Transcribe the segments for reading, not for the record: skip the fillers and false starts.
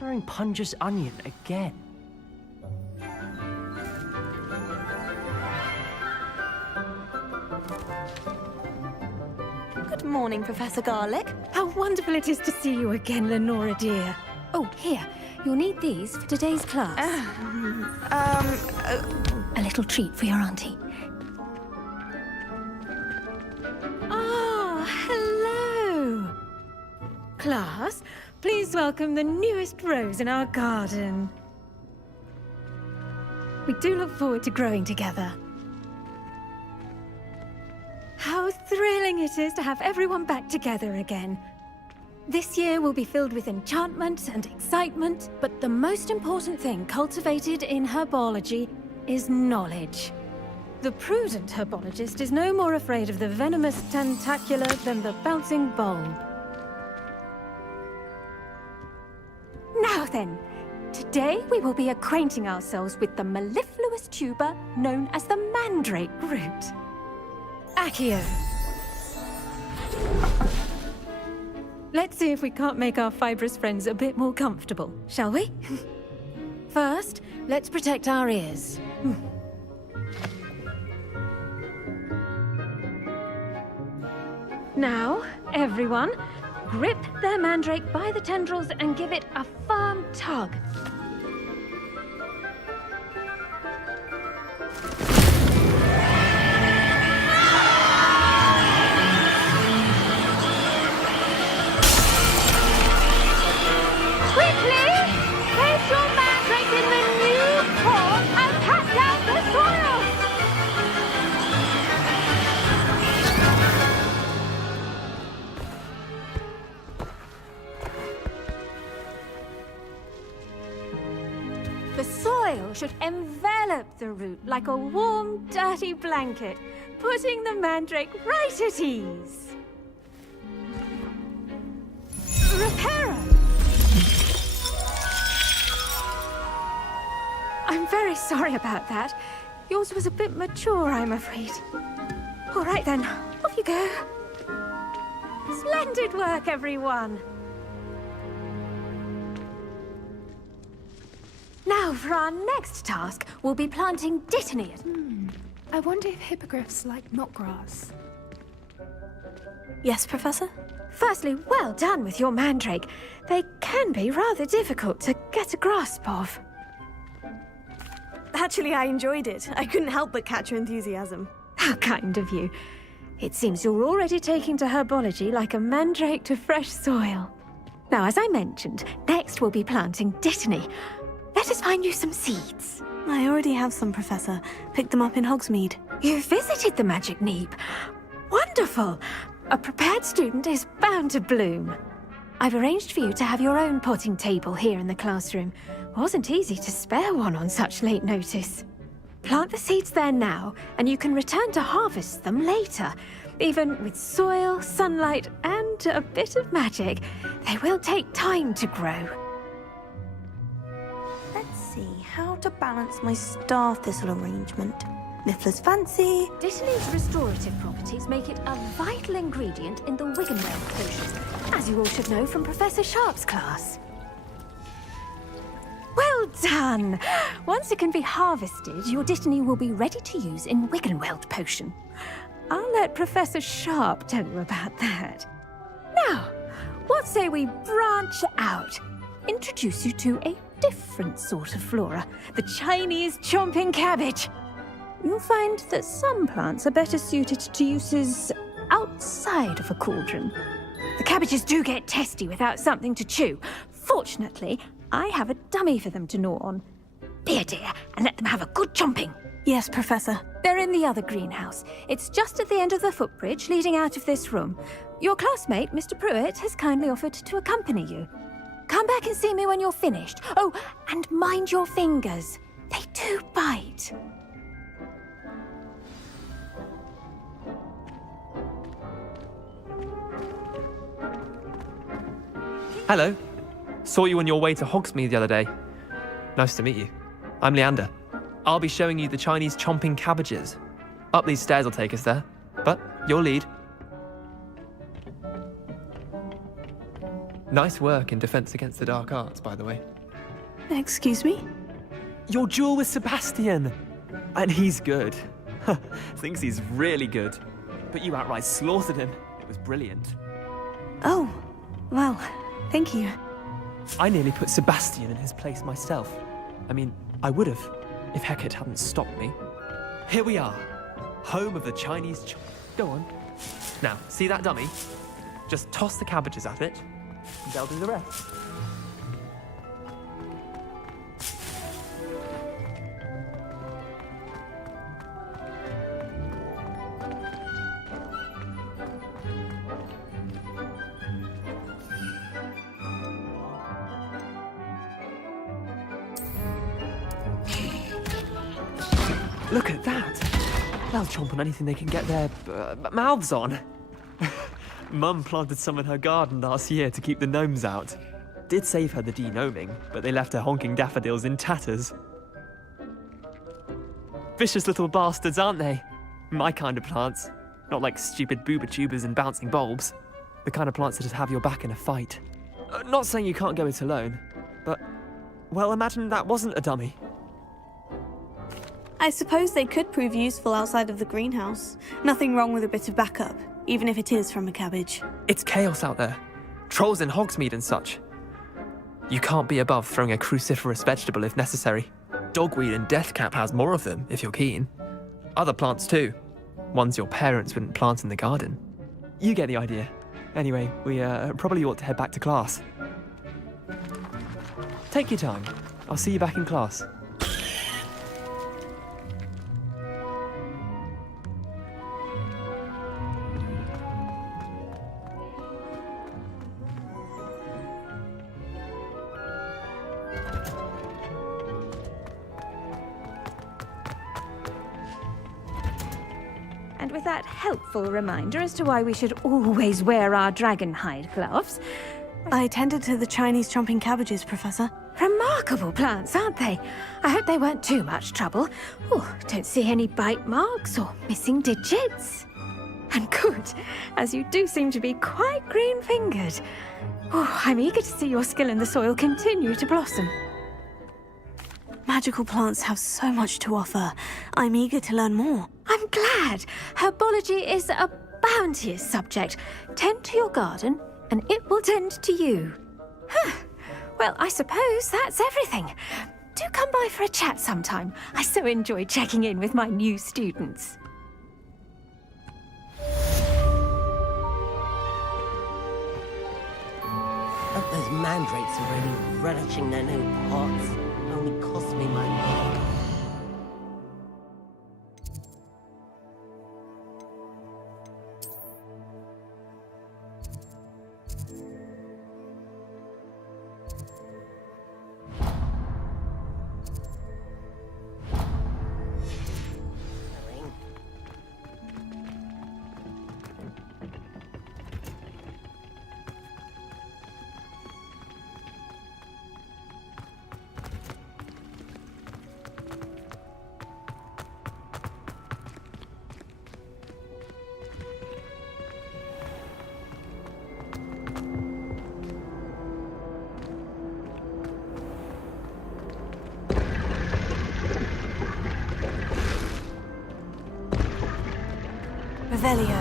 Wearing Punja's onion again. Good morning, Professor Garlic. How wonderful it is to see you again, Lenora dear. Oh, here. You'll need these for today's class. A little treat for your auntie. Oh, hello! Class, please welcome the newest rose in our garden. We do look forward to growing together. How thrilling it is to have everyone back together again. This year will be filled with enchantment and excitement, but the most important thing cultivated in herbology is knowledge. The prudent herbologist is no more afraid of the venomous tentacula than the bouncing bulb. Now then, today we will be acquainting ourselves with the mellifluous tuber known as the mandrake root. Accio. Let's see if we can't make our fibrous friends a bit more comfortable, shall we? First, let's protect our ears. Now, everyone, grip their mandrake by the tendrils and give it a firm tug. Quickly! Place your mandrake in the new pot and pat down the soil! The soil should envelop the root like a warm, dirty blanket, putting the mandrake right at ease. Reparo! I'm very sorry about that. Yours was a bit mature, I'm afraid. All right then, off you go. Splendid work, everyone. Now, for our next task, we'll be planting dittany. I wonder if hippogriffs like knotgrass. Yes, Professor? Firstly, well done with your mandrake. They can be rather difficult to get a grasp of. Actually, I enjoyed it. I couldn't help but catch your enthusiasm. How kind of you. It seems you're already taking to herbology like a mandrake to fresh soil. Now, as I mentioned, next we'll be planting dittany. Let us find you some seeds. I already have some, Professor. Picked them up in Hogsmeade. You visited the Magic Neep. Wonderful! A prepared student is bound to bloom. I've arranged for you to have your own potting table here in the classroom. Wasn't easy to spare one on such late notice. Plant the seeds there now, and you can return to harvest them later. Even with soil, sunlight, and a bit of magic, they will take time to grow. Let's see how to balance my star thistle arrangement. Niffler's fancy. Dittany's restorative properties make it a vital ingredient in the Wiggenweld potion, as you all should know from Professor Sharp's class. Well Well done! Once it can be harvested, your Dittany will be ready to use in Wiggenweld potion. I'll let Professor Sharp tell you about that. Now, what say we branch out? Introduce you to a different sort of flora, the Chinese chomping cabbage. You'll find that some plants are better suited to uses outside of a cauldron. The cabbages do get testy without something to chew. Fortunately, I have a dummy for them to gnaw on. Be a dear and let them have a good chomping. Yes, Professor. They're in the other greenhouse. It's just at the end of the footbridge leading out of this room. Your classmate, Mr. Pruitt, has kindly offered to accompany you. Come back and see me when you're finished. Oh, and mind your fingers. They do bite. Hello. Saw you on your way to Hogsmeade the other day. Nice to meet you. I'm Leander. I'll be showing you the Chinese chomping cabbages. Up these stairs will take us there, but you'll lead. Nice work in Defense Against the Dark Arts, by the way. Excuse me? Your duel with Sebastian! And he's good. Thinks he's really good. But you outright slaughtered him. It was brilliant. Oh, well, thank you. I nearly put Sebastian in his place myself. I mean, I would have, if Hecate hadn't stopped me. Here we are, home of the Chinese Go on. Now, see that dummy? Just toss the cabbages at it, and they'll do the rest. Look at that! They'll chomp on anything they can get their mouths on. Mum planted some in her garden last year to keep the gnomes out. Did save her the de-gnoming, but they left her honking daffodils in tatters. Vicious little bastards, aren't they? My kind of plants. Not like stupid booba tubers and bouncing bulbs. The kind of plants that'd have your back in a fight. Not saying you can't go it alone, but, well, imagine that wasn't a dummy. I suppose they could prove useful outside of the greenhouse. Nothing wrong with a bit of backup, even if it is from a cabbage. It's chaos out there. Trolls in Hogsmeade and such. You can't be above throwing a cruciferous vegetable if necessary. Dogweed and deathcap has more of them, if you're keen. Other plants too. Ones your parents wouldn't plant in the garden. You get the idea. Anyway, we probably ought to head back to class. Take your time. I'll see you back in class. And with that helpful reminder as to why we should always wear our dragon hide gloves. I attended to the Chinese chomping cabbages, Professor. Remarkable plants, aren't they? I hope they weren't too much trouble. Oh, don't see any bite marks or missing digits. And good, as you do seem to be quite green-fingered. Oh, I'm eager to see your skill in the soil continue to blossom. Magical plants have so much to offer. I'm eager to learn more. I'm glad. Herbology is a bounteous subject. Tend to your garden, and it will tend to you. Huh. Well, I suppose that's everything. Do come by for a chat sometime. I so enjoy checking in with my new students. Hope those mandrakes are really relishing their new pots. Only cost me my mark. Revelio.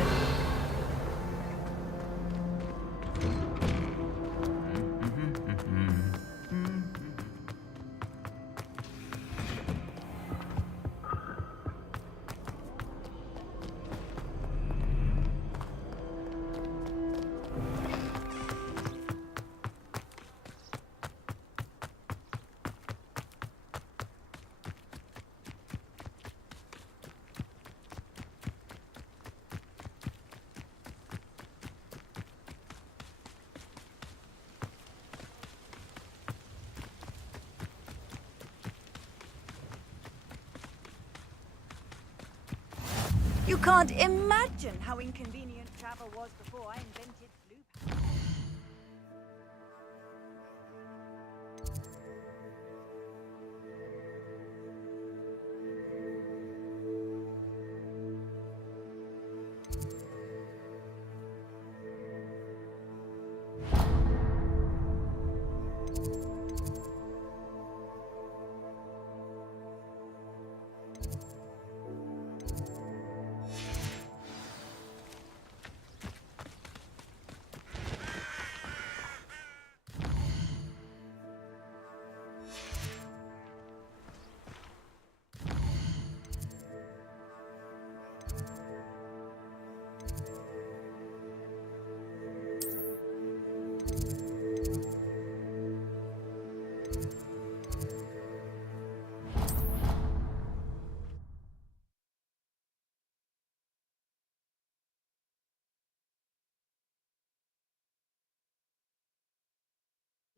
You can't imagine how inconvenient travel was before I invented blue.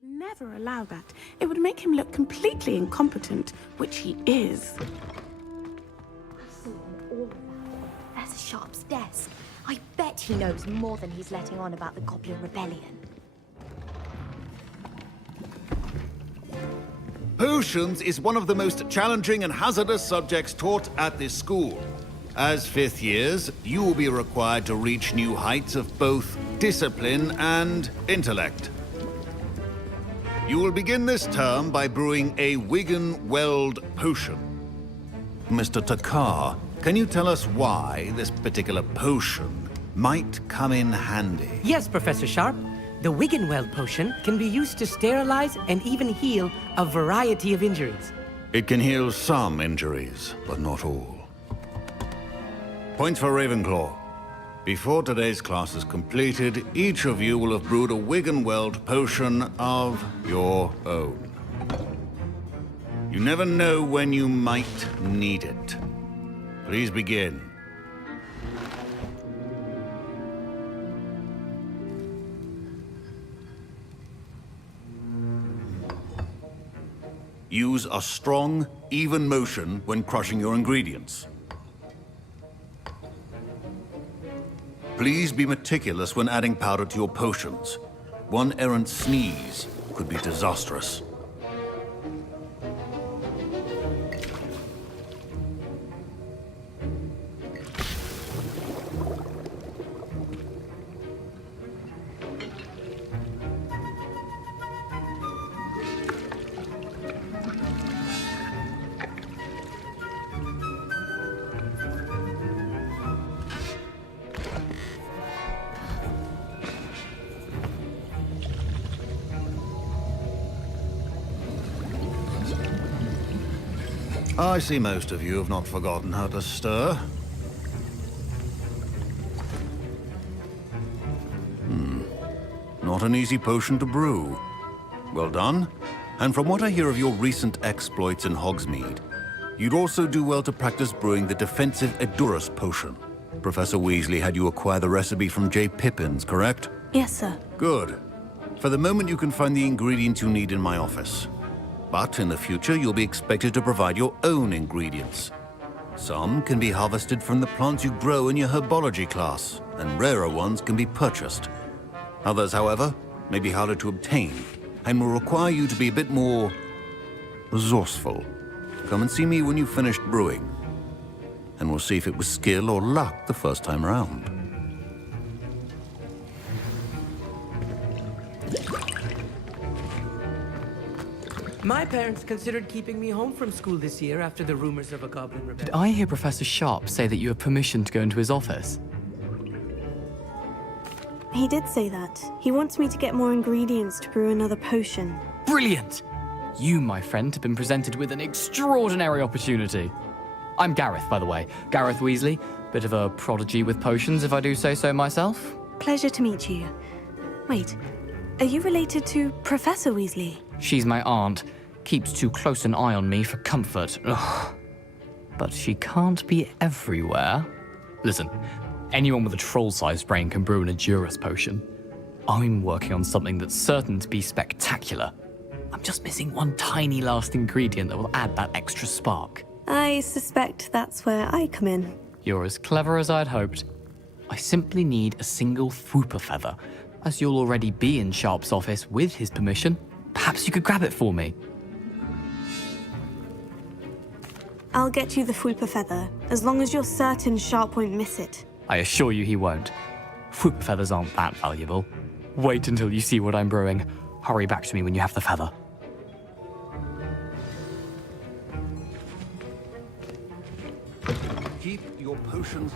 Never allow that. It would make him look completely incompetent, which he is. I saw him all around Professor Sharp's desk. I bet he knows more than he's letting on about the Goblin Rebellion. Potions is one of the most challenging and hazardous subjects taught at this school. As fifth years, you will be required to reach new heights of both discipline and intellect. You will begin this term by brewing a Wigan-Weld potion. Mr. Takar, can you tell us why this particular potion might come in handy? Yes, Professor Sharp. The Wigan-Weld potion can be used to sterilize and even heal a variety of injuries. It can heal some injuries, but not all. Points for Ravenclaw. Before today's class is completed, each of you will have brewed a Wigan-Weld potion of your own. You never know when you might need it. Please begin. Use a strong, even motion when crushing your ingredients. Please be meticulous when adding powder to your potions. One errant sneeze could be disastrous. I see most of you have not forgotten how to stir. Not an easy potion to brew. Well done. And from what I hear of your recent exploits in Hogsmeade, you'd also do well to practice brewing the defensive Edurus potion. Professor Weasley had you acquire the recipe from J. Pippins, correct? Yes, sir. Good. For the moment, you can find the ingredients you need in my office. But in the future, you'll be expected to provide your own ingredients. Some can be harvested from the plants you grow in your herbology class, and rarer ones can be purchased. Others, however, may be harder to obtain, and will require you to be a bit more resourceful. Come and see me when you've finished brewing, and we'll see if it was skill or luck the first time around. My parents considered keeping me home from school this year after the rumors of a Goblin Rebellion. Did I hear Professor Sharp say that you have permission to go into his office? He did say that. He wants me to get more ingredients to brew another potion. Brilliant! You, my friend, have been presented with an extraordinary opportunity. I'm Gareth, by the way. Gareth Weasley. Bit of a prodigy with potions, if I do say so myself. Pleasure to meet you. Wait, are you related to Professor Weasley? She's my aunt. Keeps too close an eye on me for comfort. Ugh. But she can't be everywhere. Listen, anyone with a troll-sized brain can brew an Edurus potion. I'm working on something that's certain to be spectacular. I'm just missing one tiny last ingredient that will add that extra spark. I suspect that's where I come in. You're as clever as I'd hoped. I simply need a single Fwooper feather. As you'll already be in Sharp's office with his permission, perhaps you could grab it for me. I'll get you the Fwooper feather, as long as you're certain Sharp won't miss it. I assure you he won't. Fwooper feathers aren't that valuable. Wait until you see what I'm brewing. Hurry back to me when you have the feather. Keep your potions.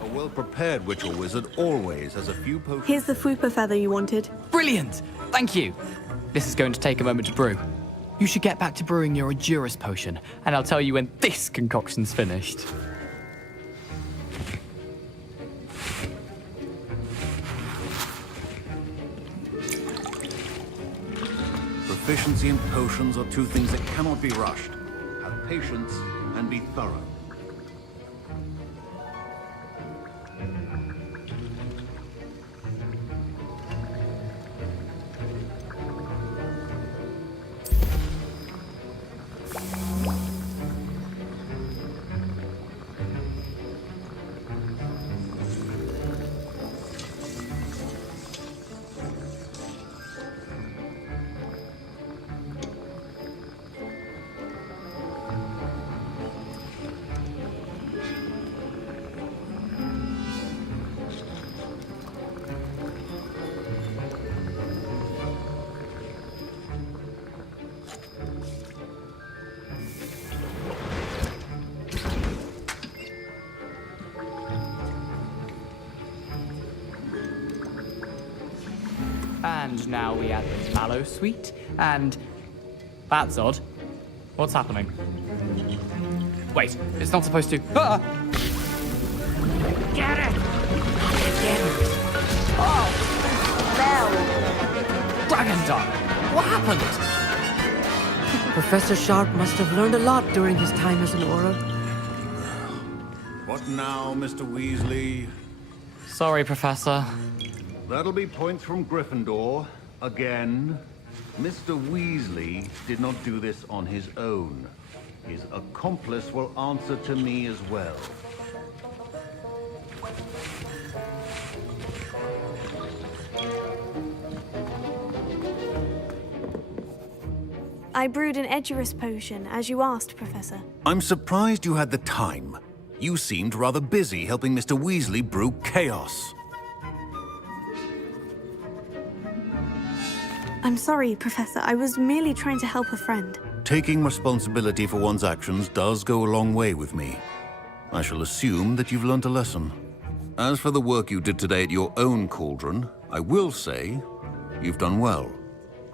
A well-prepared witch or wizard always has a few potions. Here's the Fwooper feather you wanted. Brilliant! Thank you! This is going to take a moment to brew. You should get back to brewing your Edurus potion, and I'll tell you when this concoction's finished. Proficiency and potions are two things that cannot be rushed. Have patience and be thorough. And now we add the mallow sweet, and... That's odd. What's happening? Wait, it's not supposed to... Ah! Get it! Oh! Dragon Dog! What happened? Professor Sharp must have learned a lot during his time as an Auror. What now, Mr. Weasley? Sorry, Professor. That'll be points from Gryffindor. Again. Mr. Weasley did not do this on his own. His accomplice will answer to me as well. I brewed an Edurus potion, as you asked, Professor. I'm surprised you had the time. You seemed rather busy helping Mr. Weasley brew chaos. I'm sorry, Professor. I was merely trying to help a friend. Taking responsibility for one's actions does go a long way with me. I shall assume that you've learnt a lesson. As for the work you did today at your own cauldron, I will say you've done well.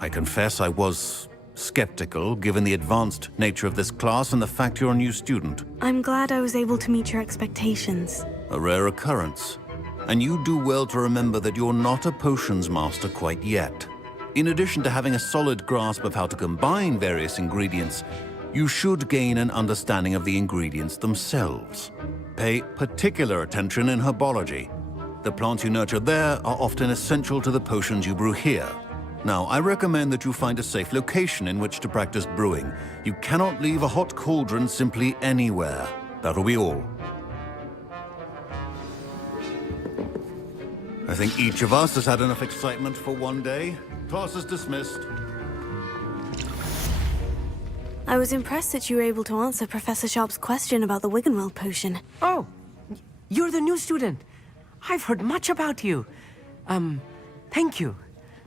I confess I was skeptical, given the advanced nature of this class and the fact you're a new student. I'm glad I was able to meet your expectations. A rare occurrence. And you do well to remember that you're not a potions master quite yet. In addition to having a solid grasp of how to combine various ingredients, you should gain an understanding of the ingredients themselves. Pay particular attention in herbology. The plants you nurture there are often essential to the potions you brew here. Now, I recommend that you find a safe location in which to practice brewing. You cannot leave a hot cauldron simply anywhere. That'll be all. I think each of us has had enough excitement for one day. Class is dismissed. I was impressed that you were able to answer Professor Sharp's question about the Wiggenweld potion. Oh, you're the new student. I've heard much about you. Thank you.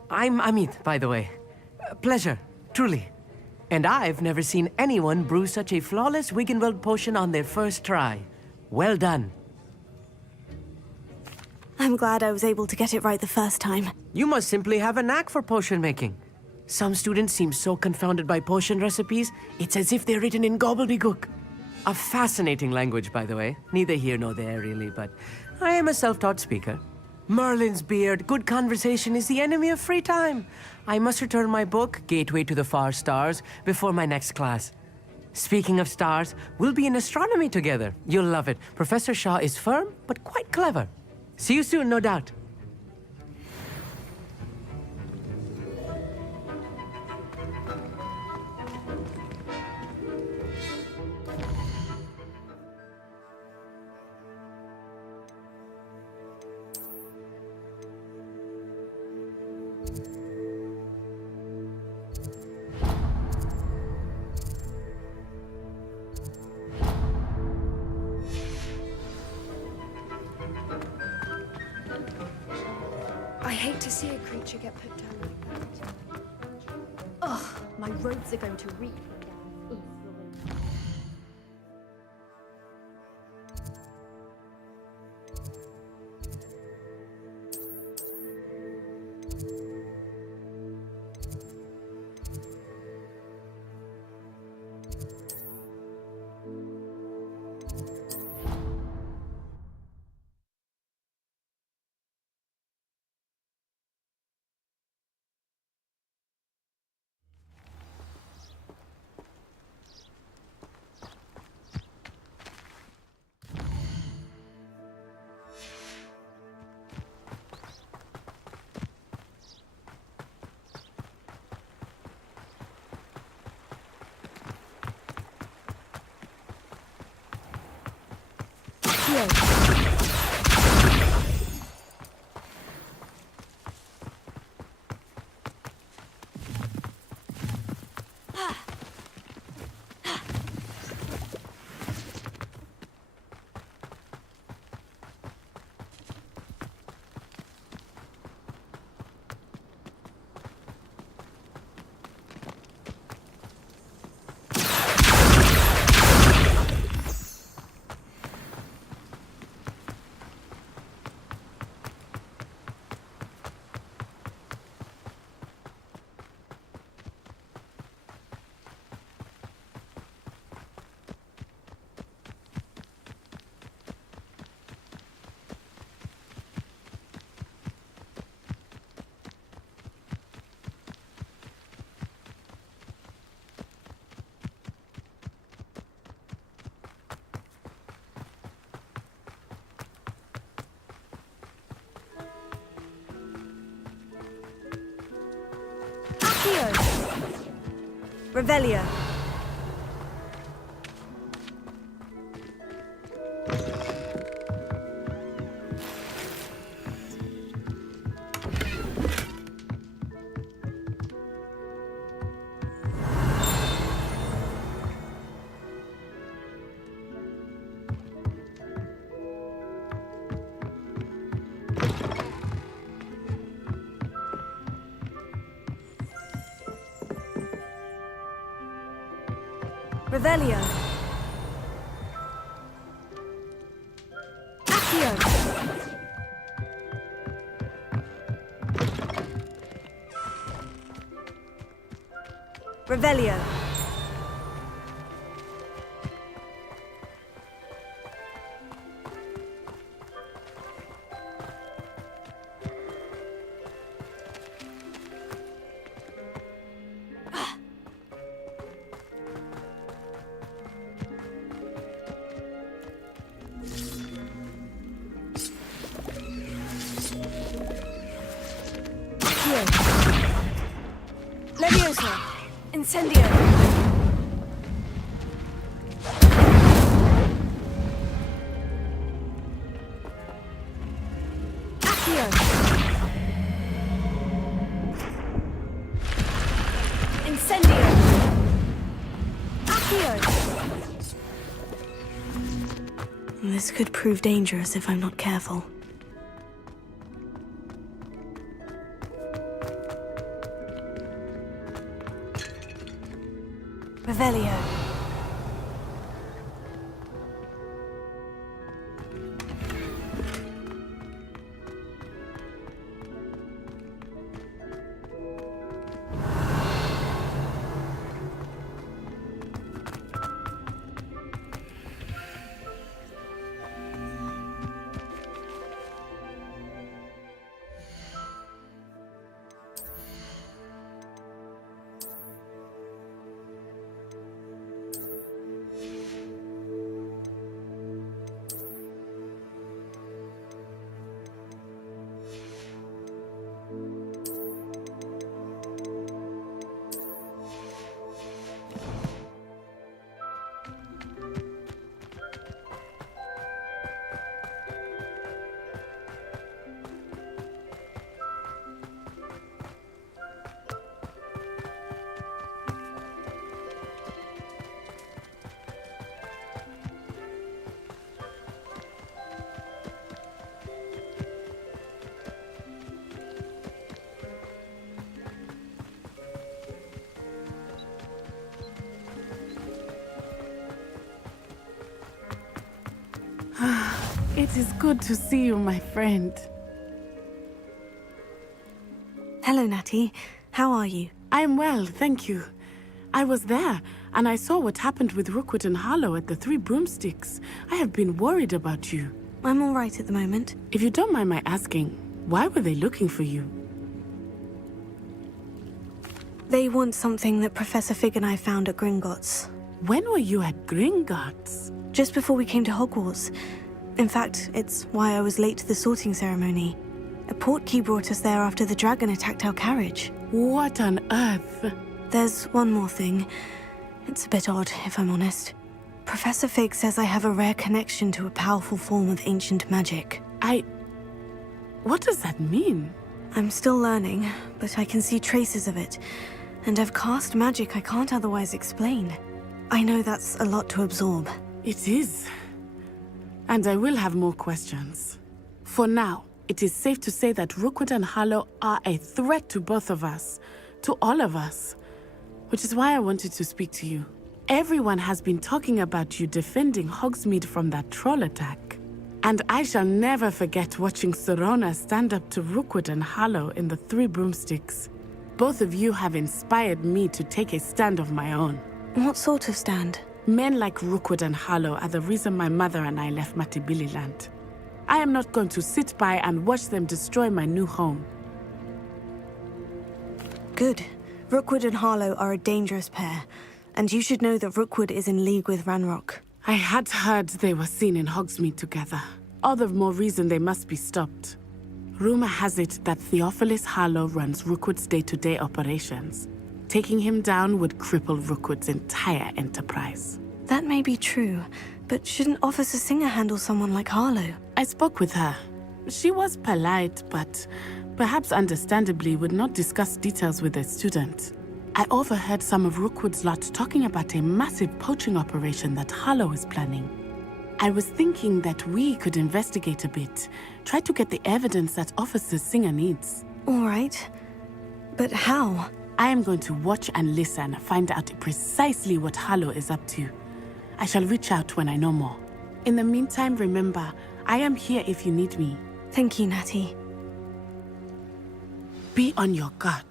I'm Amit, by the way. Pleasure, truly. And I've never seen anyone brew such a flawless Wiggenweld potion on their first try. Well done. I'm glad I was able to get it right the first time. You must simply have a knack for potion making. Some students seem so confounded by potion recipes, it's as if they're written in gobbledygook. A fascinating language, by the way. Neither here nor there, really, but I am a self-taught speaker. Merlin's beard, good conversation is the enemy of free time. I must return my book, Gateway to the Far Stars, before my next class. Speaking of stars, we'll be in astronomy together. You'll love it. Professor Shaw is firm, but quite clever. See you soon, no doubt. I hate to see a creature get put down like that. Ugh, my robes are going to reek when down easily. Revelio. Revelio. Accio. Revelio. Leviosa. Incendio. Accio. Incendio. Accio. This could prove dangerous if I'm not careful. Revelio. It is good to see you, my friend. Hello, Natty. How are you? I'm well, thank you. I was there, and I saw what happened with Rookwood and Harlow at the Three Broomsticks. I have been worried about you. I'm all right at the moment. If you don't mind my asking, why were they looking for you? They want something that Professor Fig and I found at Gringotts. When were you at Gringotts? Just before we came to Hogwarts. In fact, it's why I was late to the sorting ceremony. A portkey brought us there after the dragon attacked our carriage. What on earth? There's one more thing. It's a bit odd, if I'm honest. Professor Fig says I have a rare connection to a powerful form of ancient magic. What does that mean? I'm still learning, but I can see traces of it. And I've cast magic I can't otherwise explain. I know that's a lot to absorb. It is. And I will have more questions. For now, it is safe to say that Rookwood and Harlow are a threat to both of us. To all of us. Which is why I wanted to speak to you. Everyone has been talking about you defending Hogsmeade from that troll attack. And I shall never forget watching Serona stand up to Rookwood and Harlow in the Three Broomsticks. Both of you have inspired me to take a stand of my own. What sort of stand? Men like Rookwood and Harlow are the reason my mother and I left Matabeleland. I am not going to sit by and watch them destroy my new home. Good. Rookwood and Harlow are a dangerous pair, and you should know that Rookwood is in league with Ranrock. I had heard they were seen in Hogsmeade together. All the more reason they must be stopped. Rumor has it that Theophilus Harlow runs Rookwood's day-to-day operations. Taking him down would cripple Rookwood's entire enterprise. That may be true, but shouldn't Officer Singer handle someone like Harlow? I spoke with her. She was polite, but perhaps understandably would not discuss details with a student. I overheard some of Rookwood's lot talking about a massive poaching operation that Harlow is planning. I was thinking that we could investigate a bit, try to get the evidence that Officer Singer needs. All right. But how? I am going to watch and listen, find out precisely what Harlow is up to. I shall reach out when I know more. In the meantime, remember, I am here if you need me. Thank you, Natty. Be on your guard.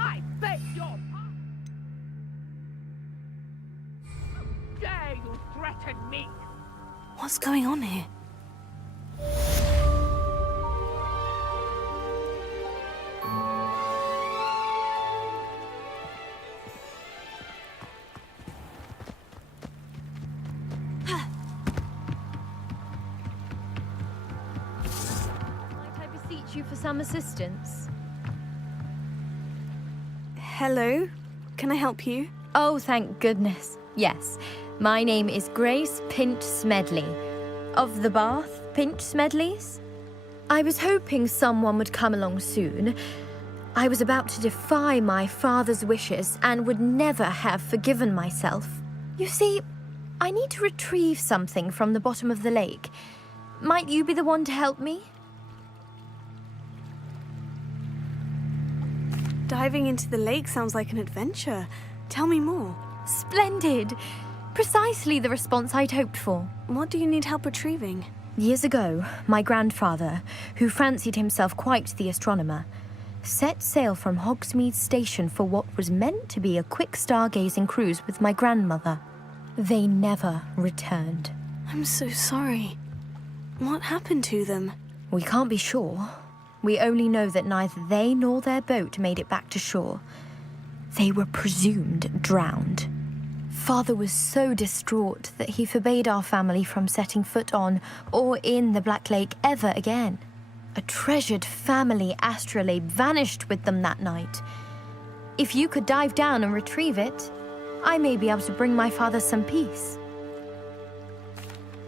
I beg your pardon. Dare you threaten me? What's going on here? You for some assistance? Hello? Can I help you? Oh, thank goodness. Yes. My name is Grace Pinch Smedley. Of the Bath Pinch Smedleys? I was hoping someone would come along soon. I was about to defy my father's wishes and would never have forgiven myself. You see, I need to retrieve something from the bottom of the lake. Might you be the one to help me? Diving into the lake sounds like an adventure. Tell me more. Splendid! Precisely the response I'd hoped for. What do you need help retrieving? Years ago, my grandfather, who fancied himself quite the astronomer, set sail from Hogsmeade Station for what was meant to be a quick stargazing cruise with my grandmother. They never returned. I'm so sorry. What happened to them? We can't be sure. We only know that neither they nor their boat made it back to shore. They were presumed drowned. Father was so distraught that he forbade our family from setting foot on or in the Black Lake ever again. A treasured family astrolabe vanished with them that night. If you could dive down and retrieve it, I may be able to bring my father some peace.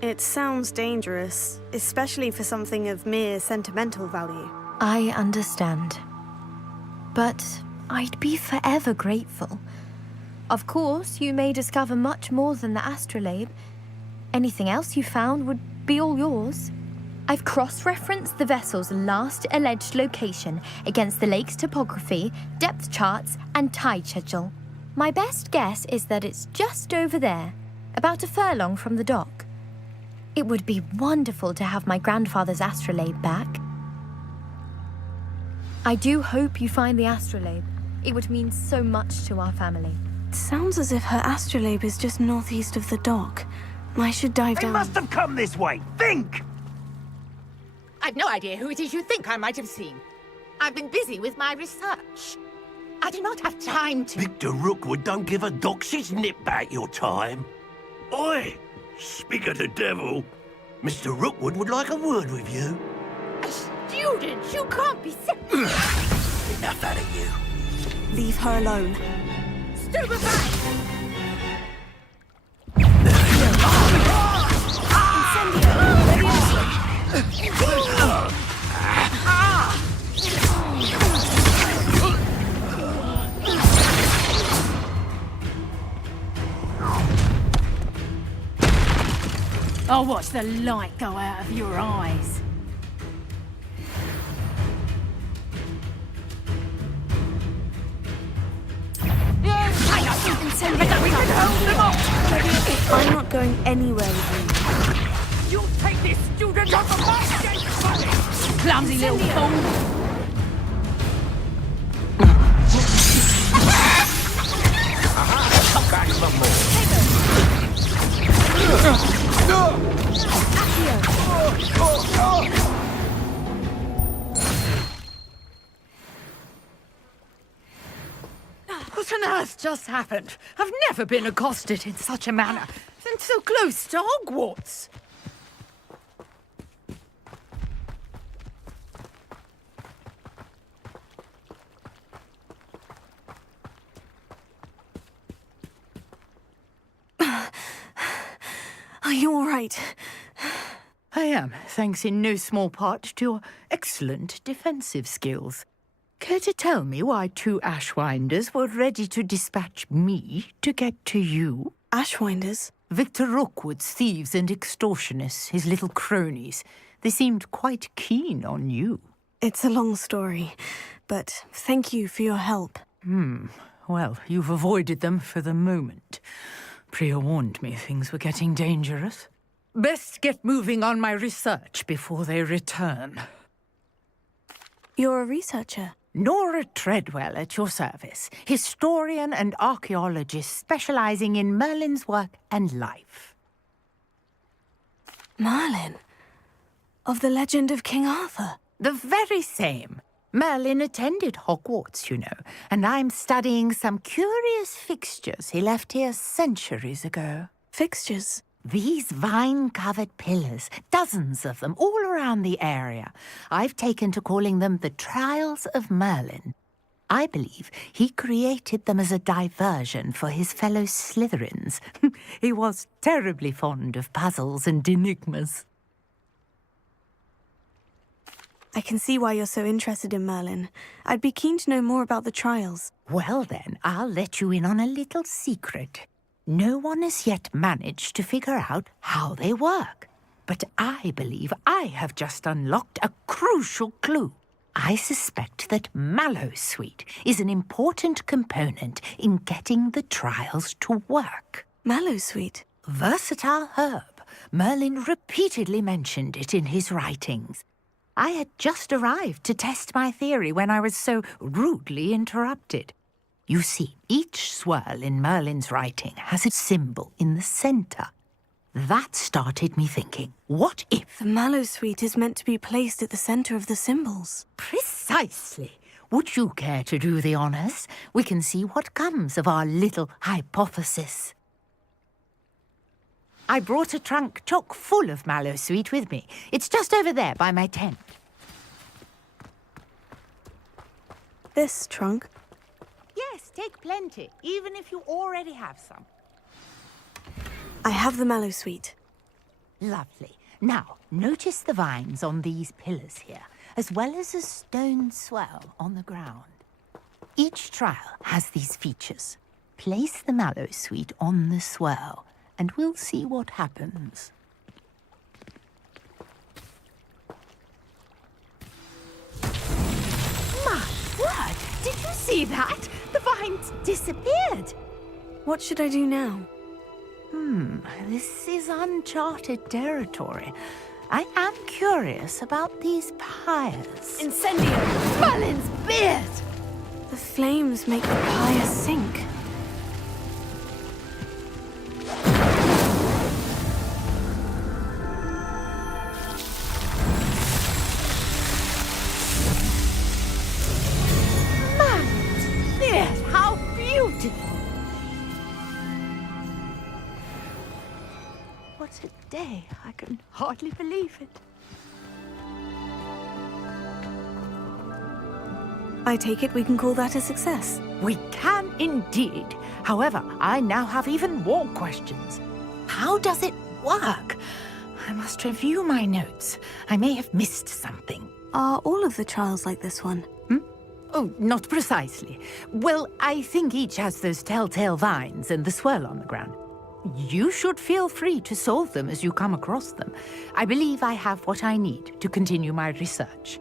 It sounds dangerous, especially for something of mere sentimental value. I understand. But I'd be forever grateful. Of course, you may discover much more than the astrolabe. Anything else you found would be all yours. I've cross-referenced the vessel's last alleged location against the lake's topography, depth charts, and tide schedule. My best guess is that it's just over there, about a furlong from the dock. It would be wonderful to have my grandfather's astrolabe back. I do hope you find the astrolabe. It would mean so much to our family. It sounds as if her astrolabe is just northeast of the dock. I should dive down. They must have come this way. Think! I've no idea who it is you think I might have seen. I've been busy with my research. I do not have time to... Victor Rookwood don't give a doxy's nip back your time. Oi! Speak of the devil. Mr. Rookwood would like a word with you. A student? You can't be so... Enough out of you. Leave her alone. I'll watch the light go out of your eyes. I'm not going anywhere with You take this student off of my stage! Clumsy little fool! What on earth just happened? I've never been accosted in such a manner, and so close to Hogwarts. Are you all right? I am, thanks in no small part to your excellent defensive skills. Care to tell me why two Ashwinders were ready to dispatch me to get to you? Ashwinders? Victor Rookwood's thieves and extortionists, his little cronies. They seemed quite keen on you. It's a long story, but thank you for your help. Well, you've avoided them for the moment. Priya warned me things were getting dangerous. Best get moving on my research before they return. You're a researcher? Nora Treadwell at your service, historian and archaeologist specializing in Merlin's work and life. Merlin? Of the legend of King Arthur? The very same. Merlin attended Hogwarts, you know, and I'm studying some curious fixtures he left here centuries ago. Fixtures? These vine-covered pillars, dozens of them, all around the area. I've taken to calling them the Trials of Merlin. I believe he created them as a diversion for his fellow Slytherins. He was terribly fond of puzzles and enigmas. I can see why you're so interested in Merlin. I'd be keen to know more about the trials. Well then, I'll let you in on a little secret. No one has yet managed to figure out how they work. But I believe I have just unlocked a crucial clue. I suspect that mallowsweet is an important component in getting the trials to work. Mallowsweet? Versatile herb. Merlin repeatedly mentioned it in his writings. I had just arrived to test my theory when I was so rudely interrupted. You see, each swirl in Merlin's writing has a symbol in the center. That started me thinking, what if... The mallowsweet is meant to be placed at the center of the symbols. Precisely. Would you care to do the honors? We can see what comes of our little hypothesis. I brought a trunk chock full of mallowsweet with me. It's just over there by my tent. This trunk? Yes, take plenty, even if you already have some. I have the mallowsweet. Lovely. Now, notice the vines on these pillars here, as well as a stone swell on the ground. Each trial has these features. Place the mallowsweet on the swirl, and we'll see what happens. My word! Did you see that? The vines disappeared! What should I do now? This is uncharted territory. I am curious about these pyres. Incendio! Merlin's beard! The flames make the pyre sink. Merlin's beard! How beautiful! What a day. I can hardly believe it. I take it we can call that a success. We can indeed. However, I now have even more questions. How does it work? I must review my notes. I may have missed something. Are all of the trials like this one? Oh, not precisely. Well, I think each has those telltale vines and the swirl on the ground. You should feel free to solve them as you come across them. I believe I have what I need to continue my research.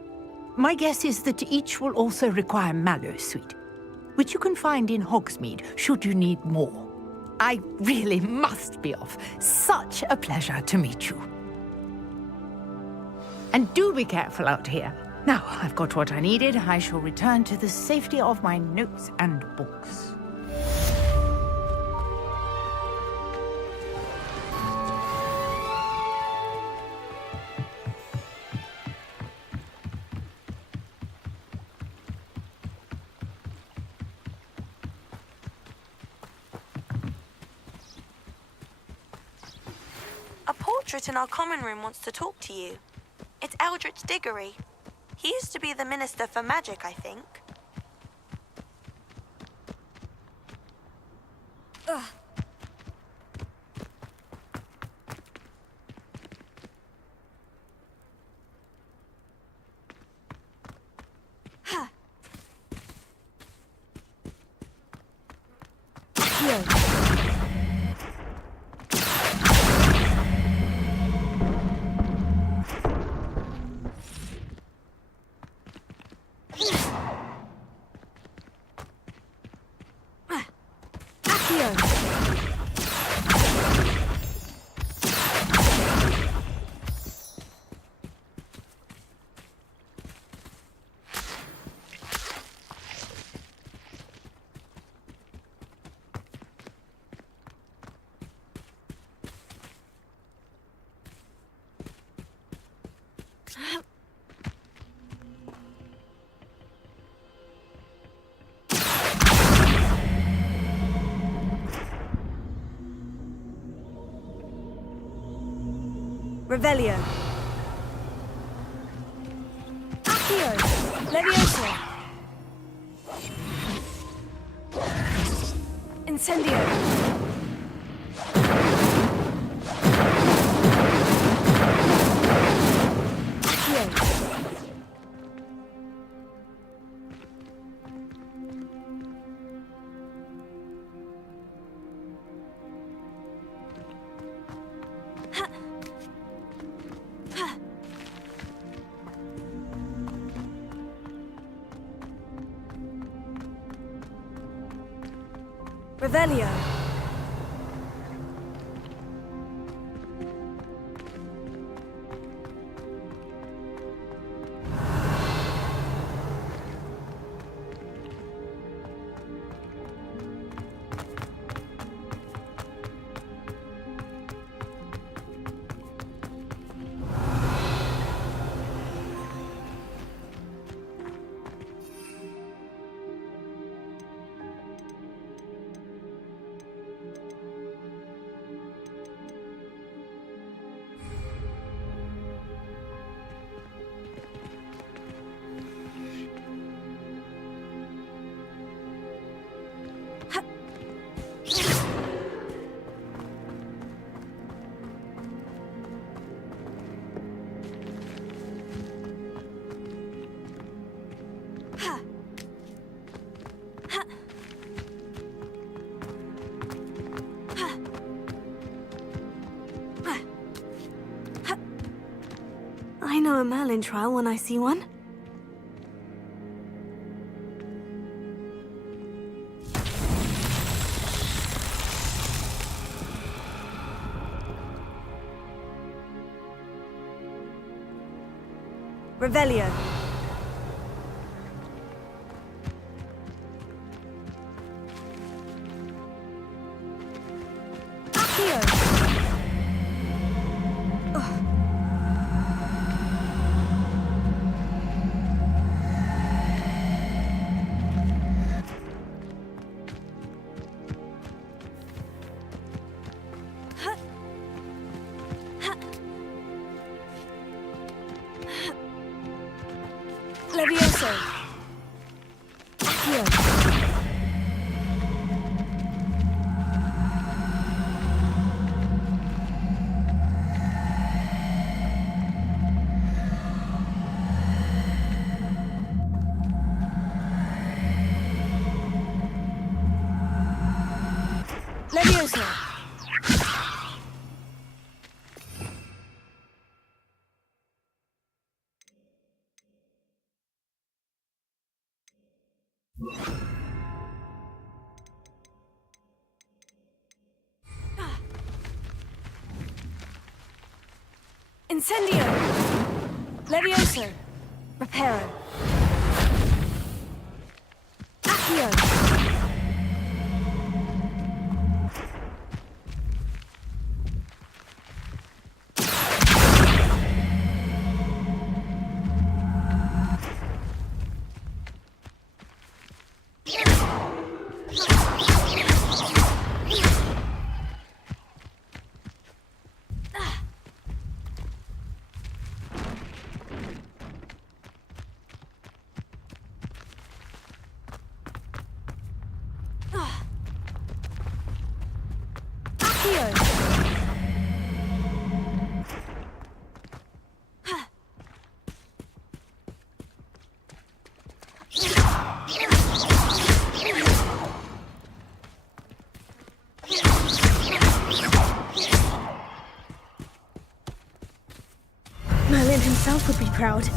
My guess is that each will also require mallowsweet, which you can find in Hogsmeade should you need more. I really must be off. Such a pleasure to meet you. And do be careful out here. Now I've got what I needed, I shall return to the safety of my notes and books. A portrait in our common room wants to talk to you. It's Eldritch Diggory. He used to be the Minister for Magic, I think. Ugh. Ha. Here. Revelio. Accio. Leviosa. Incendio. Accio. Revelio. I know a Merlin trial when I see one. Revelio. Levioso. Accio. Levioso. Incendio! Levioso! Reparo! Accio! Merlin himself would be proud.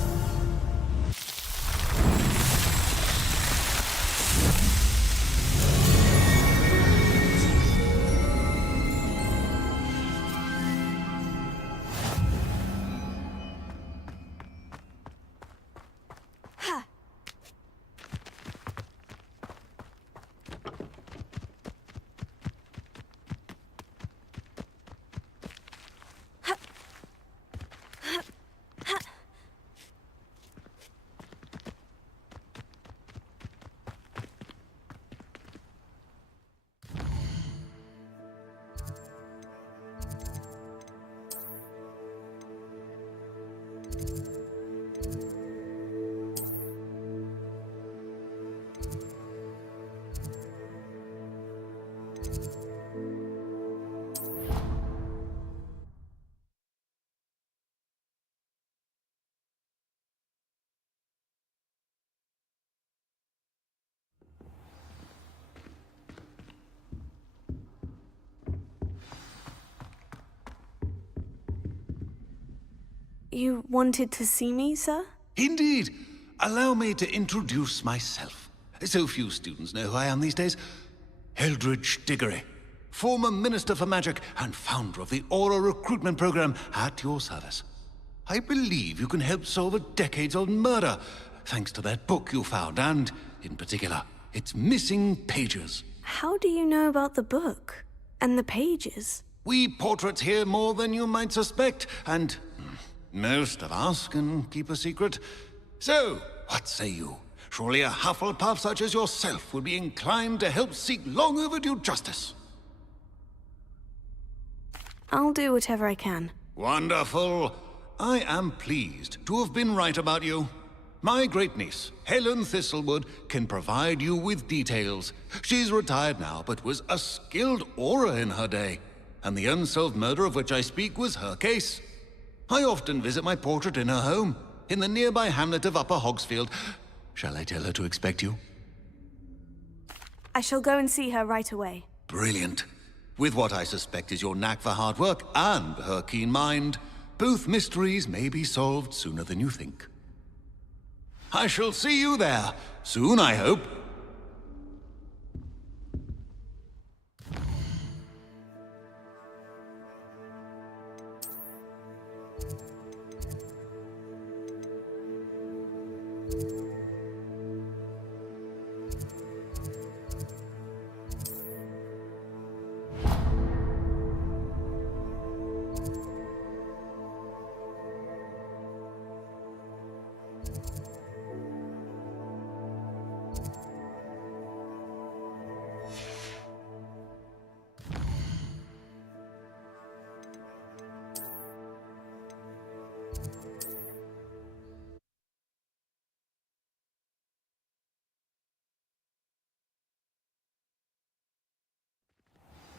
You wanted to see me, sir? Indeed. Allow me to introduce myself. So few students know who I am these days. Eldridge Diggory, former Minister for Magic and founder of the Aura recruitment program, at your service. I believe you can help solve a decades-old murder, thanks to that book you found, and, in particular, its missing pages. How do you know about the book? And the pages? We portraits hear more than you might suspect, and most of us can keep a secret. So, what say you? Surely a Hufflepuff such as yourself would be inclined to help seek long overdue justice. I'll do whatever I can. Wonderful. I am pleased to have been right about you. My great-niece, Helen Thistlewood, can provide you with details. She's retired now, but was a skilled aura in her day. And the unsolved murder of which I speak was her case. I often visit my portrait in her home, in the nearby hamlet of Upper Hogsfield. Shall I tell her to expect you? I shall go and see her right away. Brilliant. With what I suspect is your knack for hard work and her keen mind, both mysteries may be solved sooner than you think. I shall see you there, soon I hope.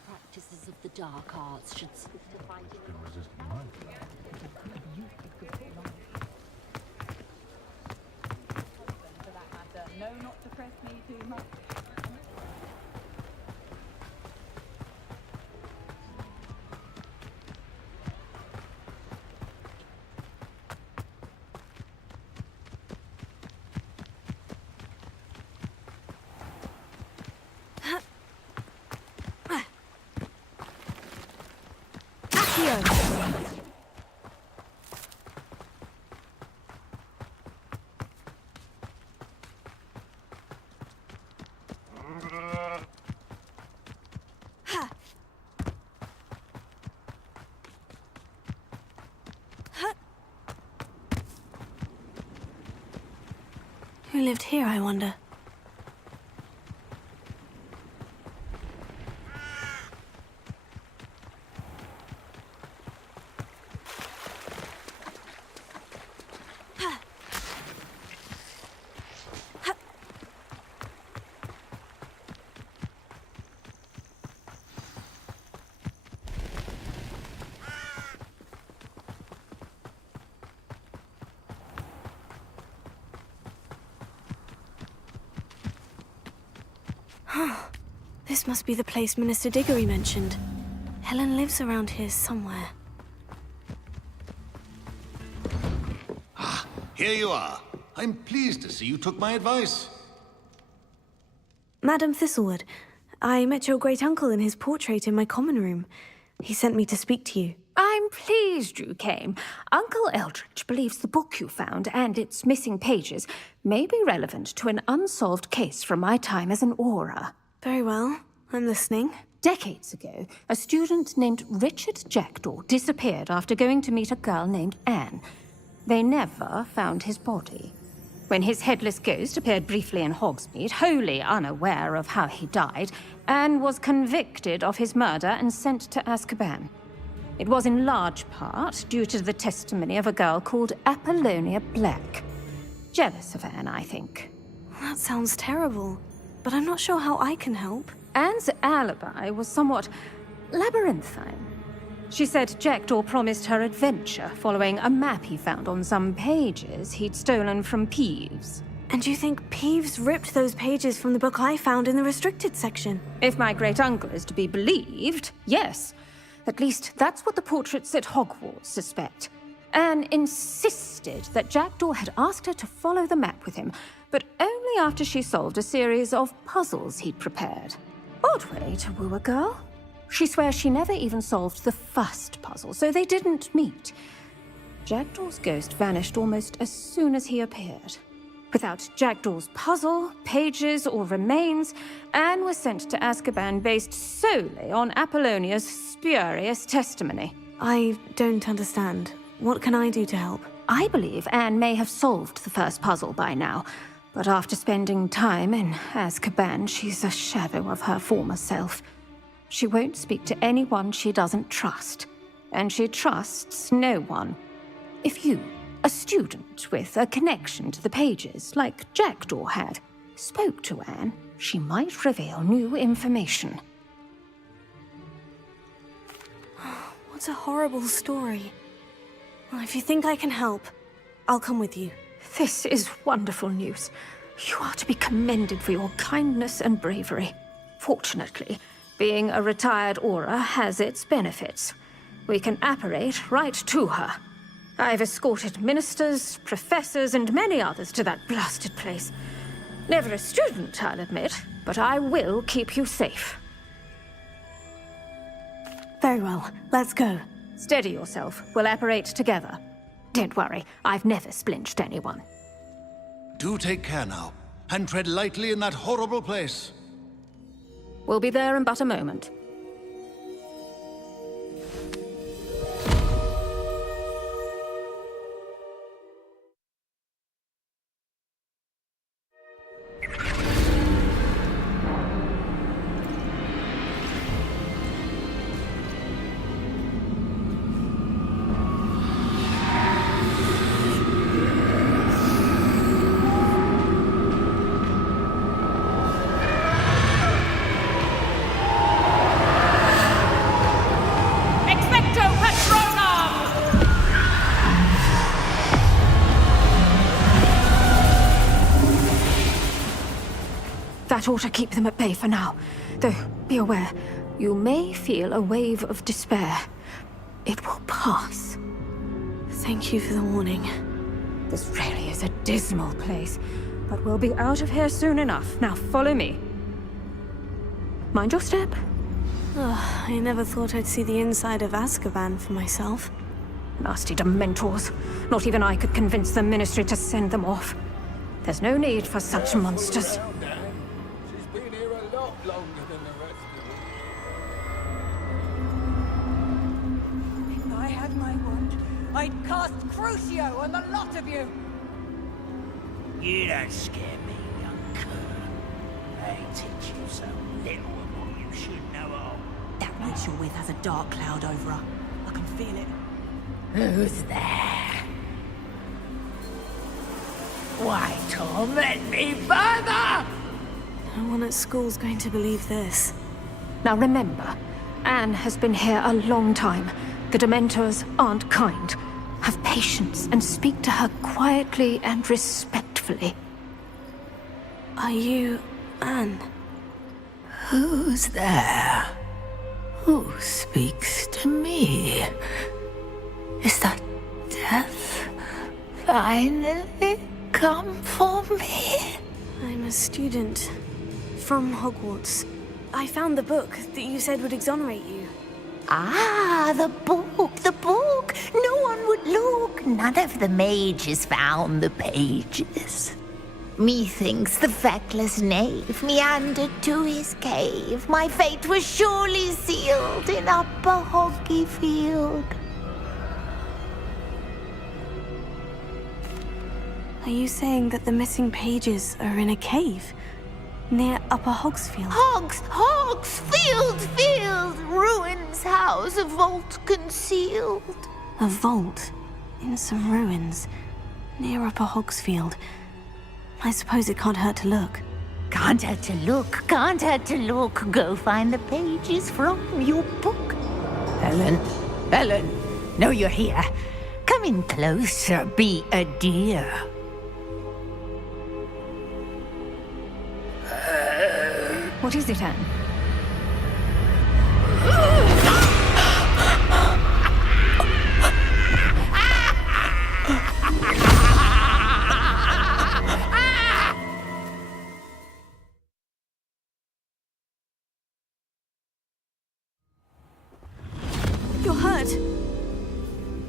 Practices of the dark arts should seek to find No, not to press me too much. Who lived here, I wonder? This must be the place Minister Diggory mentioned. Helen lives around here somewhere. Ah, here you are. I'm pleased to see you took my advice. Madam Thistlewood, I met your great-uncle in his portrait in my common room. He sent me to speak to you. I'm pleased you came. Uncle Eldridge believes the book you found and its missing pages may be relevant to an unsolved case from my time as an aura. Very well. I'm listening. Decades ago, a student named Richard Jackdaw disappeared after going to meet a girl named Anne. They never found his body. When his headless ghost appeared briefly in Hogsmeade, wholly unaware of how he died, Anne was convicted of his murder and sent to Azkaban. It was in large part due to the testimony of a girl called Apollonia Black. Jealous of Anne, I think. That sounds terrible, but I'm not sure how I can help. Anne's alibi was somewhat labyrinthine. She said Jackdaw promised her adventure following a map he found on some pages he'd stolen from Peeves. And you think Peeves ripped those pages from the book I found in the restricted section? If my great-uncle is to be believed, yes. At least that's what the portraits at Hogwarts suspect. Anne insisted that Jackdaw had asked her to follow the map with him, but only after she solved a series of puzzles he'd prepared. Odd way to woo a girl. She swears she never even solved the first puzzle, so they didn't meet. Jackdaw's ghost vanished almost as soon as he appeared. Without Jackdaw's puzzle, pages, or remains, Anne was sent to Azkaban based solely on Apollonia's spurious testimony. I don't understand. What can I do to help? I believe Anne may have solved the first puzzle by now, but after spending time in Azkaban, she's a shadow of her former self. She won't speak to anyone she doesn't trust, and she trusts no one. If you, a student with a connection to the pages, like Jackdaw had, spoke to Anne, she might reveal new information. What a horrible story. Well, if you think I can help, I'll come with you. This is wonderful news. You are to be commended for your kindness and bravery. Fortunately, being a retired Auror has its benefits. We can apparate right to her. I've escorted ministers, professors, and many others to that blasted place. Never a student, I'll admit, but I will keep you safe. Very well. Let's go. Steady yourself. We'll apparate together. Don't worry, I've never splinched anyone. Do take care now, and tread lightly in that horrible place. We'll be there in but a moment. That ought to keep them at bay for now. Though, be aware, you may feel a wave of despair. It will pass. Thank you for the warning. This really is a dismal place, but we'll be out of here soon enough. Now follow me. Mind your step. Oh, I never thought I'd see the inside of Azkaban for myself. Nasty Dementors. Not even I could convince the Ministry to send them off. There's no need for such monsters. I'd cast Crucio on the lot of you! You don't scare me, young cur. They teach you so little of what you should know all. That witch you're with has a dark cloud over her. I can feel it. Who's there? Why torment me further? No one at school's going to believe this. Now remember, Anne has been here a long time. The Dementors aren't kind. Have patience and speak to her quietly and respectfully. Are you Anne? Who's there? Who speaks to me? Is that death finally come for me? I'm a student from Hogwarts. I found the book that you said would exonerate you. Ah, the book, the book. No one would look. None of the mages found the pages. Methinks the feckless knave meandered to his cave. My fate was surely sealed in Upper Hoggyfield. Are you saying that the missing pages are in a cave? Near Upper Hogsfield? Field! Ruins house, a vault concealed. A vault? In some ruins? Near Upper Hogsfield? I suppose it can't hurt to look. Can't hurt to look. Go find the pages from your book. Helen, no, you're here. Come in closer, be a dear. What is it, Anne?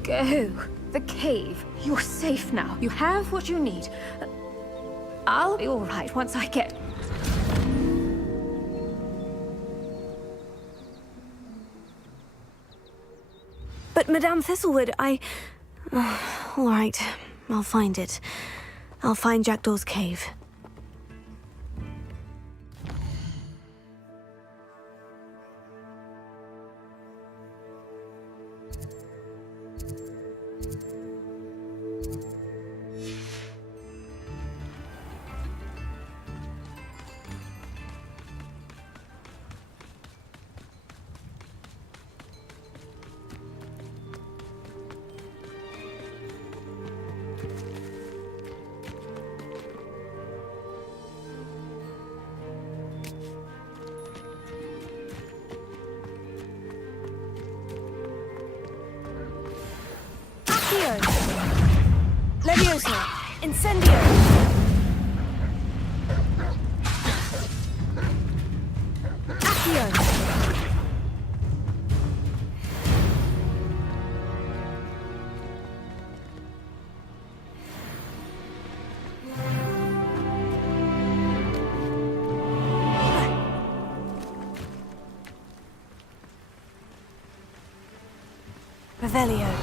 go. The cave. You're safe now. You have what you need. I'll be all right once I get... But Madame Thistlewood, all right, I'll find it. I'll find Jackdaw's cave. Levioso! Incendio! Accio! Revelio.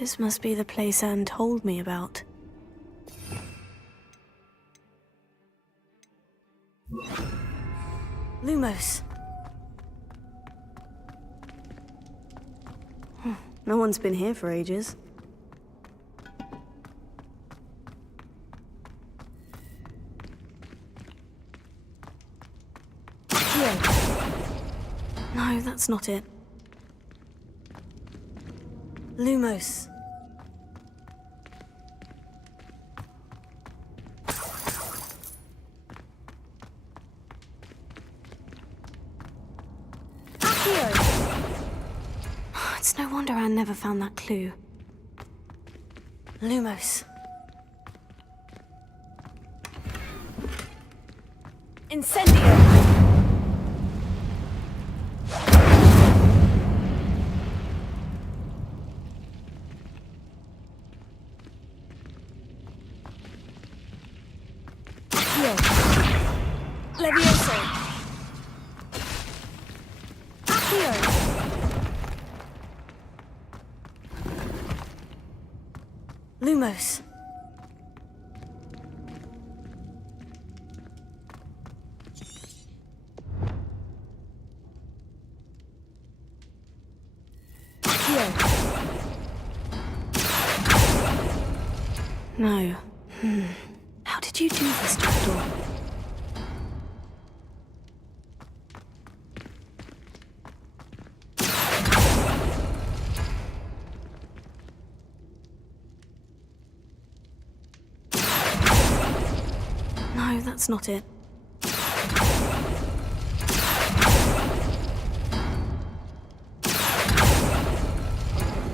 This must be the place Anne told me about. Lumos. No one's been here for ages. No, that's not it. Lumos. It's no wonder Anne never found that clue. Lumos. Incendio! Levioso! Accio! Lumos. No. How did you do this, Jackdaw? No, that's not it.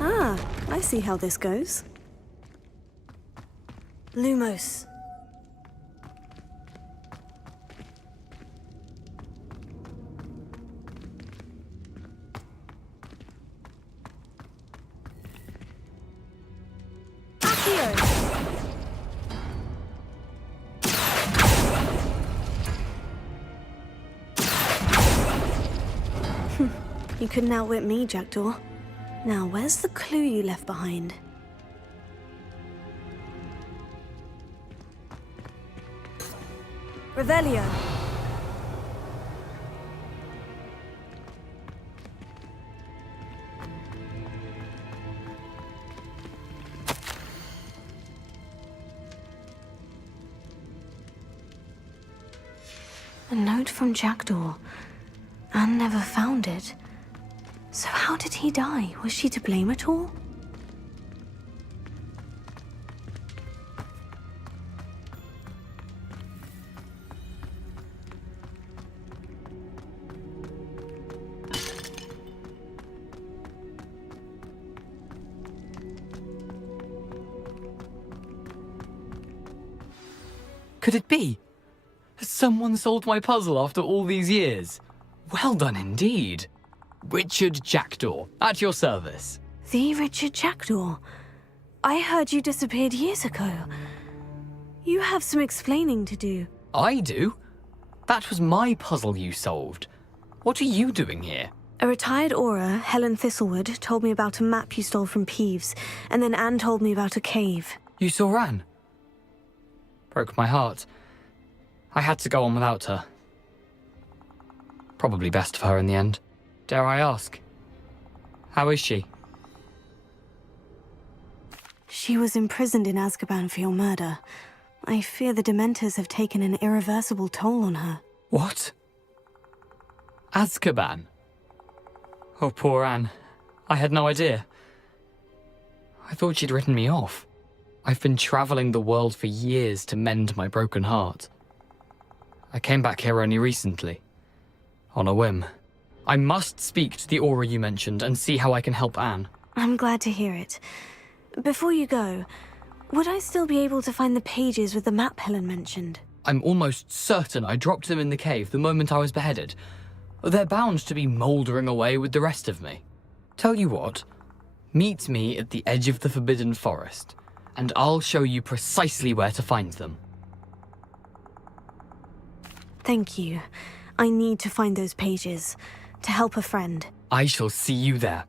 Ah, I see how this goes. Lumos. You couldn't outwit me, Jackdaw. Now, where's the clue you left behind? Revelio! A note from Jackdaw. Anne never found it. So how did he die? Was she to blame at all? Could it be? Has someone solved my puzzle after all these years? Well done indeed. Richard Jackdaw, at your service. The Richard Jackdaw? I heard you disappeared years ago. You have some explaining to do. I do? That was my puzzle you solved. What are you doing here? A retired Aura, Helen Thistlewood, told me about a map you stole from Peeves, and then Anne told me about a cave. You saw Anne? Broke my heart. I had to go on without her. Probably best of her in the end. Dare I ask? How is she? She was imprisoned in Azkaban for your murder. I fear the Dementors have taken an irreversible toll on her. What? Azkaban? Oh, poor Anne. I had no idea. I thought she'd written me off. I've been traveling the world for years to mend my broken heart. I came back here only recently. On a whim. I must speak to the Aura you mentioned and see how I can help Anne. I'm glad to hear it. Before you go, would I still be able to find the pages with the map Helen mentioned? I'm almost certain I dropped them in the cave the moment I was beheaded. They're bound to be mouldering away with the rest of me. Tell you what, meet me at the edge of the Forbidden Forest, and I'll show you precisely where to find them. Thank you. I need to find those pages, to help a friend. I shall see you there.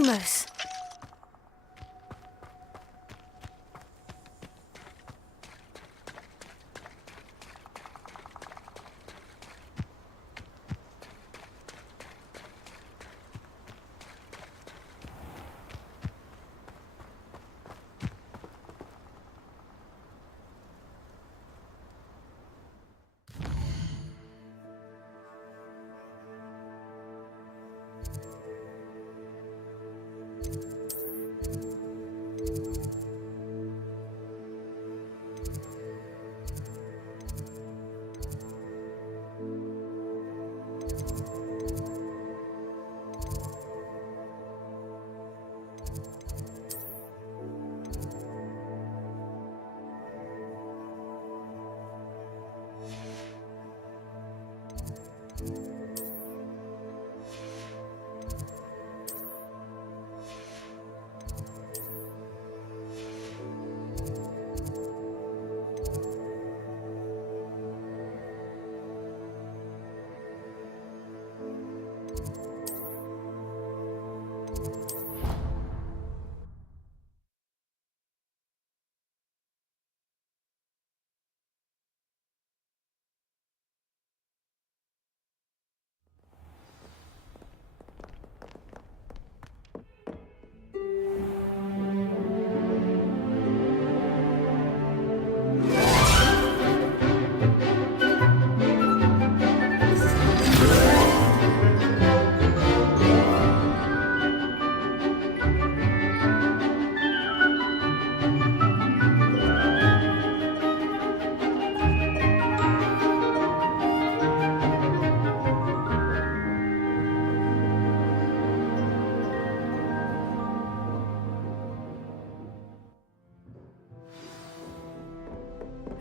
Lumos.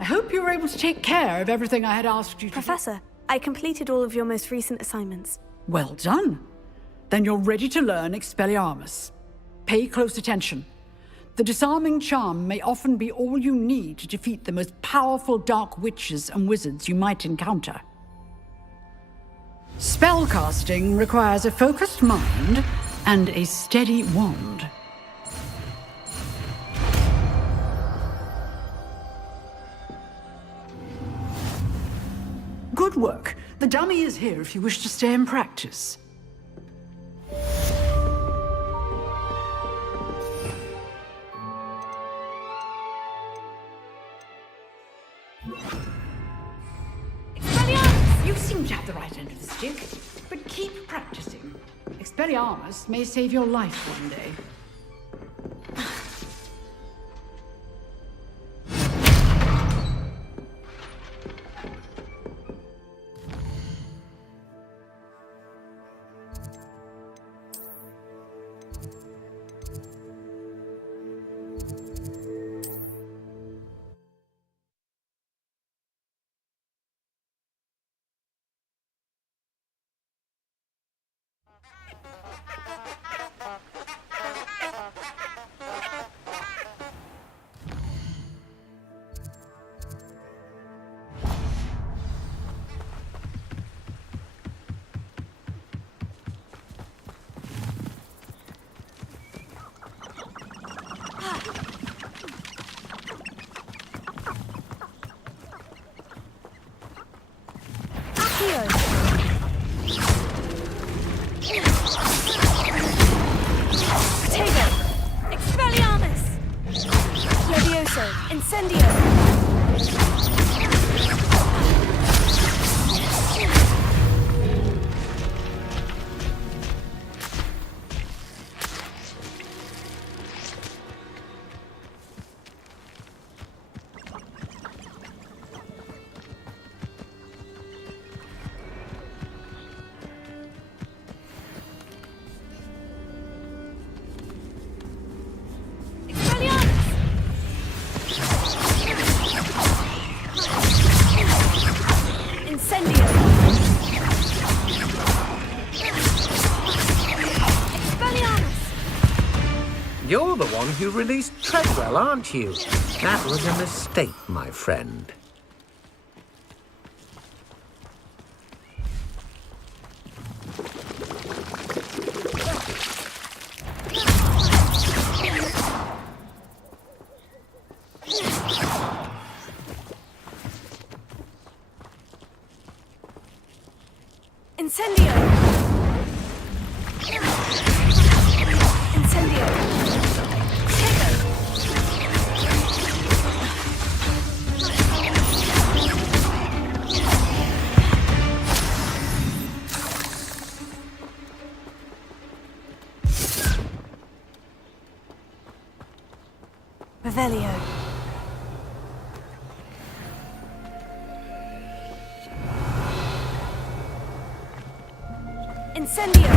I hope you were able to take care of everything I had asked you to do. Professor, I completed all of your most recent assignments. Well done. Then you're ready to learn Expelliarmus. Pay close attention. The disarming charm may often be all you need to defeat the most powerful dark witches and wizards you might encounter. Spellcasting requires a focused mind and a steady wand. Good work. The dummy is here if you wish to stay and practice. Expelliarmus! You seem to have the right end of the stick, but keep practicing. Expelliarmus may save your life one day. You're the one who released Treadwell, aren't you? That was a mistake, my friend. Incendio! Incendio! Revelio. Incendio!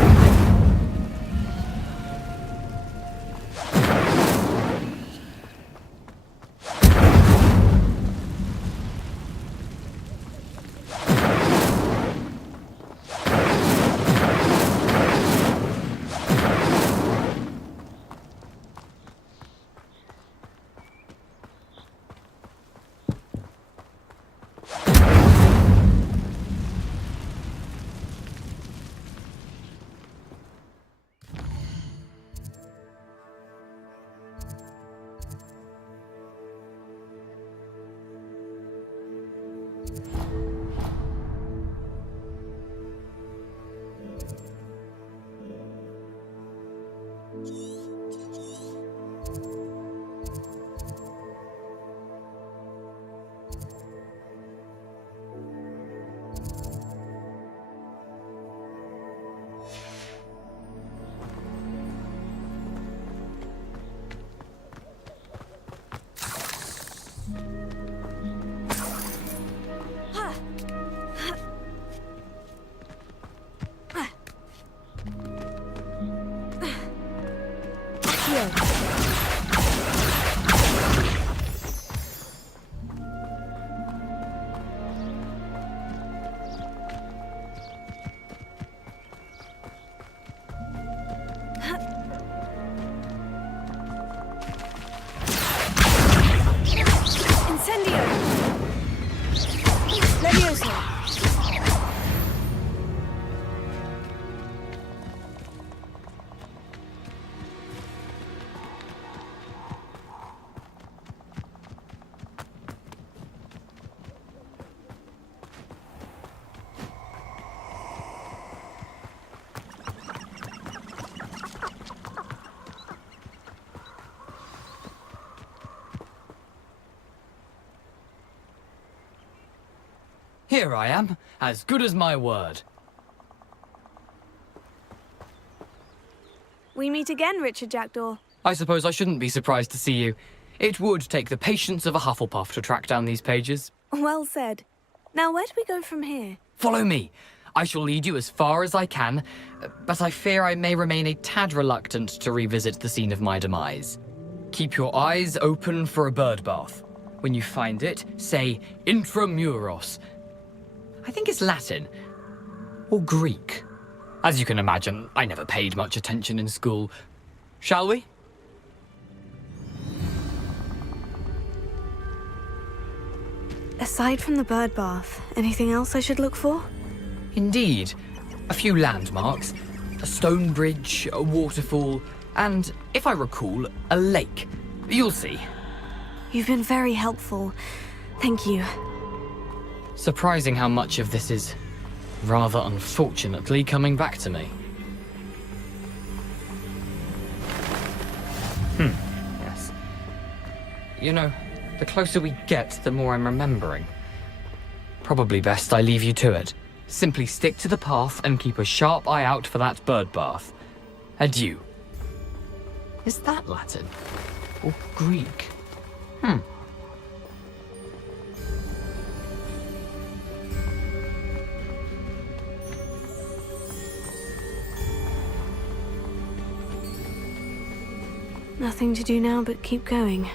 Here I am, as good as my word. We meet again, Richard Jackdaw. I suppose I shouldn't be surprised to see you. It would take the patience of a Hufflepuff to track down these pages. Well said. Now, where do we go from here? Follow me. I shall lead you as far as I can, but I fear I may remain a tad reluctant to revisit the scene of my demise. Keep your eyes open for a bird bath. When you find it, say Intramuros. I think it's Latin. Or Greek. As you can imagine, I never paid much attention in school. Shall we? Aside from the bird bath, anything else I should look for? Indeed. A few landmarks. A stone bridge, a waterfall, and, if I recall, a lake. You'll see. You've been very helpful. Thank you. Surprising how much of this is, rather unfortunately, coming back to me. Yes. You know, the closer we get, the more I'm remembering. Probably best I leave you to it. Simply stick to the path and keep a sharp eye out for that bird bath. Adieu. Is that Latin? Or Greek? Nothing to do now but keep going.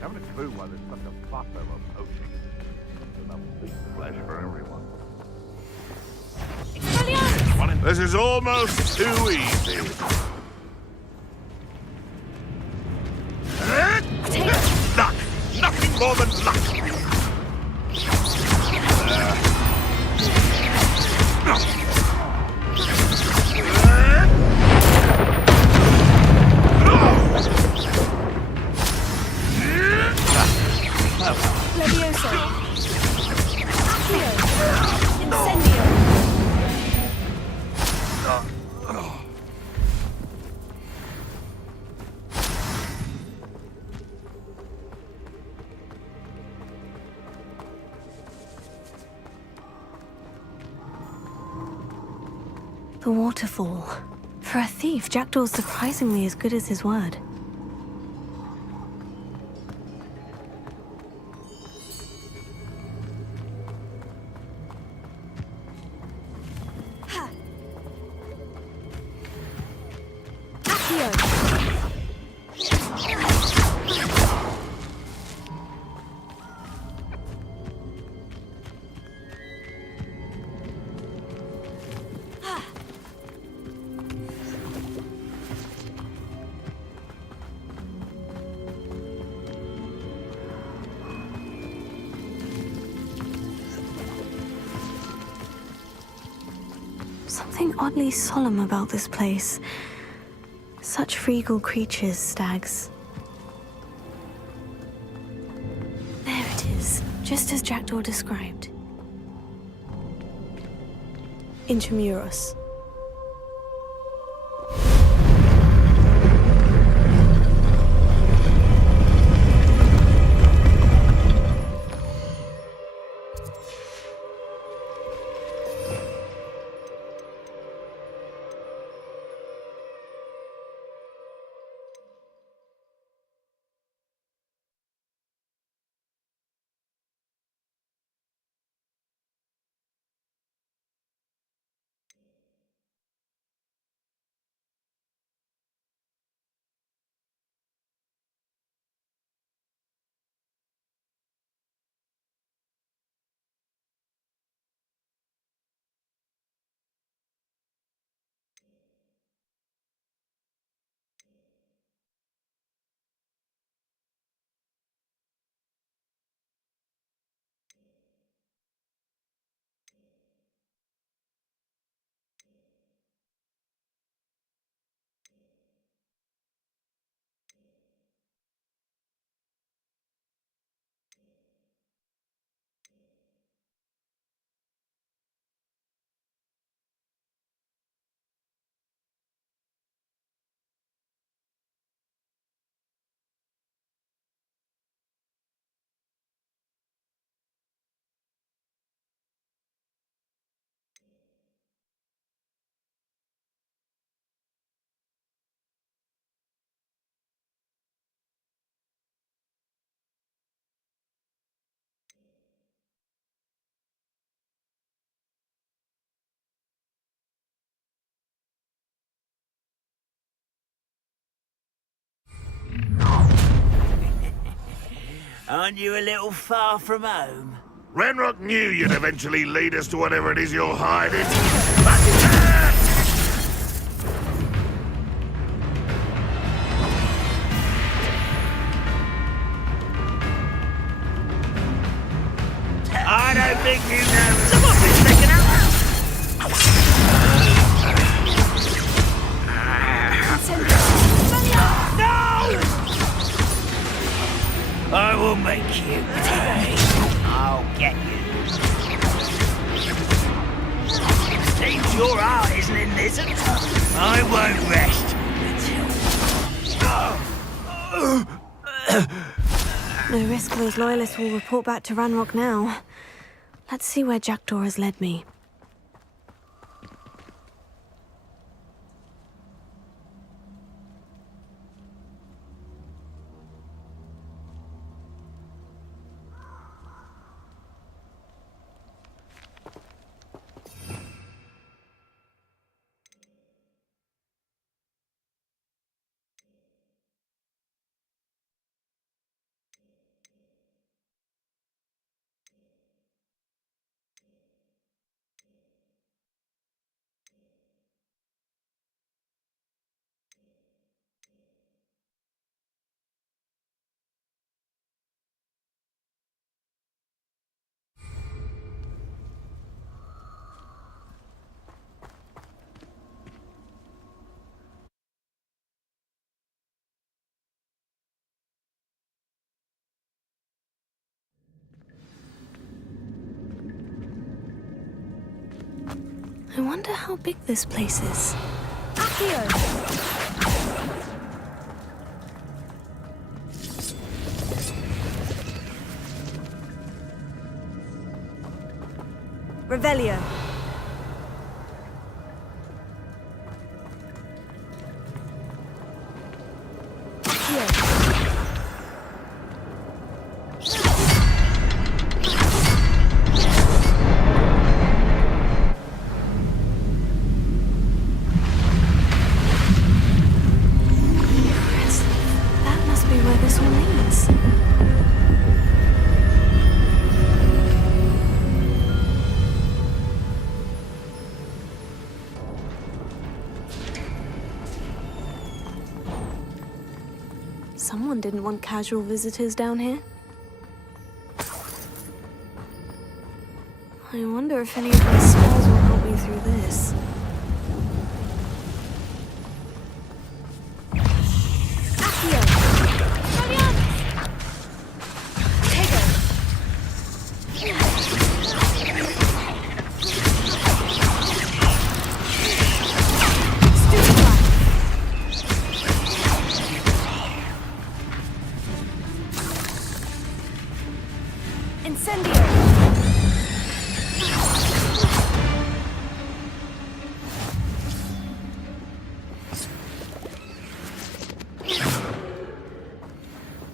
Haven't a clue why there's such a buffer of poaching. Enough big flesh for everyone. This is almost too easy. Luck! Nothing more than luck! Levioso. The waterfall. For a thief, Jackdaw's surprisingly as good as his word. Something oddly solemn about this place. Such regal creatures, stags. There it is, just as Jackdaw described. Intramuros. Aren't you a little far from home? Ranrock knew you'd eventually lead us to whatever it is you're hiding. I don't think you know. Someone's been sticking out. No! I will make you pay. I'll get you. Seems your heart isn't in this. I won't rest until... No risk those loyalists will report back to Ranrock now. Let's see where Jackdaw has led me. I wonder how big this place is. Accio! Revelio. Someone didn't want casual visitors down here. I wonder if any of these spells will help me through this.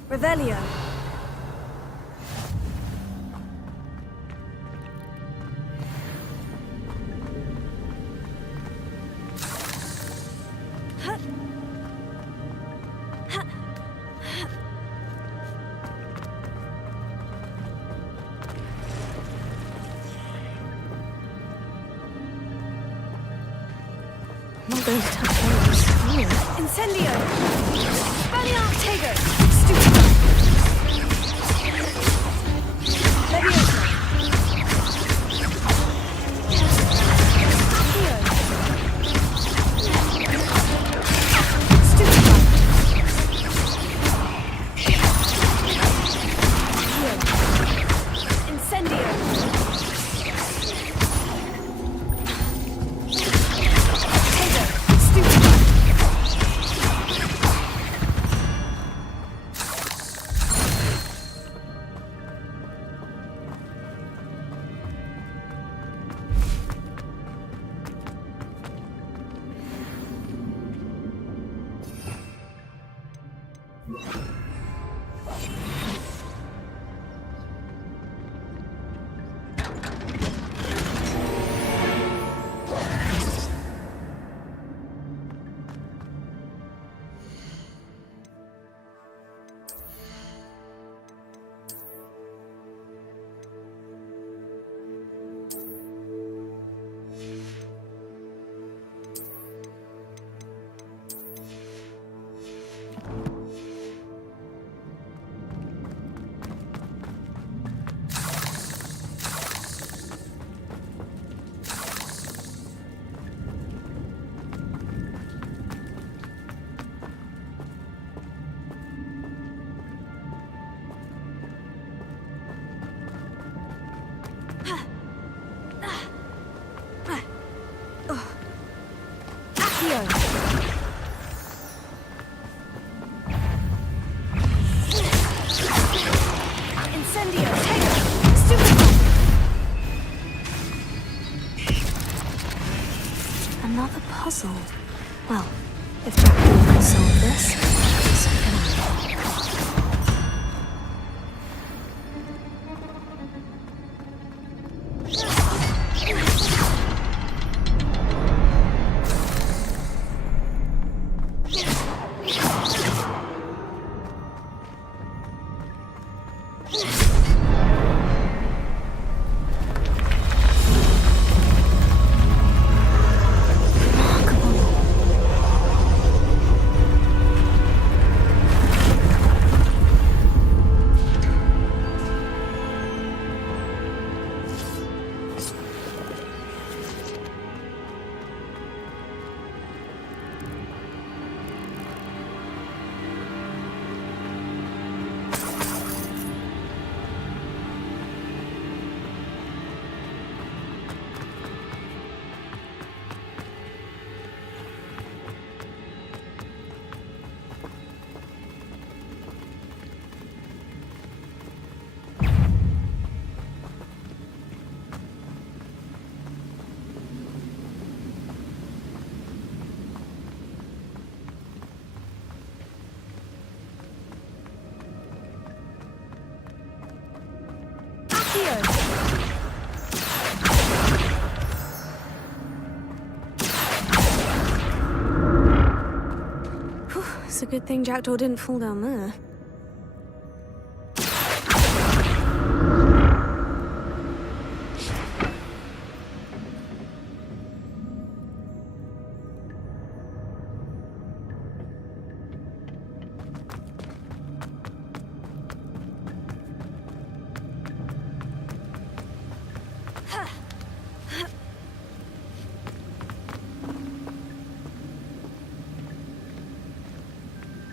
Revelio. I'm not going to touch those. Incendio! Spelliarmtago! Stupid! Leviosa! Accio! Stupid! Incendio! Another puzzle. Well, if Jack can solve this, so can I. It's a good thing Jackdaw didn't fall down there.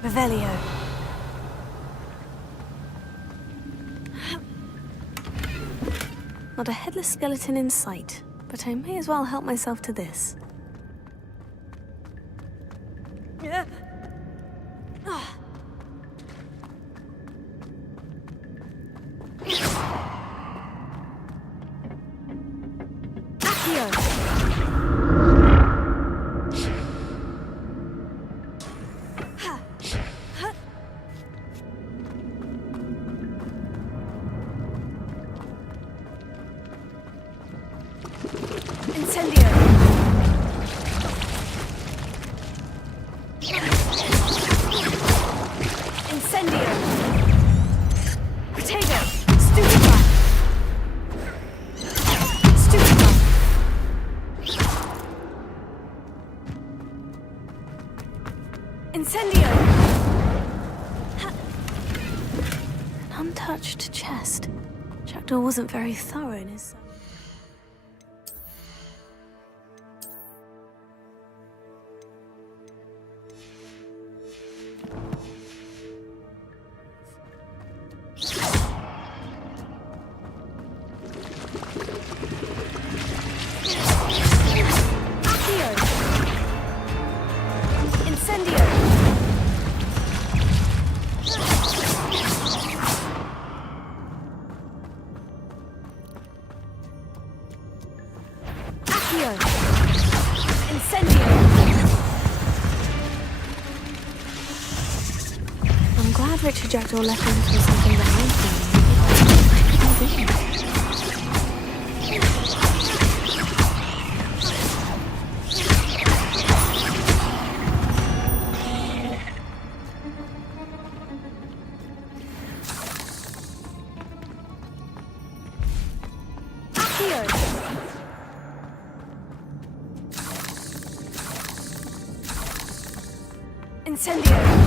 Revelio. Not a headless skeleton in sight, but I may as well help myself to this. Untouched chest. Jackdaw wasn't very thorough in his... I'm glad Richard Jackdaw left into something behind for me. I couldn't do it. Incendio!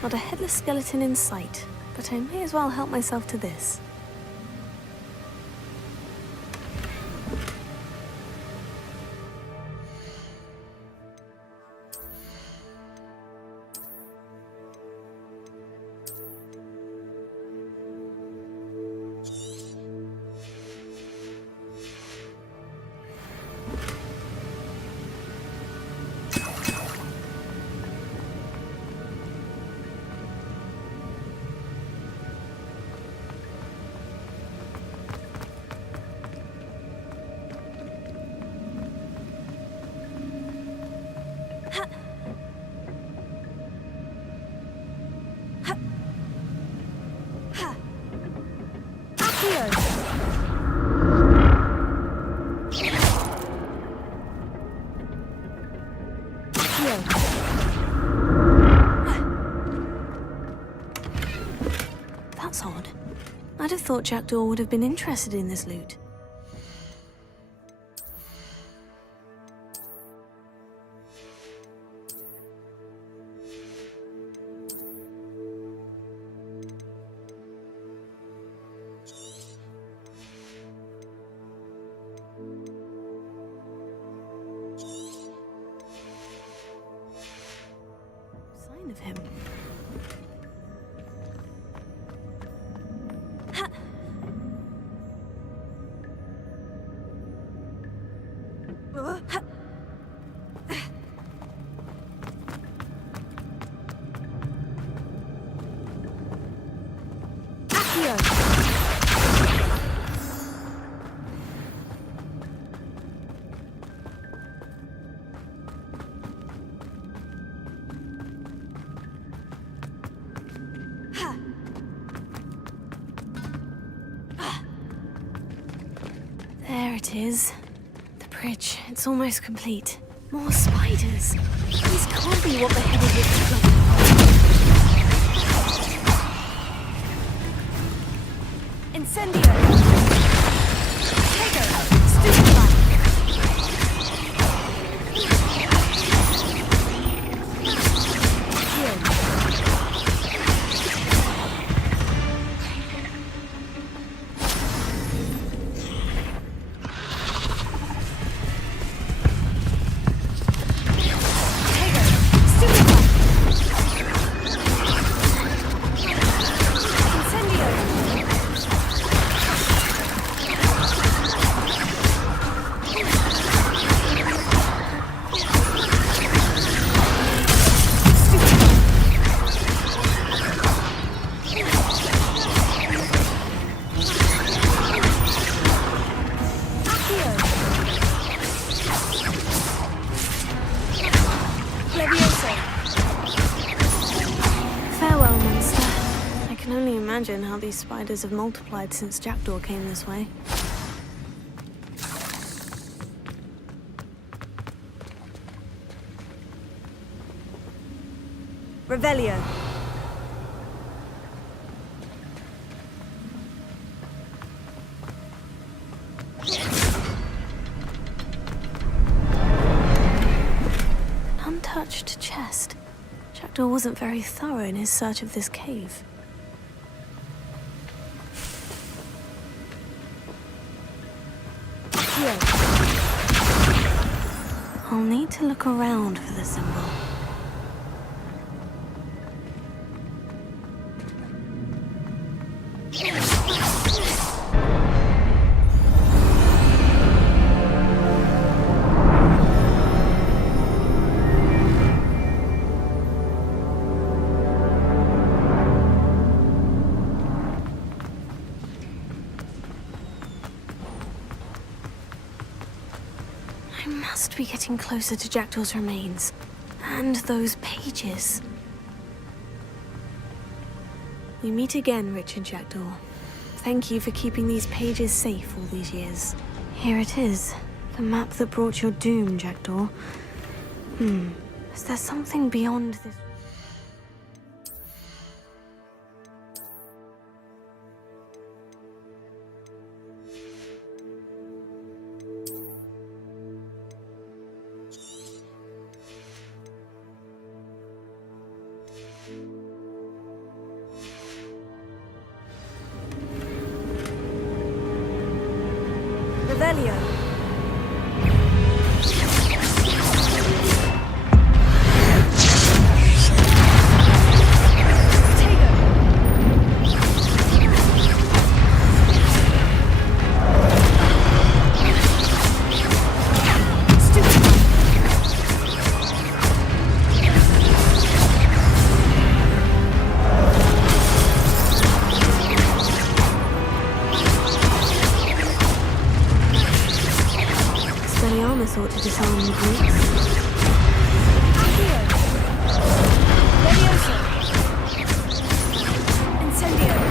Not a headless skeleton in sight, but I may as well help myself to this. That's odd. I'd have thought Jackdaw would have been interested in this loot. Sign of him. There it is. The bridge. It's almost complete. More spiders. These can't be what the head of it looked like. Incendio! Tego! Stupefy! Farewell, monster. I can only imagine how these spiders have multiplied since Jackdaw came this way. Revelio. An untouched chest. Jackdaw wasn't very thorough in his search of this cave. Here. I'll need to look around for the symbol. I must be getting closer to Jackdaw's remains. And those pages. We meet again, Richard Jackdaw. Thank you for keeping these pages safe all these years. Here it is. The map that brought your doom, Jackdaw. Is there something beyond this? Expelliarmus. Ought to disarm the Greeks. Incendio.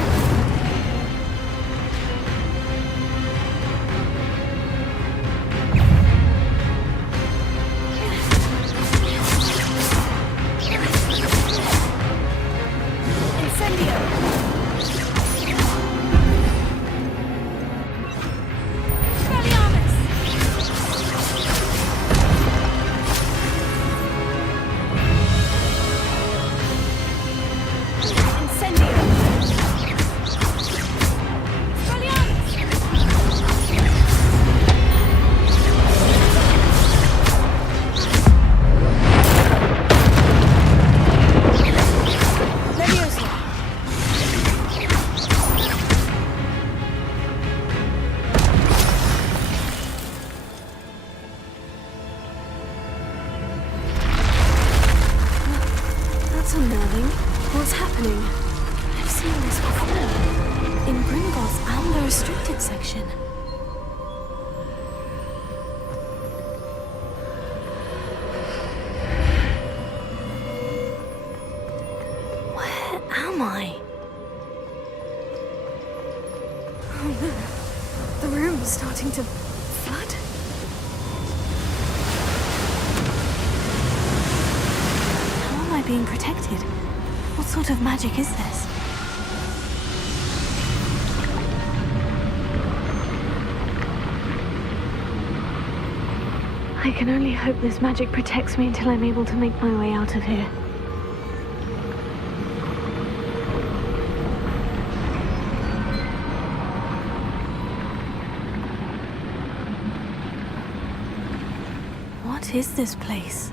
That's unnerving. What's happening? I've seen this before. In Gringotts and the restricted section. Where am I? Oh no. The room's starting to flood. How am I being protected? What sort of magic is this? I can only hope this magic protects me until I'm able to make my way out of here. What is this place?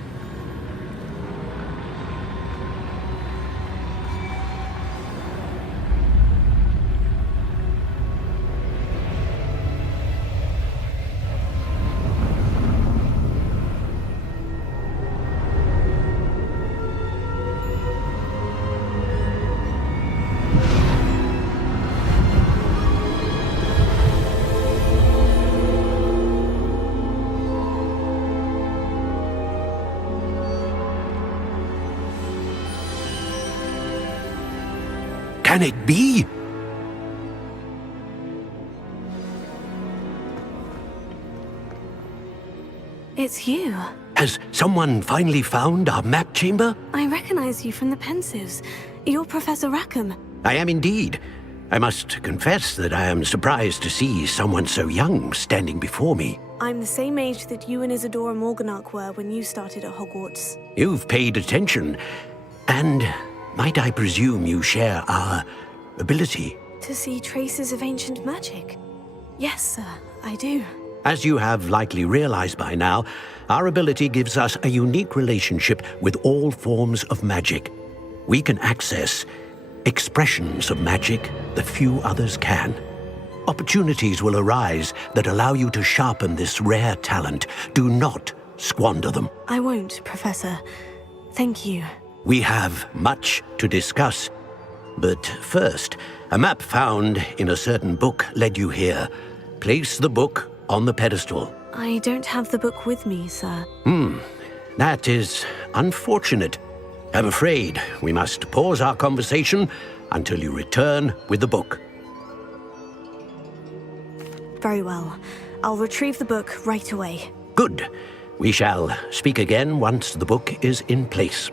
Can it be? It's you. Has someone finally found our map chamber? I recognize you from the Pensives. You're Professor Rackham. I am indeed. I must confess that I am surprised to see someone so young standing before me. I'm the same age that you and Isadora Morganach were when you started at Hogwarts. You've paid attention, and might I presume you share our ability? To see traces of ancient magic? Yes, sir, I do. As you have likely realized by now, our ability gives us a unique relationship with all forms of magic. We can access expressions of magic that few others can. Opportunities will arise that allow you to sharpen this rare talent. Do not squander them. I won't, Professor. Thank you. We have much to discuss. But first, a map found in a certain book led you here. Place the book on the pedestal. I don't have the book with me, sir. That is unfortunate. I'm afraid we must pause our conversation until you return with the book. Very well. I'll retrieve the book right away. Good. We shall speak again once the book is in place.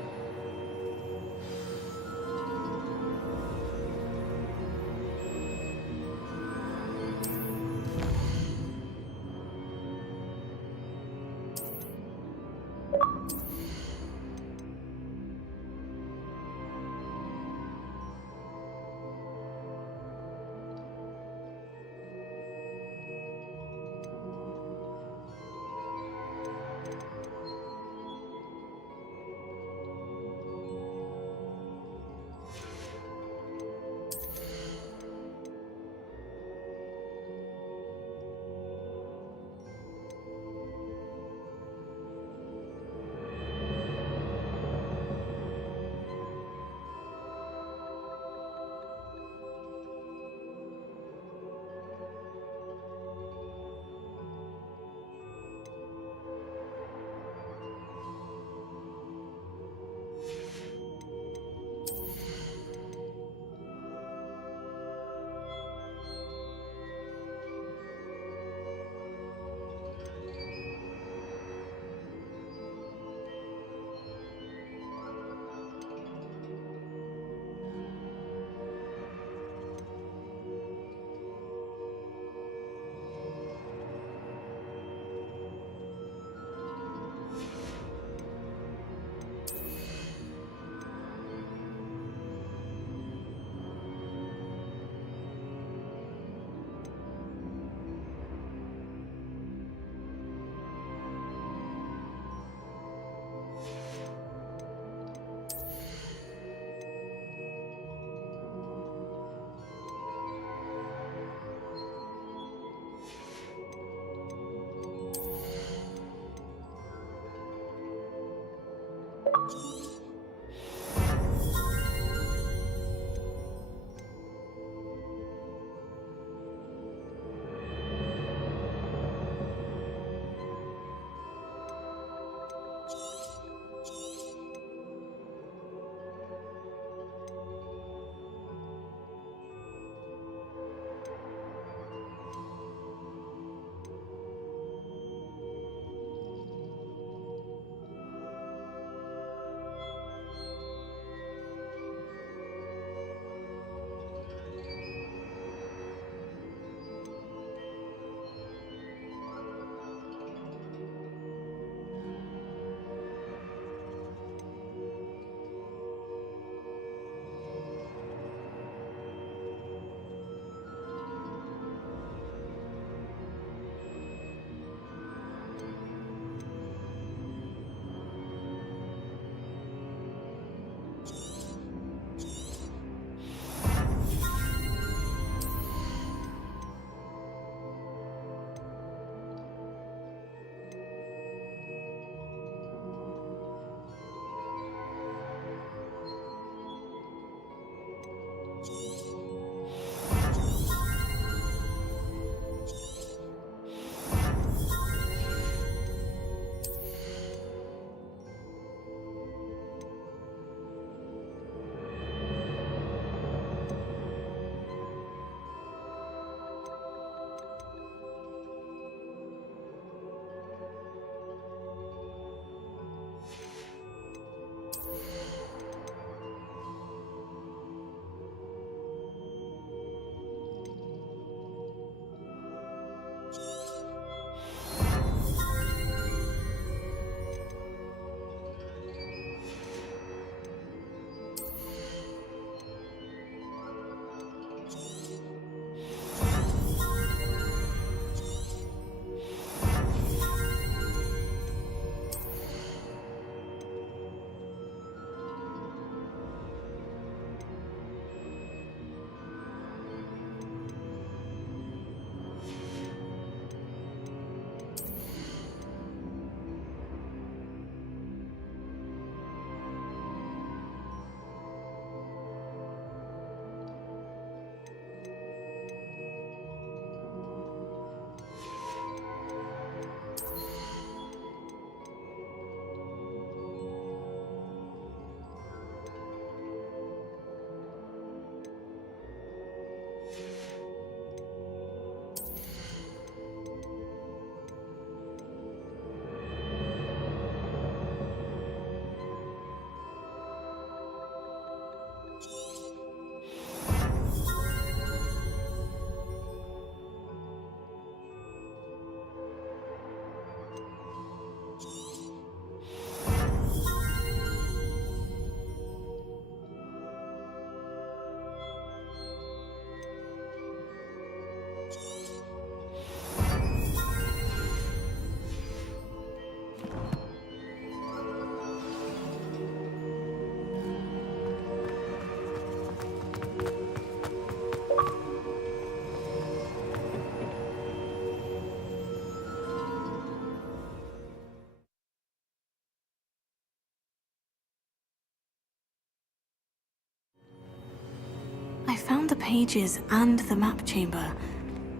I found the pages and the map chamber.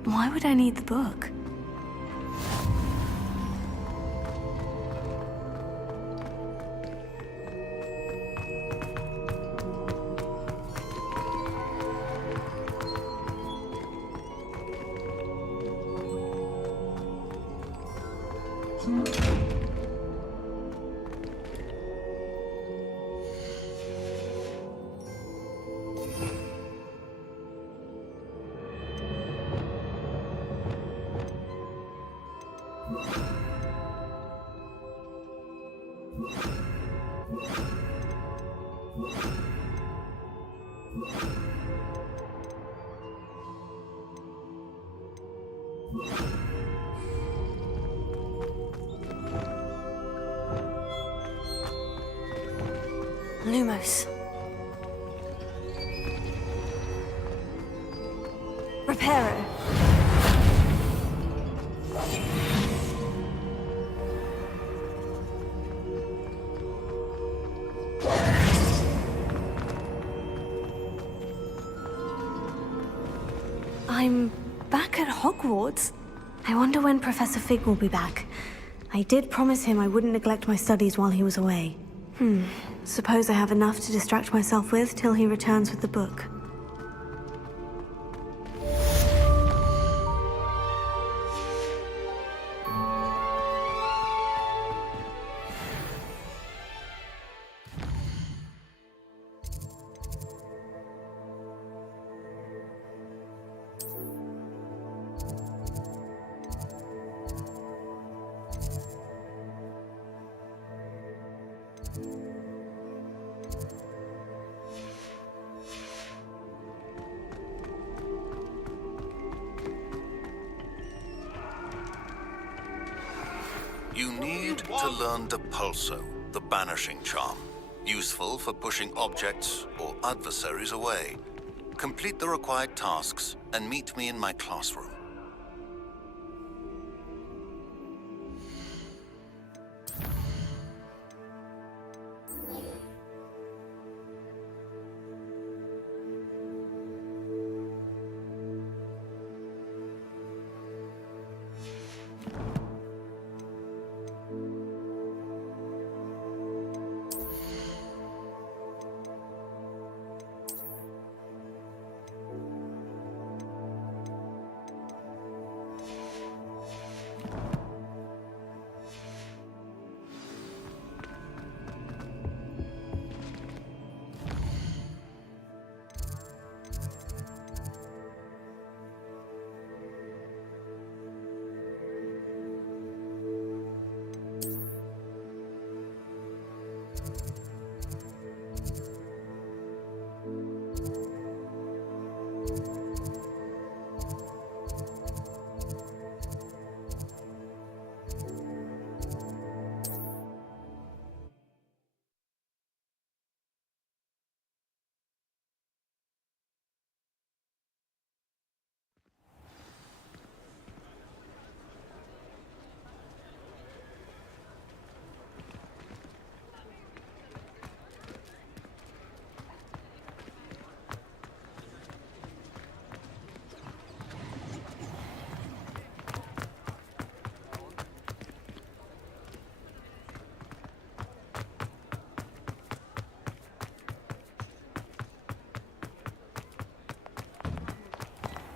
Why would I need the book? Lumos. Reparo. I'm back at Hogwarts. I wonder when Professor Fig will be back. I did promise him I wouldn't neglect my studies while he was away. Suppose I have enough to distract myself with till he returns with the book. You need to learn Depulso, the banishing charm. Useful for pushing objects or adversaries away. Complete the required tasks and meet me in my classroom.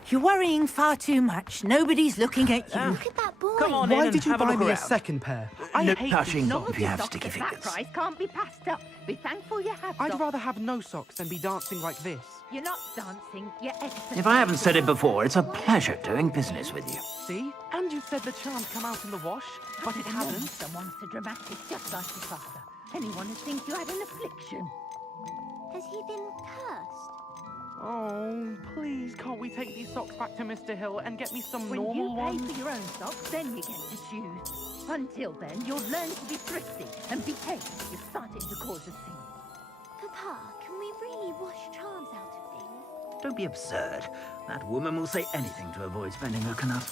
You're worrying far too much. Nobody's looking at you. Look at that boy. Come on Why in did and you have a buy look me a around. second pair? I No hate passing these- socks if you have sticky fingers. That price can't be passed up. Be thankful you have I'd socks. rather have no socks than be dancing like this. You're not dancing, you're exercising. If I haven't said it before, it's a pleasure doing business with you. See? And you said the charms come out in the wash, but it hasn't. Someone so dramatic, just like your father. Anyone would think you had an affliction. Has he been cursed? Oh, please, can't we take these socks back to Mr. Hill and get me some When normal you pay ones? for your own socks, then you get to choose. Until then, you'll learn to be thrifty and behave. You're starting to cause a scene. Papa, can we really wash charms out of things? Don't be absurd. That woman will say anything to avoid spending her canut.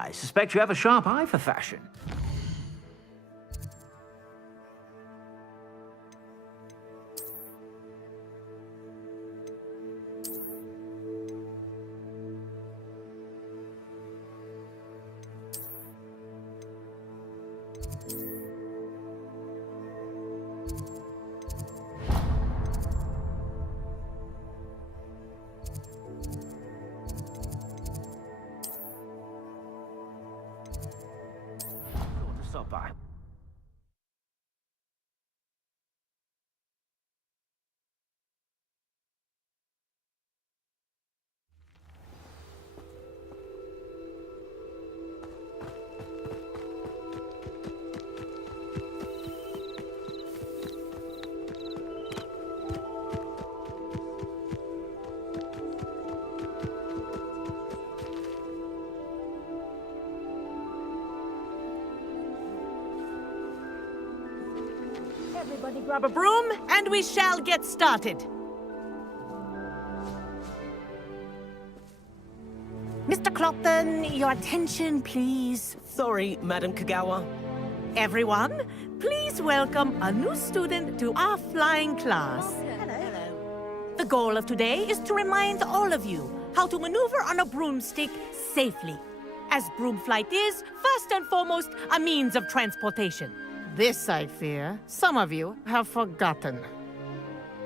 I suspect you have a sharp eye for fashion. Stop by. Everybody grab a broom, and we shall get started. Mr. Clopton, your attention, please. Sorry, Madam Kagawa. Everyone, please welcome a new student to our flying class. Hello. The goal of today is to remind all of you how to maneuver on a broomstick safely, as broom flight is, first and foremost, a means of transportation. This, I fear, some of you have forgotten.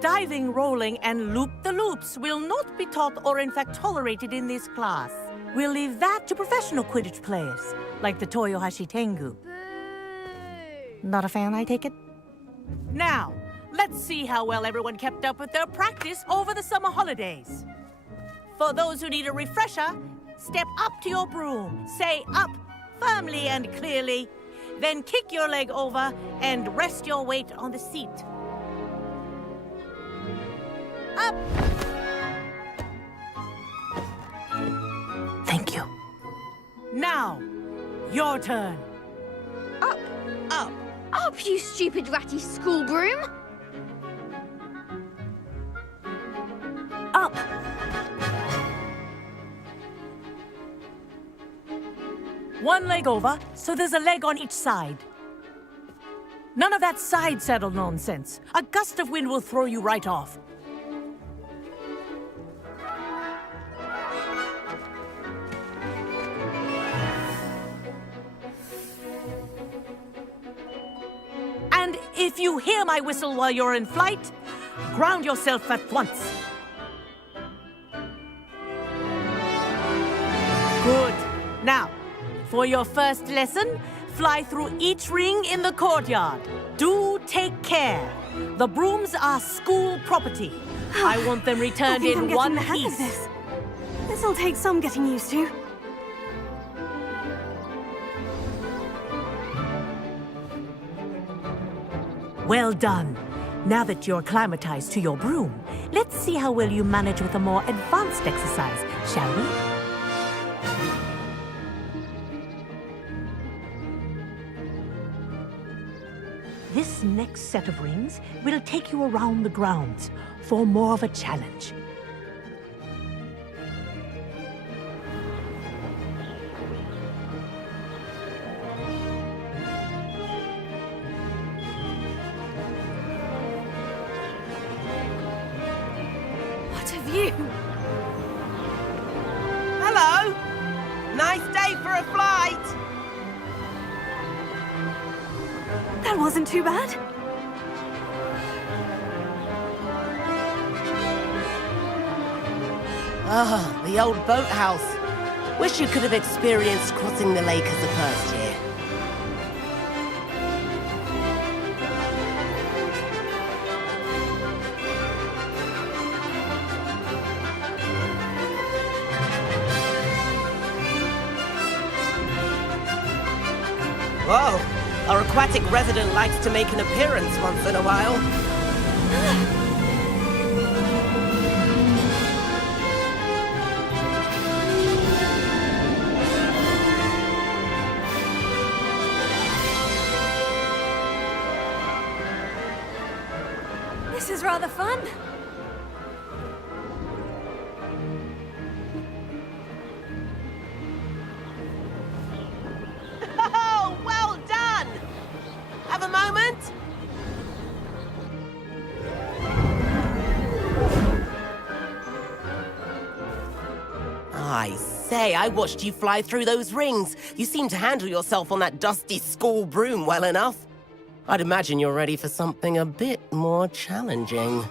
Diving, rolling, and loop-the-loops will not be taught or in fact tolerated in this class. We'll leave that to professional Quidditch players, like the Toyohashi Tengu. Not a fan, I take it? Now, let's see how well everyone kept up with their practice over the summer holidays. For those who need a refresher, step up to your broom, say up firmly and clearly, then kick your leg over and rest your weight on the seat. Up! Thank you. Now, your turn. Up! Up! Up, you stupid ratty school broom! Up! One leg over, so there's a leg on each side. None of that side saddle nonsense. A gust of wind will throw you right off. And if you hear my whistle while you're in flight, ground yourself at once. Good. Now, for your first lesson, fly through each ring in the courtyard. Do take care. The brooms are school property. I want them returned in one piece. This'll take some getting used to. Well done. Now that you're acclimatized to your broom, let's see how well you manage with a more advanced exercise, shall we? This next set of rings will take you around the grounds for more of a challenge. What a view! Hello! Nice day for a flight! That wasn't too bad. Ah, the old boathouse. Wish you could have experienced crossing the lake as a first year. Whoa! Our aquatic resident likes to make an appearance once in a while. This is rather fun. I say, I watched you fly through those rings. You seem to handle yourself on that dusty school broom well enough. I'd imagine you're ready for something a bit more challenging.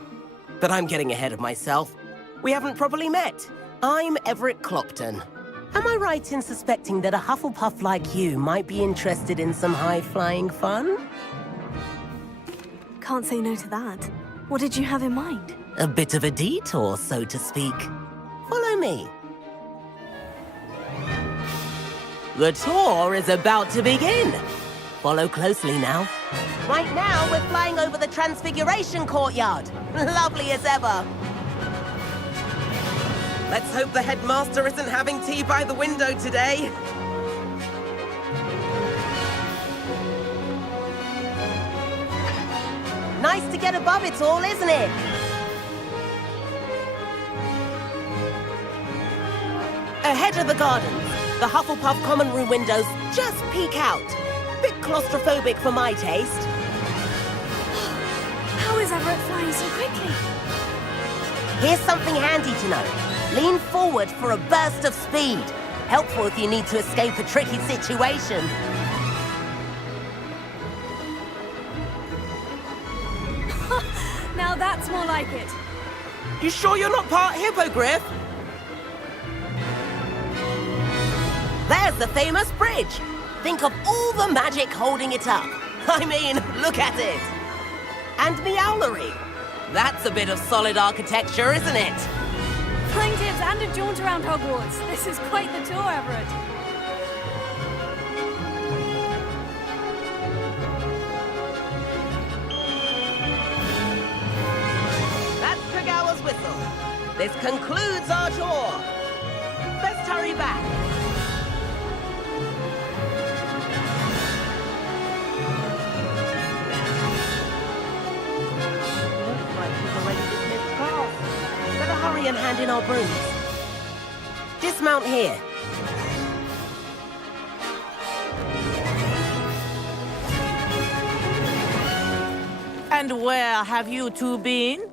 But I'm getting ahead of myself. We haven't properly met. I'm Everett Clopton. Am I right in suspecting that a Hufflepuff like you might be interested in some high-flying fun? Can't say no to that. What did you have in mind? A bit of a detour, so to speak. Follow me. The tour is about to begin. Follow closely now. Right now, we're flying over the Transfiguration Courtyard. Lovely as ever. Let's hope the headmaster isn't having tea by the window today. Nice to get above it all, isn't it? Ahead of the gardens, the Hufflepuff common room windows just peek out. Bit claustrophobic for my taste. How is Everett flying so quickly? Here's something handy to know. Lean forward for a burst of speed. Helpful if you need to escape a tricky situation. Now that's more like it. You sure you're not part hippogriff? There's the famous bridge. Think of all the magic holding it up. I mean, look at it. And the owlery. That's a bit of solid architecture, isn't it? Flying tips and a jaunt around Hogwarts. This is quite the tour, Everett. That's Kagawa's whistle. This concludes our tour. Best hurry back. Looks like we've already dismissed class. Better hurry and hand in our brooms. Dismount here. And where have you two been?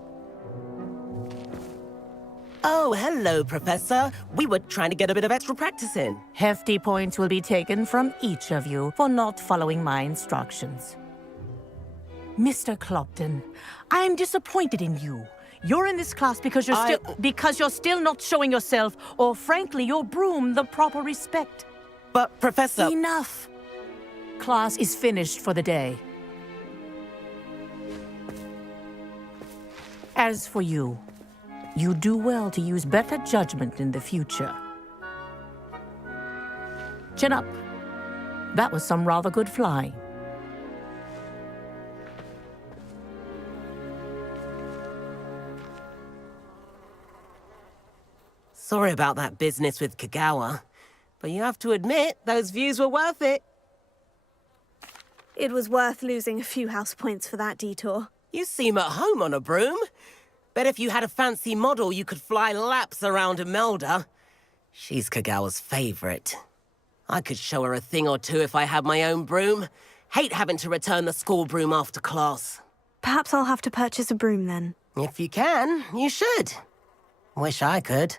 Oh, hello, Professor. We were trying to get a bit of extra practice in. Hefty points will be taken from each of you for not following my instructions. Mr. Clopton, I'm disappointed in you. You're in this class because you're still not showing yourself, or frankly, your broom the proper respect. But, Professor... Enough. Class is finished for the day. As for you, you do well to use better judgment in the future. Chin up. That was some rather good flying. Sorry about that business with Kagawa, but you have to admit, those views were worth it. It was worth losing a few house points for that detour. You seem at home on a broom. Bet if you had a fancy model, you could fly laps around Imelda. She's Kagawa's favorite. I could show her a thing or two if I had my own broom. Hate having to return the school broom after class. Perhaps I'll have to purchase a broom then. If you can, you should. Wish I could.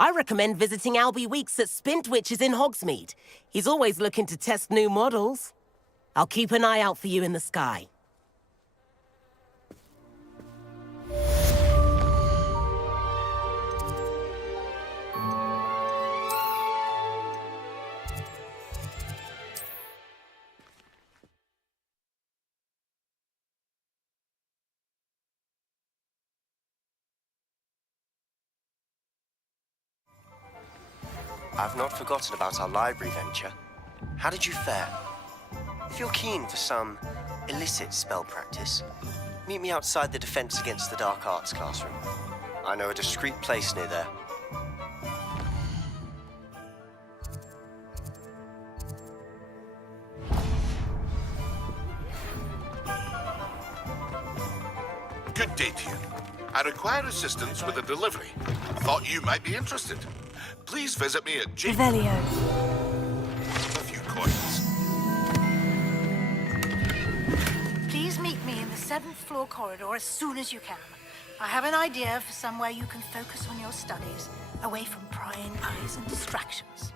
I recommend visiting Albie Weeks at Spintwitches in Hogsmeade. He's always looking to test new models. I'll keep an eye out for you in the sky. I've not forgotten about our library venture. How did you fare? If you're keen for some illicit spell practice, meet me outside the Defense Against the Dark Arts classroom. I know a discreet place near there. Good day to you. I require assistance with a delivery. Thought you might be interested. Please visit me at J... Revelio. A few coins. Please meet me in the 7th floor corridor as soon as you can. I have an idea for somewhere you can focus on your studies, away from prying eyes and distractions.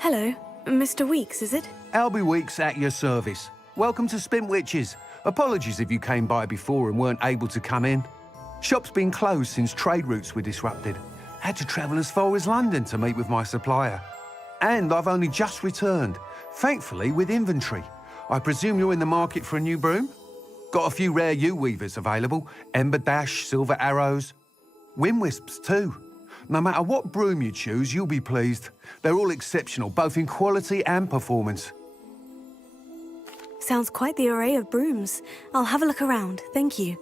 Hello, Mr. Weeks, is it? Albie Weeks at your service. Welcome to Spintwitches. Apologies if you came by before and weren't able to come in. Shop's been closed since trade routes were disrupted. Had to travel as far as London to meet with my supplier. And I've only just returned, thankfully with inventory. I presume you're in the market for a new broom? Got a few rare U-weavers available, Ember Dash, Silver Arrows. Wind Wisps too. No matter what broom you choose, you'll be pleased. They're all exceptional, both in quality and performance. Sounds quite the array of brooms. I'll have a look around, thank you.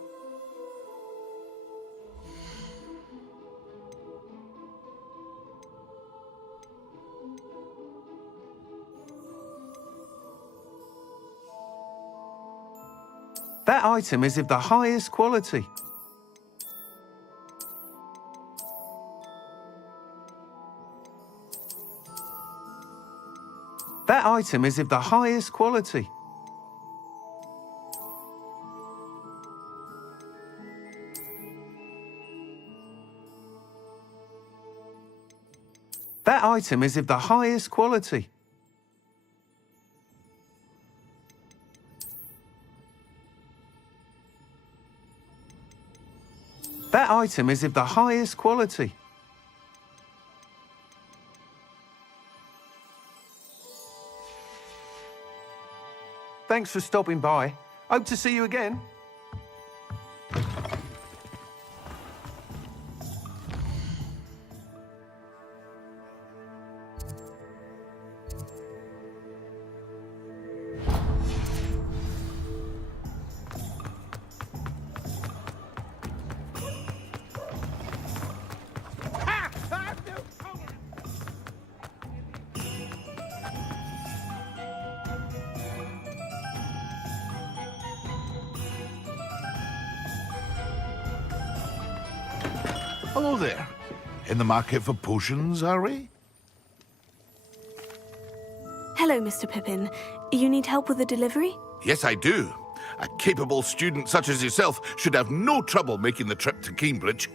That item is of the highest quality. That item is of the highest quality. That item is of the highest quality. That item is of the highest quality. Thanks for stopping by. Hope to see you again. Hello there. In the market for potions, are we? Hello, Mr. Pippin. You need help with the delivery? Yes, I do. A capable student such as yourself should have no trouble making the trip to Cambridge.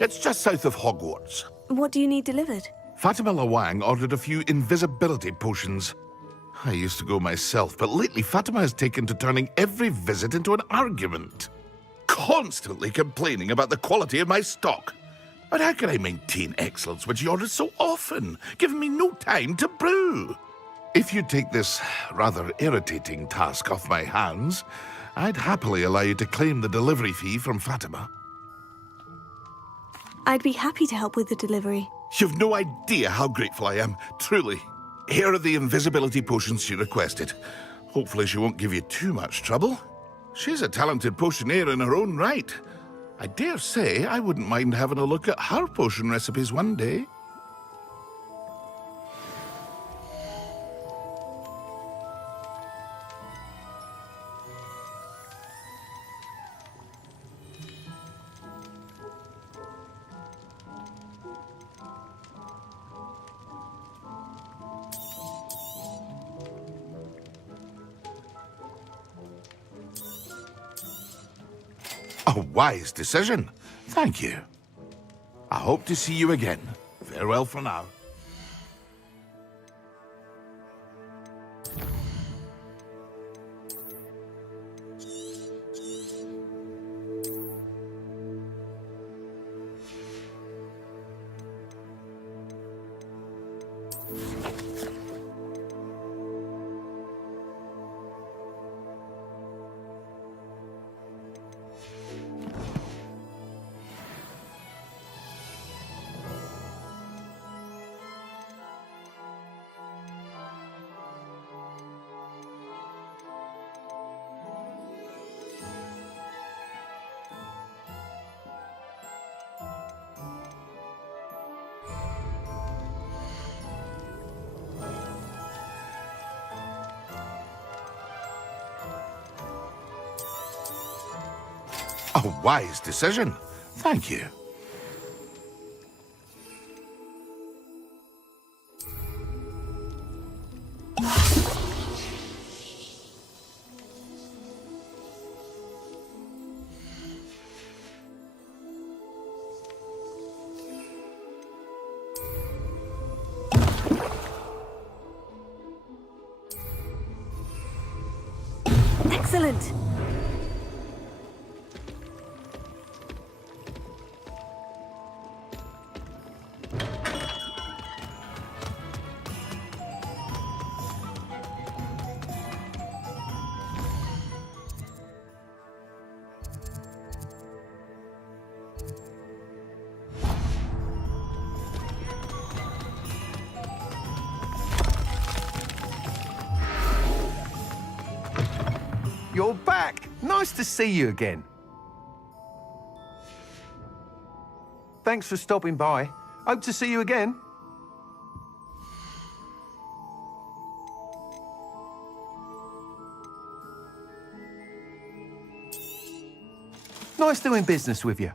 It's just south of Hogwarts. What do you need delivered? Fatima Lawang ordered a few invisibility potions. I used to go myself, but lately Fatima has taken to turning every visit into an argument. Constantly complaining about the quality of my stock. But how can I maintain excellence when she orders so often, giving me no time to brew? If you take this rather irritating task off my hands, I'd happily allow you to claim the delivery fee from Fatima. I'd be happy to help with the delivery. You've no idea how grateful I am, truly. Here are the invisibility potions she requested. Hopefully she won't give you too much trouble. She's a talented potioneer in her own right. I dare say I wouldn't mind having a look at her potion recipes one day. A wise decision. Thank you. I hope to see you again. Farewell for now. A wise decision. Thank you. Excellent. You're back! Nice to see you again. Thanks for stopping by. Hope to see you again. Nice doing business with you.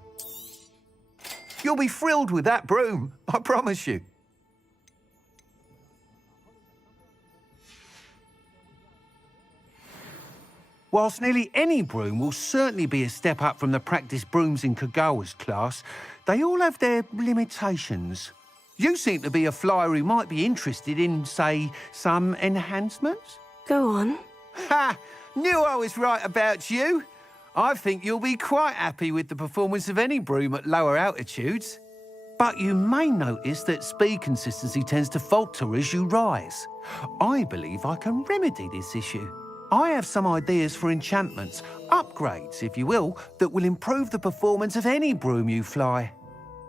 You'll be thrilled with that broom, I promise you. Whilst nearly any broom will certainly be a step up from the practice brooms in Kagawa's class, they all have their limitations. You seem to be a flyer who might be interested in, say, some enhancements? Go on. Ha! Knew I was right about you. I think you'll be quite happy with the performance of any broom at lower altitudes. But you may notice that speed consistency tends to falter as you rise. I believe I can remedy this issue. I have some ideas for enchantments, upgrades, if you will, that will improve the performance of any broom you fly.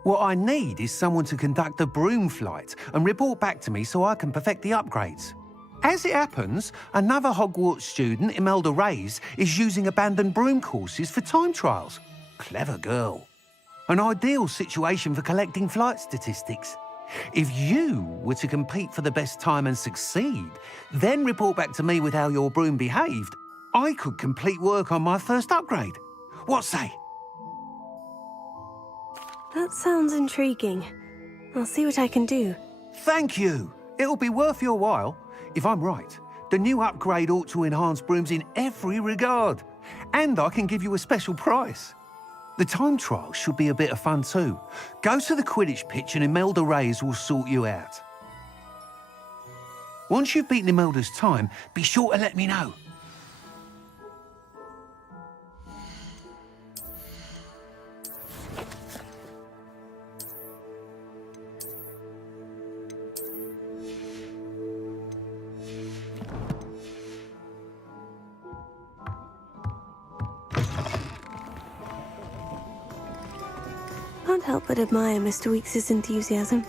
What I need is someone to conduct a broom flight and report back to me so I can perfect the upgrades. As it happens, another Hogwarts student, Imelda Reyes, is using abandoned broom courses for time trials. Clever girl. An ideal situation for collecting flight statistics. If you were to compete for the best time and succeed, then report back to me with how your broom behaved, I could complete work on my first upgrade. What say? That sounds intriguing. I'll see what I can do. Thank you. It'll be worth your while. If I'm right, the new upgrade ought to enhance brooms in every regard. And I can give you a special price. The time trial should be a bit of fun too. Go to the Quidditch pitch and Imelda Reyes will sort you out. Once you've beaten Imelda's time, be sure to let me know. Can't help but admire Mr. Weekes' enthusiasm.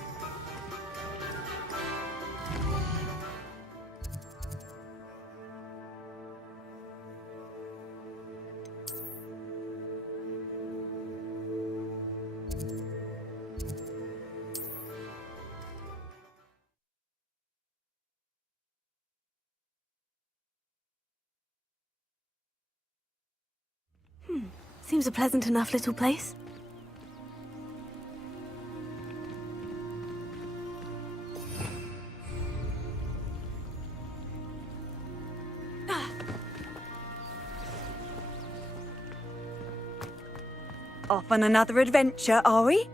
Seems a pleasant enough little place. Off on another adventure, are we?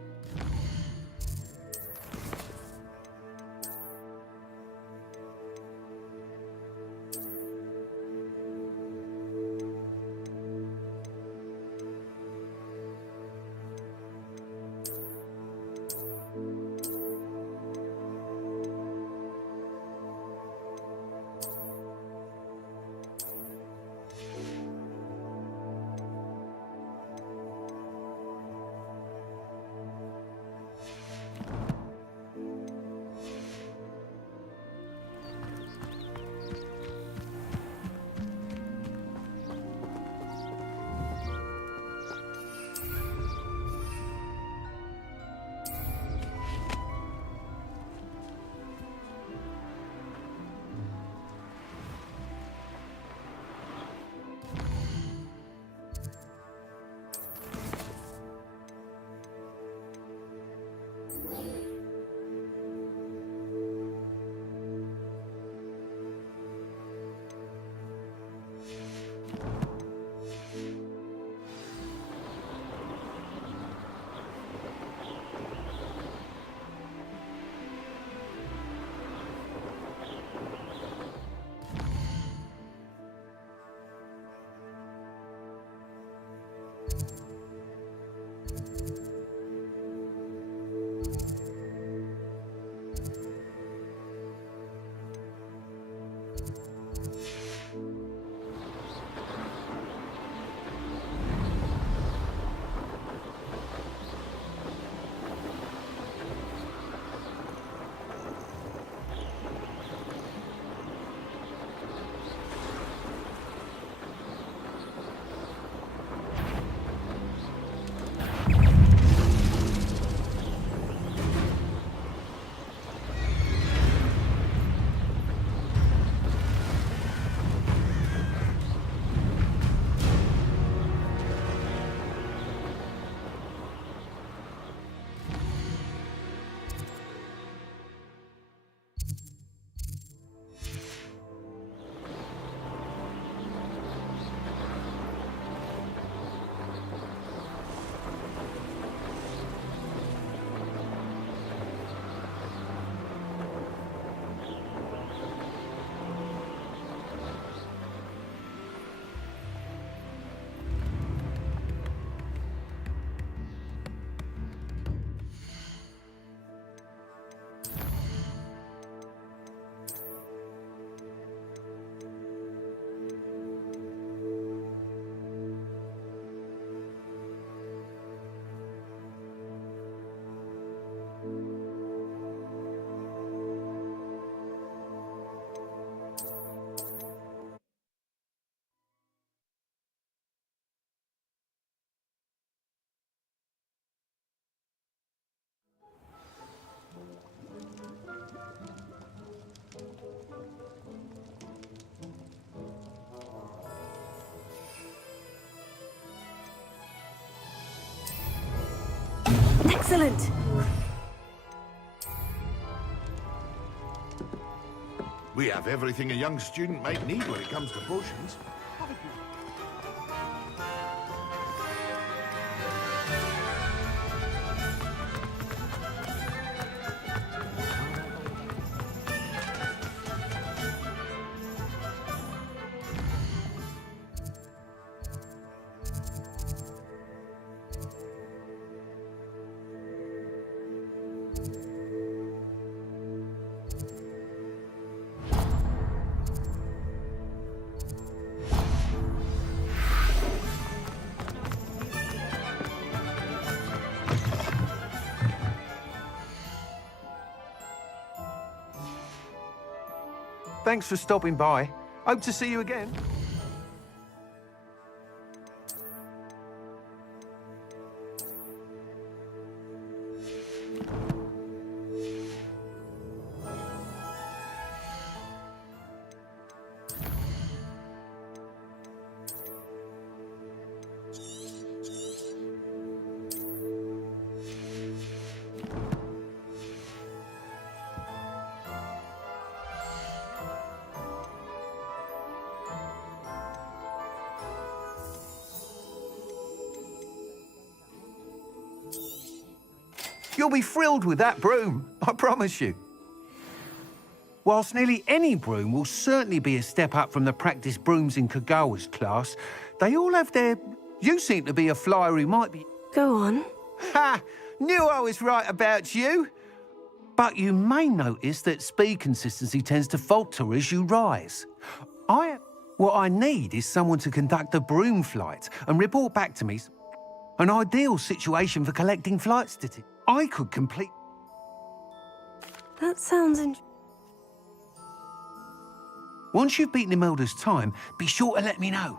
Excellent! We have everything a young student might need when it comes to potions. Thanks for stopping by. Hope to see you again. You'll be thrilled with that broom, I promise you. Whilst nearly any broom will certainly be a step up from the practice brooms in Kagawa's class, they all have their... You seem to be a flyer who might be... Go on. Ha! Knew I was right about you. But you may notice that speed consistency tends to falter as you rise. What I need is someone to conduct a broom flight and report back to me. An ideal situation for collecting flight statistics. I could complete... That sounds Once you've beaten Imelda's time, be sure to let me know.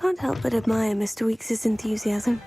Can't help but admire Mr. Weekes' enthusiasm.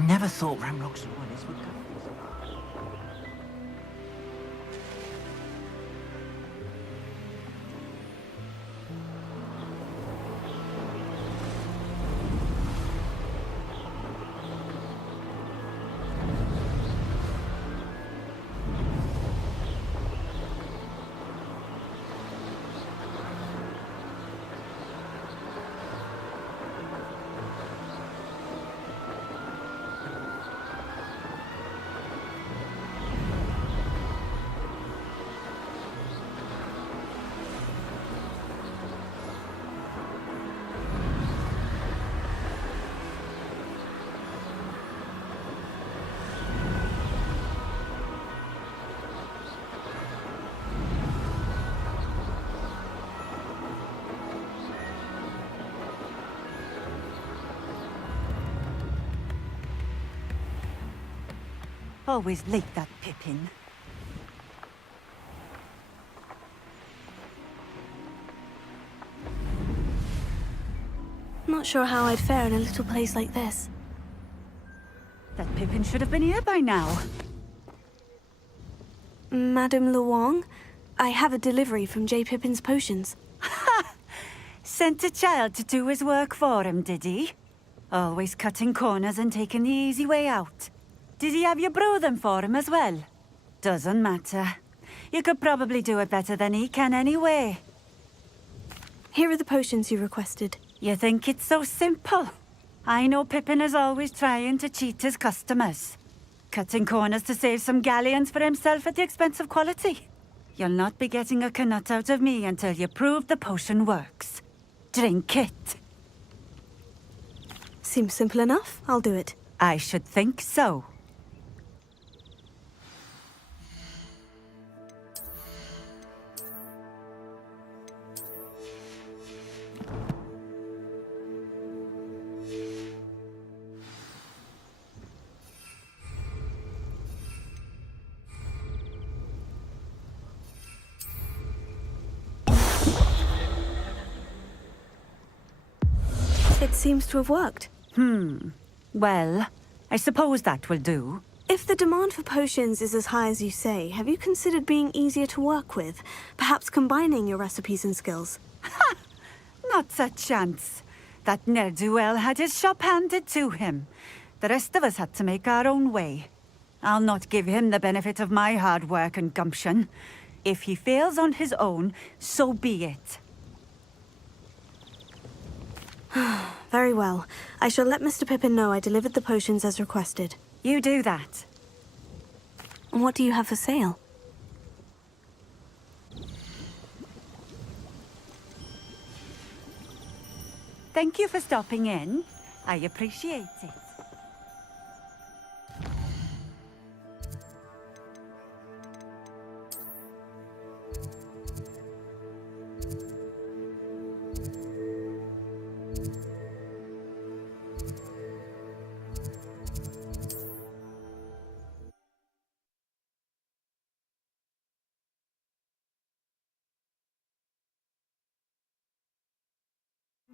I never thought Ramrock's lawyers would go this far. Always late, that Pippin. Not sure how I'd fare in a little place like this. That Pippin should have been here by now. Madame Luong, I have a delivery from J. Pippin's potions. Ha! Sent a child to do his work for him, did he? Always cutting corners and taking the easy way out. Did he have you brew them for him as well? Doesn't matter. You could probably do it better than he can anyway. Here are the potions you requested. You think it's so simple? I know Pippin is always trying to cheat his customers. Cutting corners to save some galleons for himself at the expense of quality. You'll not be getting a canut out of me until you prove the potion works. Drink it. Seems simple enough. I'll do it. I should think so. It seems to have worked. Well, I suppose that will do. If the demand for potions is as high as you say, have you considered being easier to work with? Perhaps combining your recipes and skills? Ha! Not a chance. That ne'er-do-well had his shop handed to him. The rest of us had to make our own way. I'll not give him the benefit of my hard work and gumption. If he fails on his own, so be it. Very well. I shall let Mr. Pippin know I delivered the potions as requested. You do that. What do you have for sale? Thank you for stopping in. I appreciate it.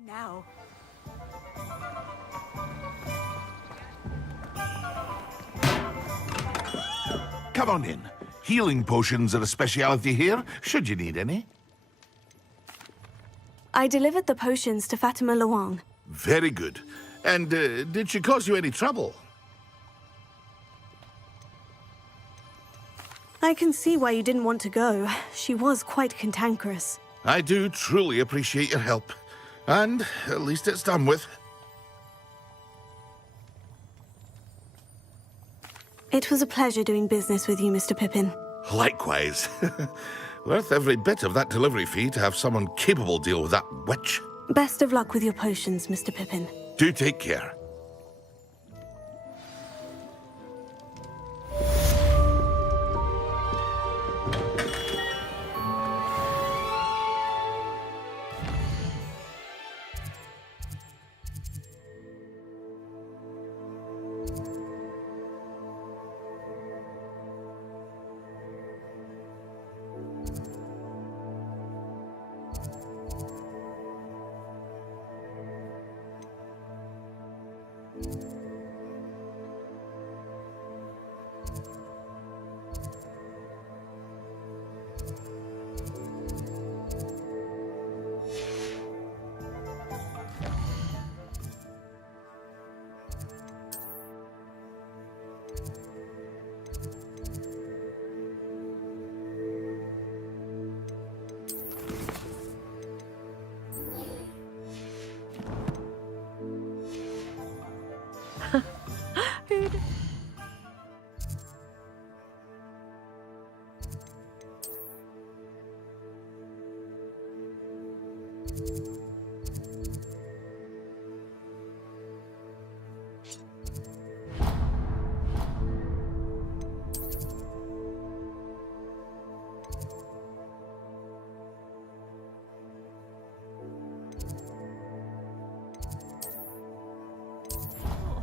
Now. Come on in. Healing potions are a speciality here, should you need any. I delivered the potions to Fatima Luang. Very good. And did she cause you any trouble? I can see why you didn't want to go. She was quite cantankerous. I do truly appreciate your help. And at least it's done with. It was a pleasure doing business with you, Mr. Pippin. Likewise. Worth every bit of that delivery fee to have someone capable deal with that witch. Best of luck with your potions, Mr. Pippin. Do take care.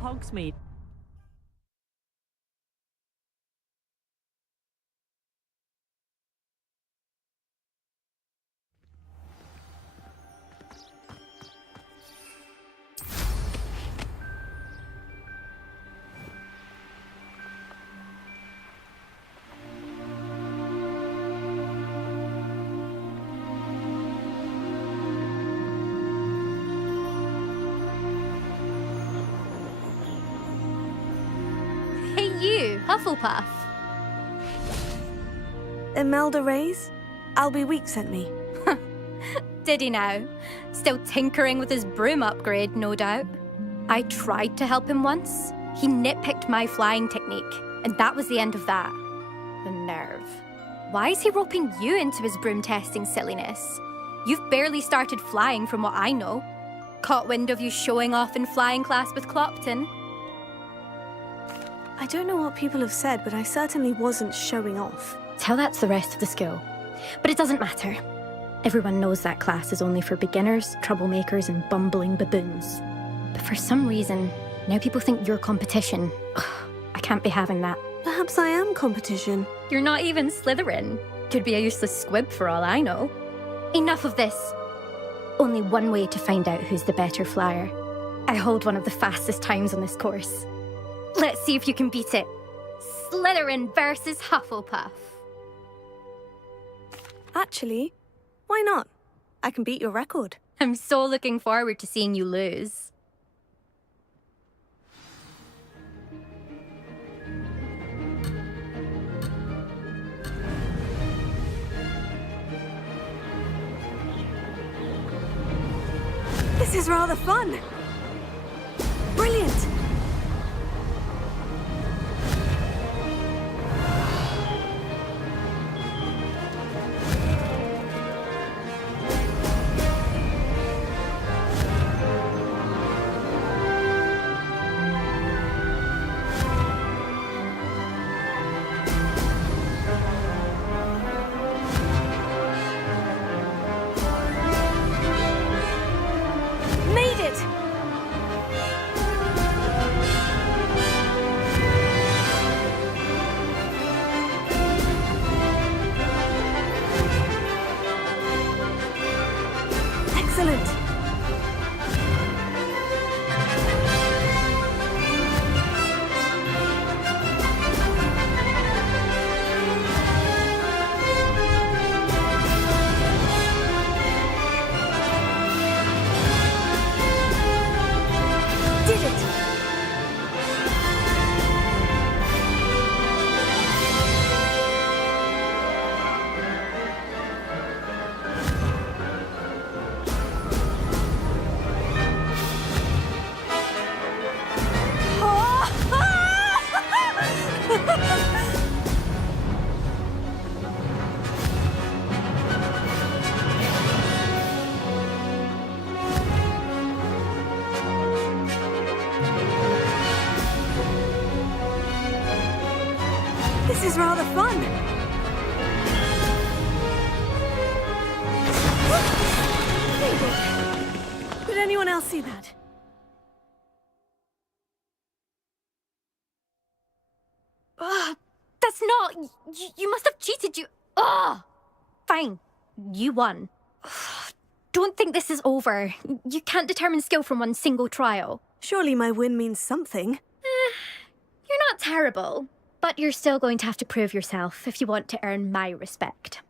Hogsmeade. Hufflepuff. Imelda Reyes? Albie Week sent me. Did he now? Still tinkering with his broom upgrade, no doubt. I tried to help him once. He nitpicked my flying technique, and that was the end of that. The nerve. Why is he roping you into his broom testing silliness? You've barely started flying from what I know. Caught wind of you showing off in flying class with Clopton. I don't know what people have said, but I certainly wasn't showing off. Tell that to the rest of the school. But it doesn't matter. Everyone knows that class is only for beginners, troublemakers, and bumbling baboons. But for some reason, now people think you're competition. Ugh, I can't be having that. Perhaps I am competition. You're not even Slytherin. Could be a useless squib for all I know. Enough of this. Only one way to find out who's the better flyer. I hold one of the fastest times on this course. Let's see if you can beat it. Slytherin versus Hufflepuff. Actually, why not? I can beat your record. I'm so looking forward to seeing you lose. This is rather fun. Brilliant. Excellent. Did it. This is rather fun. Very good. Did anyone else see that? That's not... You must have cheated, you... Ugh! Fine. You won. Don't think this is over. You can't determine skill from one single trial. Surely my win means something. You're not terrible, but you're still going to have to prove yourself if you want to earn my respect.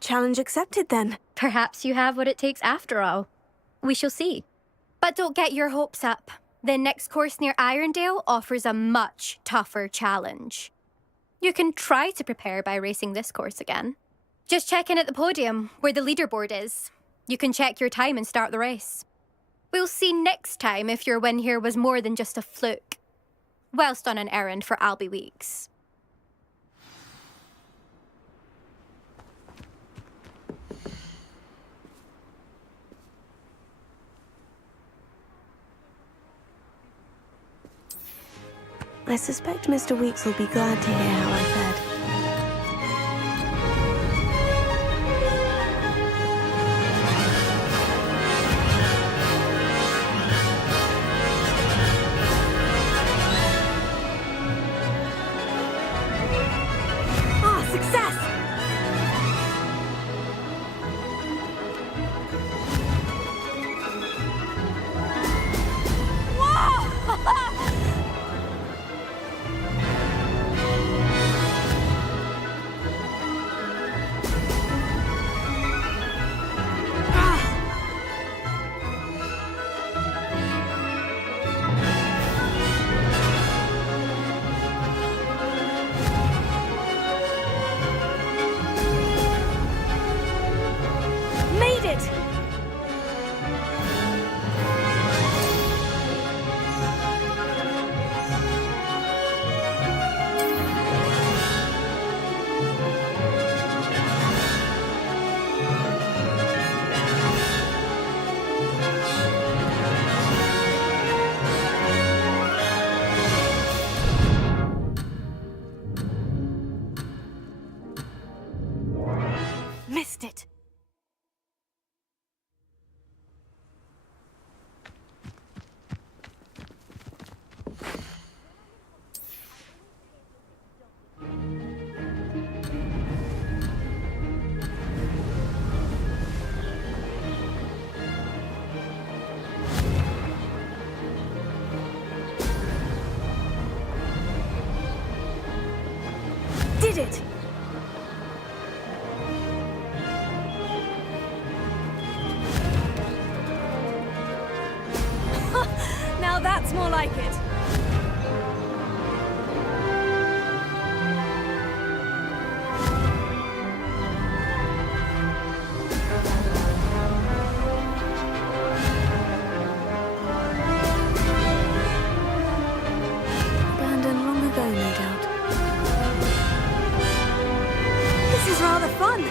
Challenge accepted, then. Perhaps you have what it takes after all. We shall see. But don't get your hopes up. The next course near Irondale offers a much tougher challenge. You can try to prepare by racing this course again. Just check in at the podium, where the leaderboard is. You can check your time and start the race. We'll see next time if your win here was more than just a fluke. Whilst on an errand for Albie Weeks. I suspect Mr. Weeks will be glad to hear how I fared. Ah, success! Whoa! missed it. Did it! Now that's more like it. Abandoned long ago, no doubt. This is rather fun.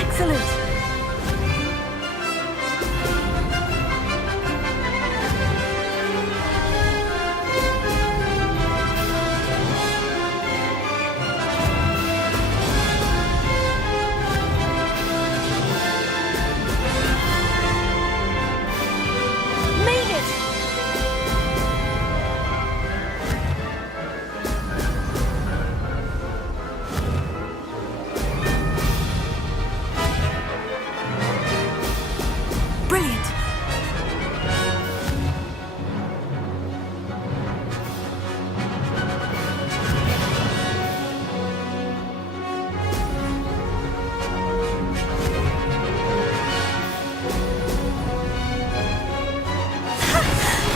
Excellent. Made it! Brilliant!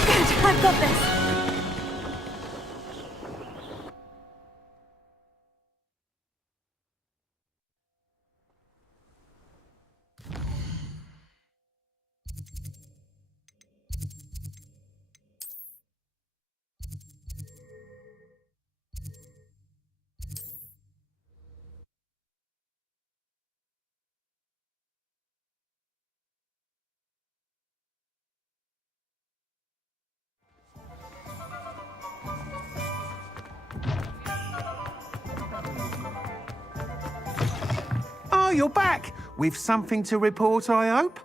Good, I've got this. Oh, you're back! With something to report, I hope?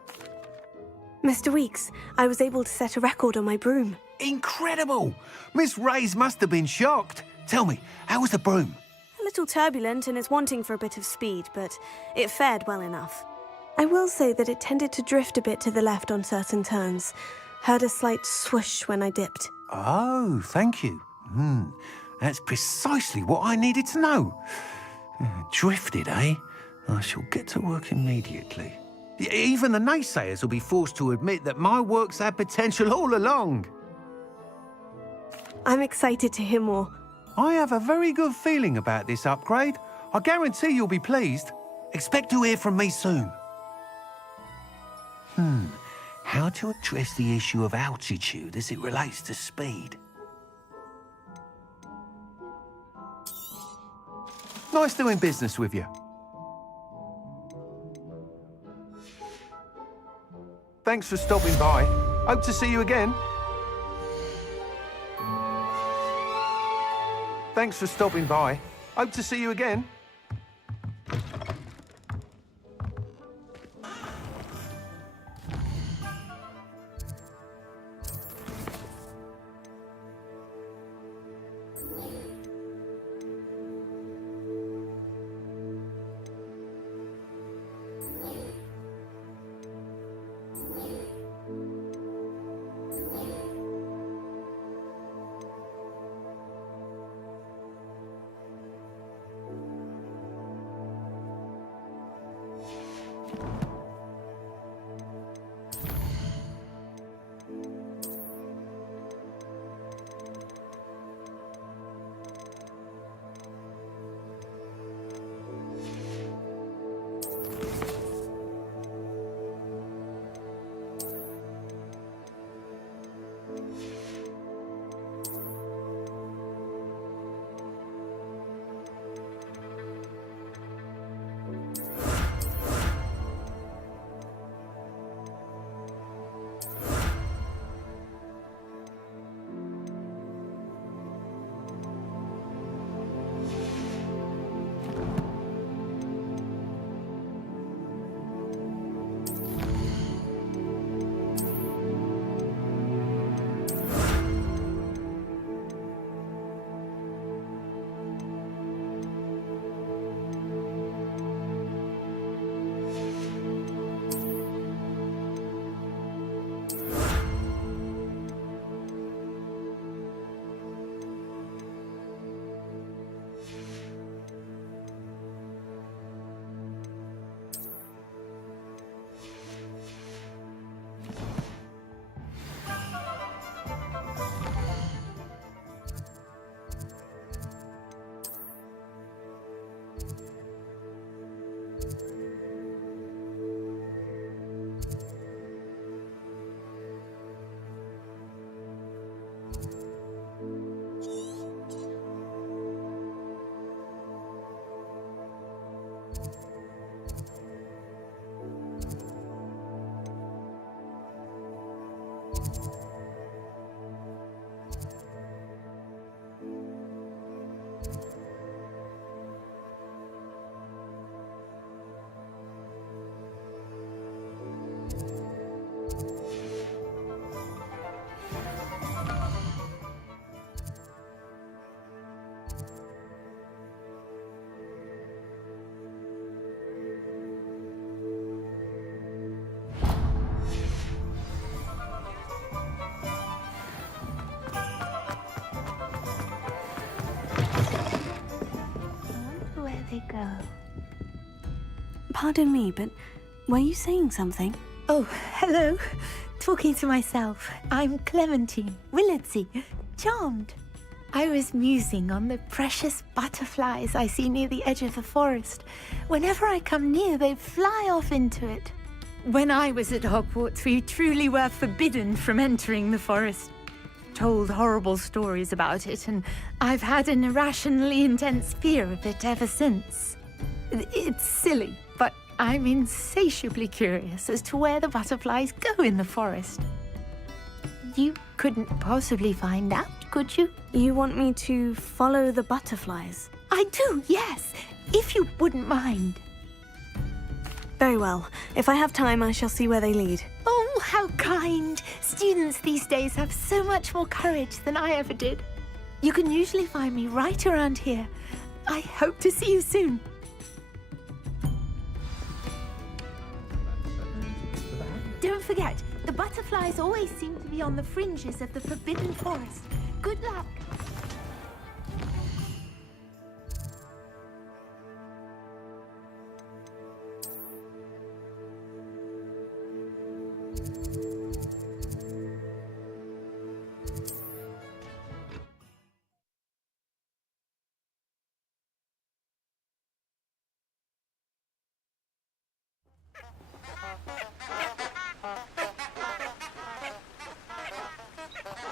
Mr. Weeks, I was able to set a record on my broom. Incredible! Miss Reyes must have been shocked. Tell me, how was the broom? A little turbulent and is wanting for a bit of speed, but it fared well enough. I will say that it tended to drift a bit to the left on certain turns. Heard a slight swoosh when I dipped. Oh, thank you. That's precisely what I needed to know. Drifted, eh? I shall get to work immediately. Even the naysayers will be forced to admit that my work's had potential all along. I'm excited to hear more. I have a very good feeling about this upgrade. I guarantee you'll be pleased. Expect to hear from me soon. How to address the issue of altitude as it relates to speed? Nice doing business with you. Thanks for stopping by. Hope to see you again. Thanks for stopping by. Hope to see you again. Pardon me, but were you saying something? Oh, hello. Talking to myself. I'm Clementine, Willardsey, charmed. I was musing on the precious butterflies I see near the edge of the forest. Whenever I come near, they fly off into it. When I was at Hogwarts, we truly were forbidden from entering the forest. Told horrible stories about it, and I've had an irrationally intense fear of it ever since. It's silly, but I'm insatiably curious as to where the butterflies go in the forest. You couldn't possibly find out, could you? You want me to follow the butterflies? I do, yes, if you wouldn't mind. Very well. If I have time, I shall see where they lead. Oh, how kind! Students these days have so much more courage than I ever did. You can usually find me right around here. I hope to see you soon. Don't forget, the butterflies always seem to be on the fringes of the Forbidden Forest. Good luck!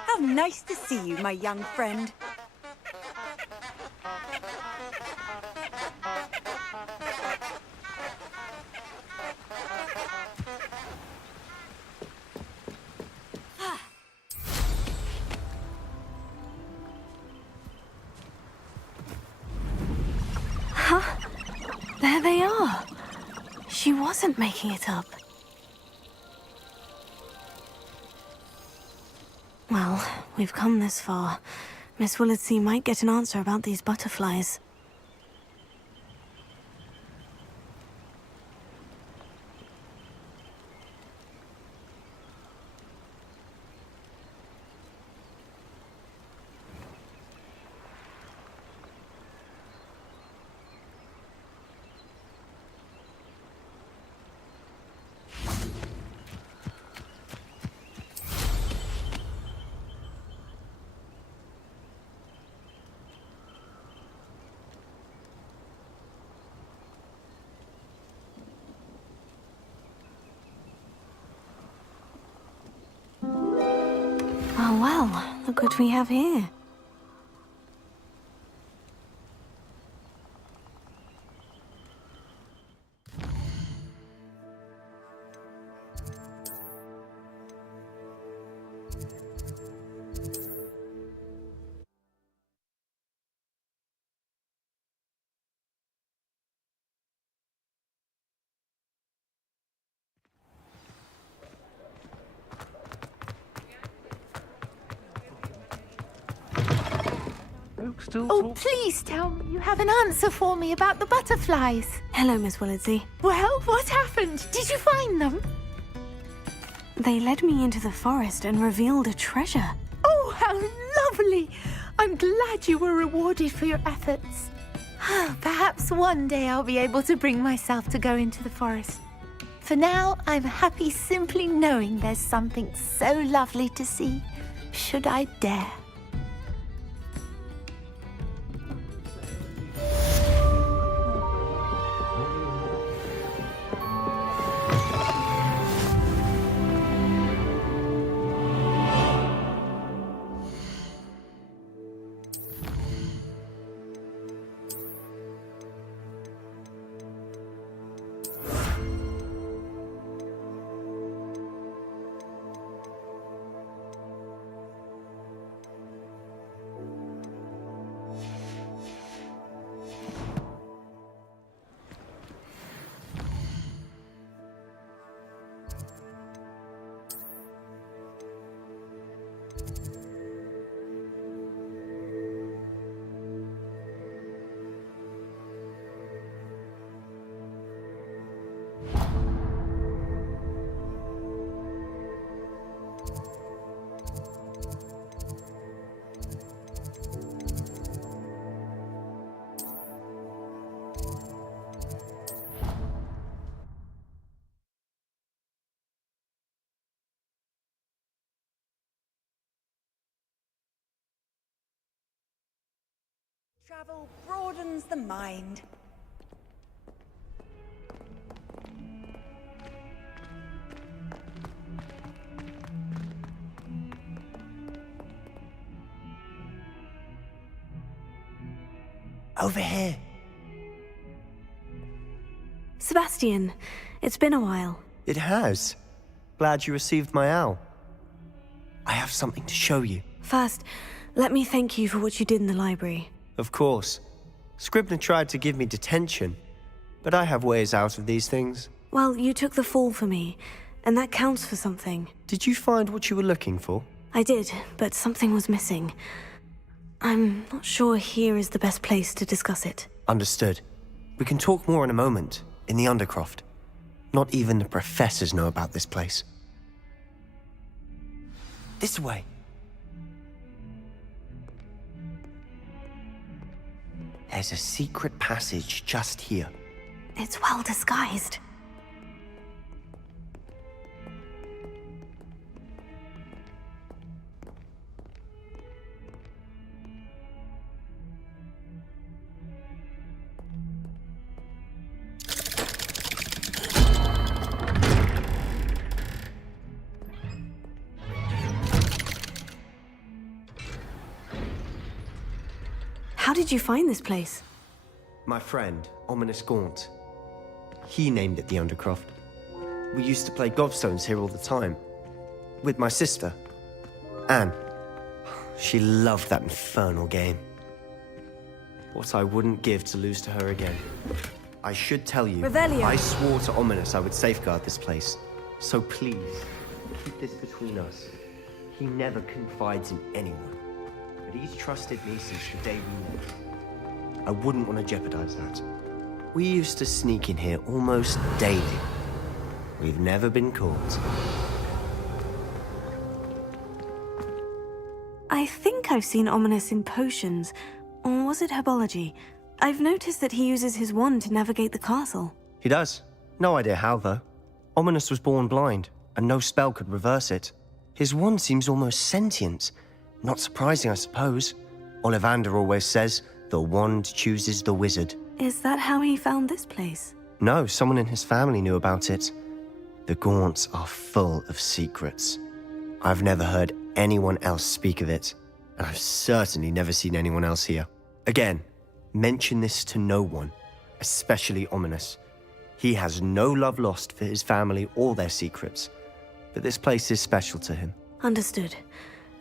How nice to see you, my young friend. Huh? There they are. She wasn't making it up. Well, we've come this far. Miss Willardsey might get an answer about these butterflies. Oh, well, look what we have here. Oh, please tell me you have an answer for me about the butterflies. Hello, Miss Willardsey. Well, what happened? Did you find them? They led me into the forest and revealed a treasure. Oh, how lovely! I'm glad you were rewarded for your efforts. Perhaps one day I'll be able to bring myself to go into the forest. For now, I'm happy simply knowing there's something so lovely to see, should I dare. Travel broadens the mind. Over here. Sebastian, it's been a while. It has. Glad you received my owl. I have something to show you. First, let me thank you for what you did in the library. Of course. Scribner tried to give me detention, but I have ways out of these things. Well, you took the fall for me, and that counts for something. Did you find what you were looking for? I did, but something was missing. I'm not sure here is the best place to discuss it. Understood. We can talk more in a moment, in the Undercroft. Not even the professors know about this place. This way. There's a secret passage just here. It's well disguised. How did you find this place? My friend, Ominous Gaunt. He named it the Undercroft. We used to play gobstones here all the time. With my sister, Anne. She loved that infernal game. What I wouldn't give to lose to her again. I should tell you, Revelio. I swore to Ominous I would safeguard this place. So please, keep this between us. He never confides in anyone. But he's trusted me since the day we met. I wouldn't want to jeopardize that. We used to sneak in here almost daily. We've never been caught. I think I've seen Ominous in potions, or was it herbology? I've noticed that he uses his wand to navigate the castle. He does. No idea how, though. Ominous was born blind, and no spell could reverse it. His wand seems almost sentient. Not surprising, I suppose. Ollivander always says, the wand chooses the wizard. Is that how he found this place? No, someone in his family knew about it. The Gaunts are full of secrets. I've never heard anyone else speak of it, and I've certainly never seen anyone else here. Again, mention this to no one, especially Ominous. He has no love lost for his family or their secrets, but this place is special to him. Understood.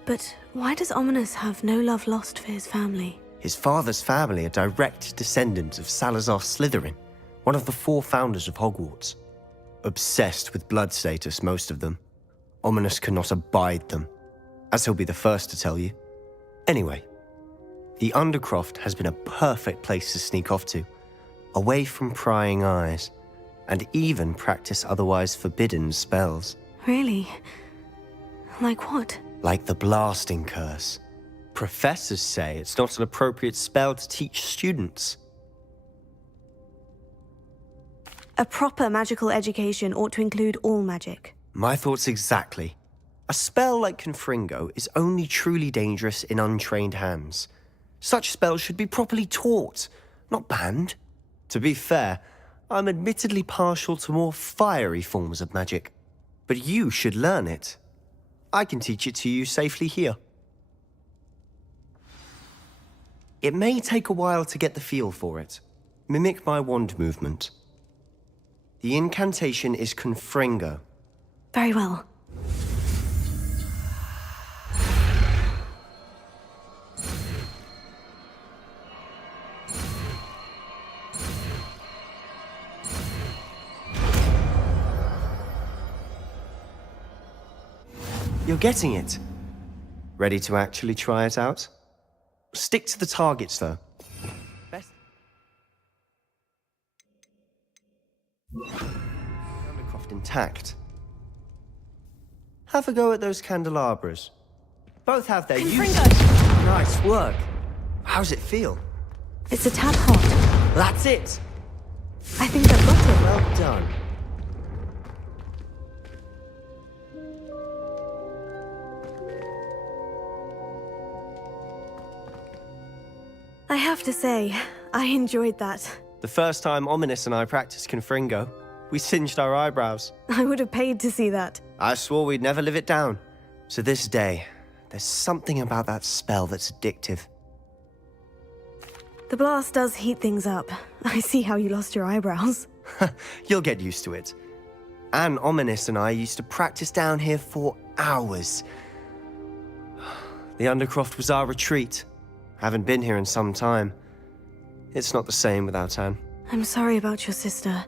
But why does Ominous have no love lost for his family? His father's family are direct descendants of Salazar Slytherin, one of the 4 founders of Hogwarts. Obsessed with blood status, most of them. Ominous cannot abide them, as he'll be the first to tell you. Anyway, the Undercroft has been a perfect place to sneak off to, away from prying eyes, and even practice otherwise forbidden spells. Really? Like what? Like the blasting curse. Professors say it's not an appropriate spell to teach students. A proper magical education ought to include all magic. My thoughts exactly. A spell like Confringo is only truly dangerous in untrained hands. Such spells should be properly taught, not banned. To be fair, I'm admittedly partial to more fiery forms of magic. But you should learn it. I can teach it to you safely here. It may take a while to get the feel for it. Mimic my wand movement. The incantation is Confringo. Very well. You're getting it. Ready to actually try it out? Stick to the targets, though. Best. Undercroft intact. Have a go at those candelabras. Both have their uses. Nice work. How's it feel? It's a tad hot. That's it. I think I've got it. Well done. I have to say, I enjoyed that. The first time Ominous and I practiced Confringo, we singed our eyebrows. I would have paid to see that. I swore we'd never live it down. To this day, there's something about that spell that's addictive. The blast does heat things up. I see how you lost your eyebrows. You'll get used to it. Anne Ominous and I used to practice down here for hours. The Undercroft was our retreat. Haven't been here in some time. It's not the same without Anne. I'm sorry about your sister.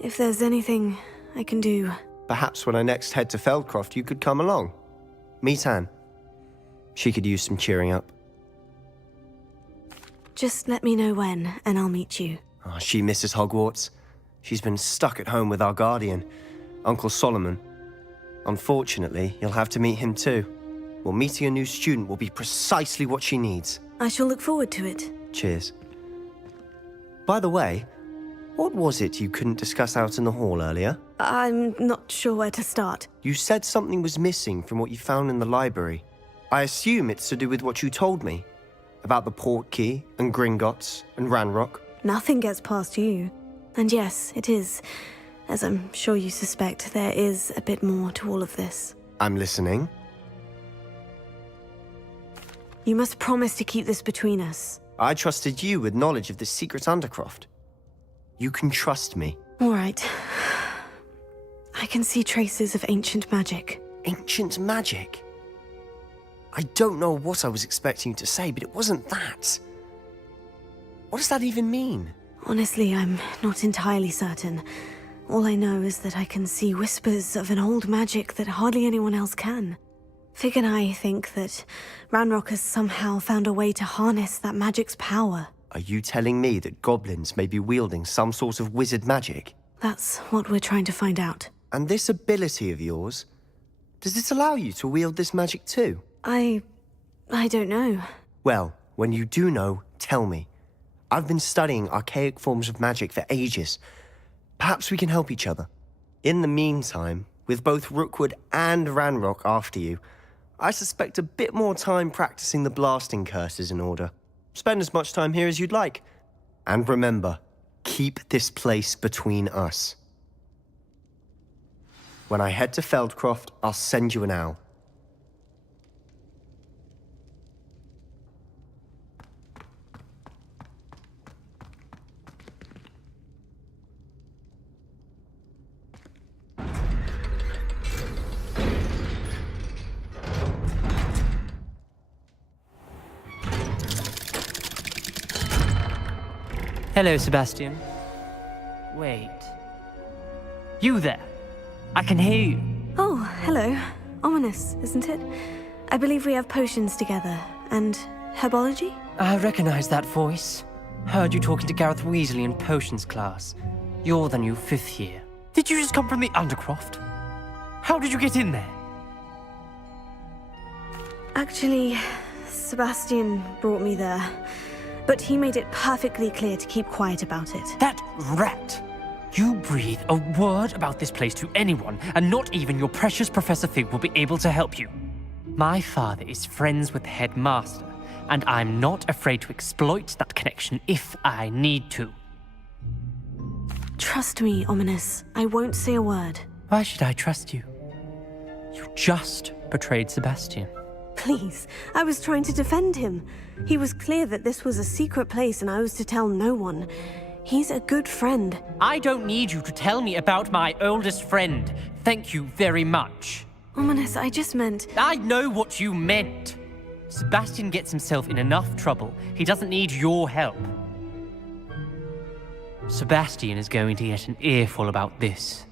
If there's anything I can do... Perhaps when I next head to Feldcroft, you could come along. Meet Anne. She could use some cheering up. Just let me know when, and I'll meet you. Oh, she misses Hogwarts. She's been stuck at home with our guardian, Uncle Solomon. Unfortunately, you'll have to meet him too. Well, meeting a new student will be precisely what she needs. I shall look forward to it. Cheers. By the way, what was it you couldn't discuss out in the hall earlier? I'm not sure where to start. You said something was missing from what you found in the library. I assume it's to do with what you told me. About the Portkey, and Gringotts, and Ranrock. Nothing gets past you. And yes, it is. As I'm sure you suspect, there is a bit more to all of this. I'm listening. You must promise to keep this between us. I trusted you with knowledge of this secret Undercroft. You can trust me. All right. I can see traces of ancient magic. Ancient magic? I don't know what I was expecting you to say, but it wasn't that. What does that even mean? Honestly, I'm not entirely certain. All I know is that I can see whispers of an old magic that hardly anyone else can. Fig and I think that Ranrock has somehow found a way to harness that magic's power. Are you telling me that goblins may be wielding some sort of wizard magic? That's what we're trying to find out. And this ability of yours, does it allow you to wield this magic too? I don't know. Well, when you do know, tell me. I've been studying archaic forms of magic for ages. Perhaps we can help each other. In the meantime, with both Rookwood and Ranrock after you, I suspect a bit more time practicing the blasting curses in order. Spend as much time here as you'd like. And remember, keep this place between us. When I head to Feldcroft, I'll send you an owl. Hello, Sebastian. Wait. You there? I can hear you. Oh, hello. Ominous, isn't it? I believe we have potions together. And herbology? I recognize that voice. Heard you talking to Gareth Weasley in potions class. You're the new 5th year. Did you just come from the Undercroft? How did you get in there? Actually, Sebastian brought me there. But he made it perfectly clear to keep quiet about it. That rat! You breathe a word about this place to anyone, and not even your precious Professor Fig will be able to help you. My father is friends with the headmaster, and I'm not afraid to exploit that connection if I need to. Trust me, Ominous. I won't say a word. Why should I trust you? You just betrayed Sebastian. Please, I was trying to defend him. He was clear that this was a secret place and I was to tell no one. He's a good friend. I don't need you to tell me about my oldest friend. Thank you very much. Ominous, I just meant... I know what you meant. Sebastian gets himself in enough trouble. He doesn't need your help. Sebastian is going to get an earful about this.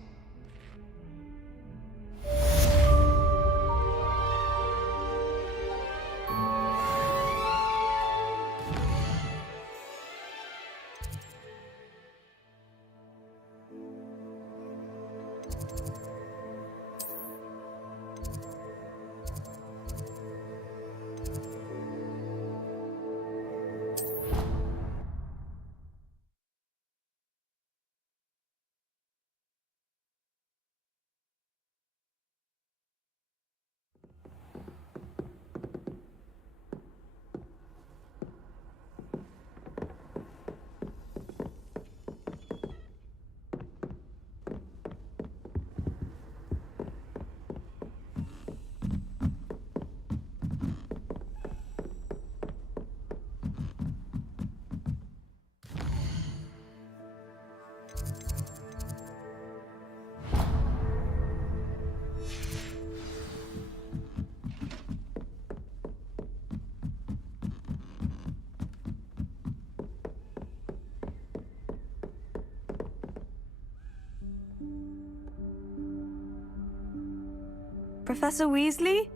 Professor Weasley?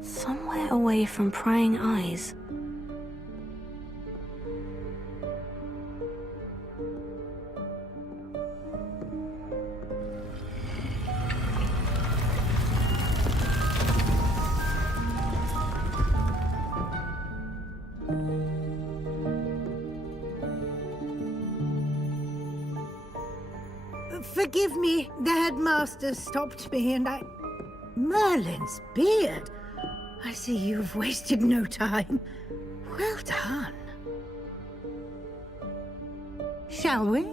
Somewhere away from prying eyes. Forgive me, the headmaster stopped me and I... Merlin's beard! I see you've wasted no time. Well done. Shall we?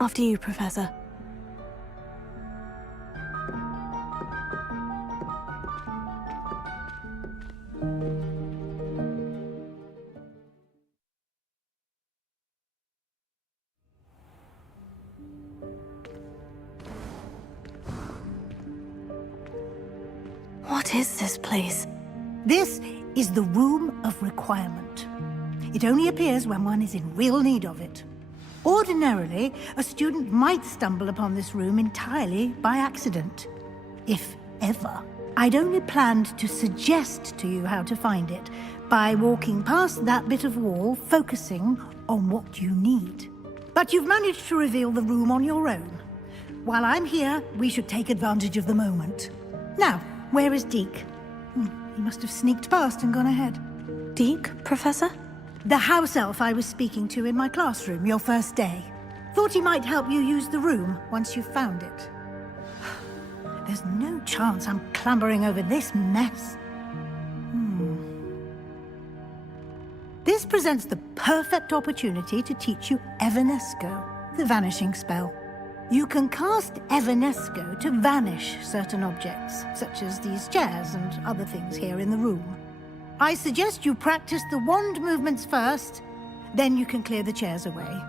After you, Professor. What is this place? This is the Room of Requirement. It only appears when one is in real need of it. Ordinarily, a student might stumble upon this room entirely by accident. If ever. I'd only planned to suggest to you how to find it by walking past that bit of wall, focusing on what you need. But you've managed to reveal the room on your own. While I'm here, we should take advantage of the moment. Now, where is Deke? He must have sneaked past and gone ahead. Deke, Professor? The house elf I was speaking to in my classroom your first day. Thought he might help you use the room once you've found it. There's no chance I'm clambering over this mess. This presents the perfect opportunity to teach you Evanesco, the vanishing spell. You can cast Evanesco to vanish certain objects, such as these chairs and other things here in the room. I suggest you practice the wand movements first, then you can clear the chairs away.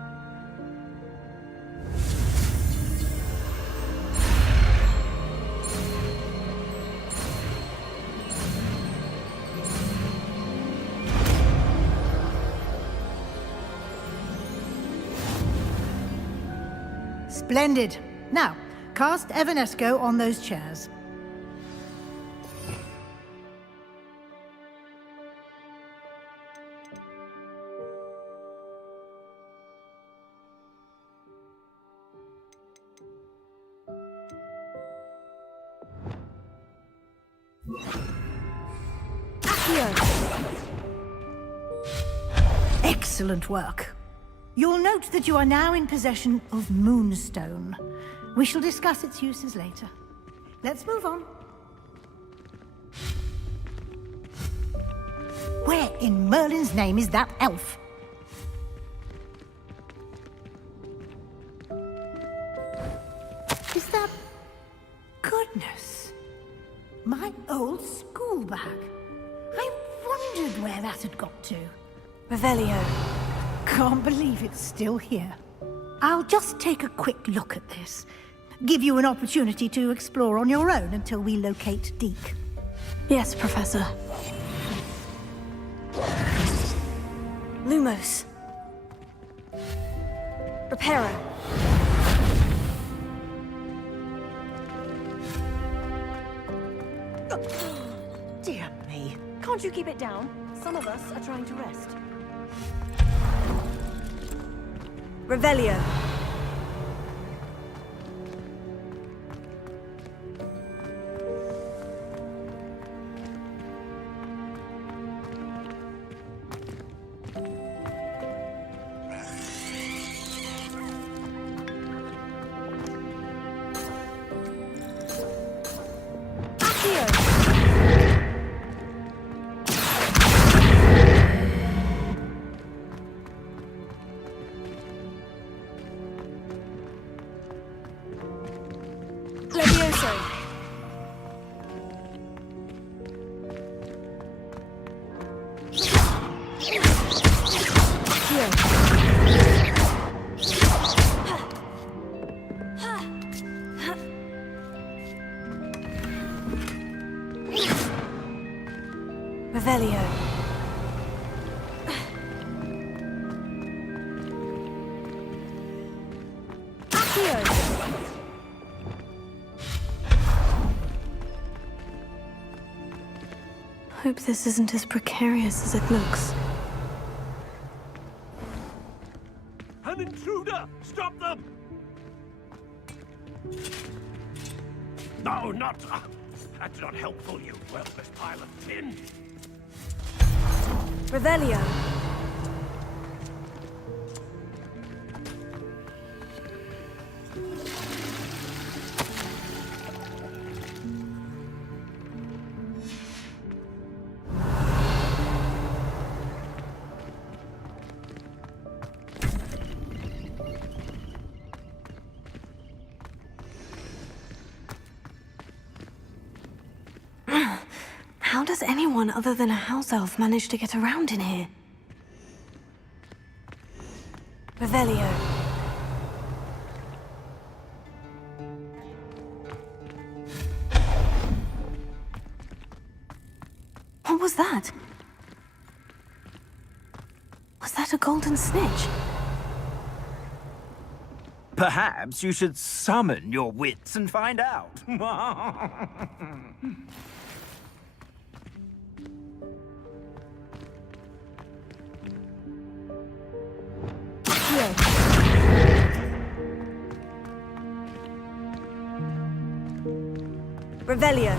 Splendid. Now, cast Evanesco on those chairs. Excellent work. You'll note that you are now in possession of Moonstone. We shall discuss its uses later. Let's move on. Where in Merlin's name is that elf? Is that... Goodness. My old school bag. I wondered where that had got to. Revelio. Can't believe it's still here. I'll just take a quick look at this. Give you an opportunity to explore on your own until we locate Deke. Yes, Professor. Lumos. Reparo. Dear me. Can't you keep it down? Some of us are trying to rest. Revelio. Revelio. Accio. Hope this isn't as precarious as it looks. An intruder! Stop them! No, not... that's not helpful, you worthless pile of tin. Revelio. How does anyone other than a house elf manage to get around in here? Revelio. What was that? Was that a golden snitch? Perhaps you should summon your wits and find out. Revelio.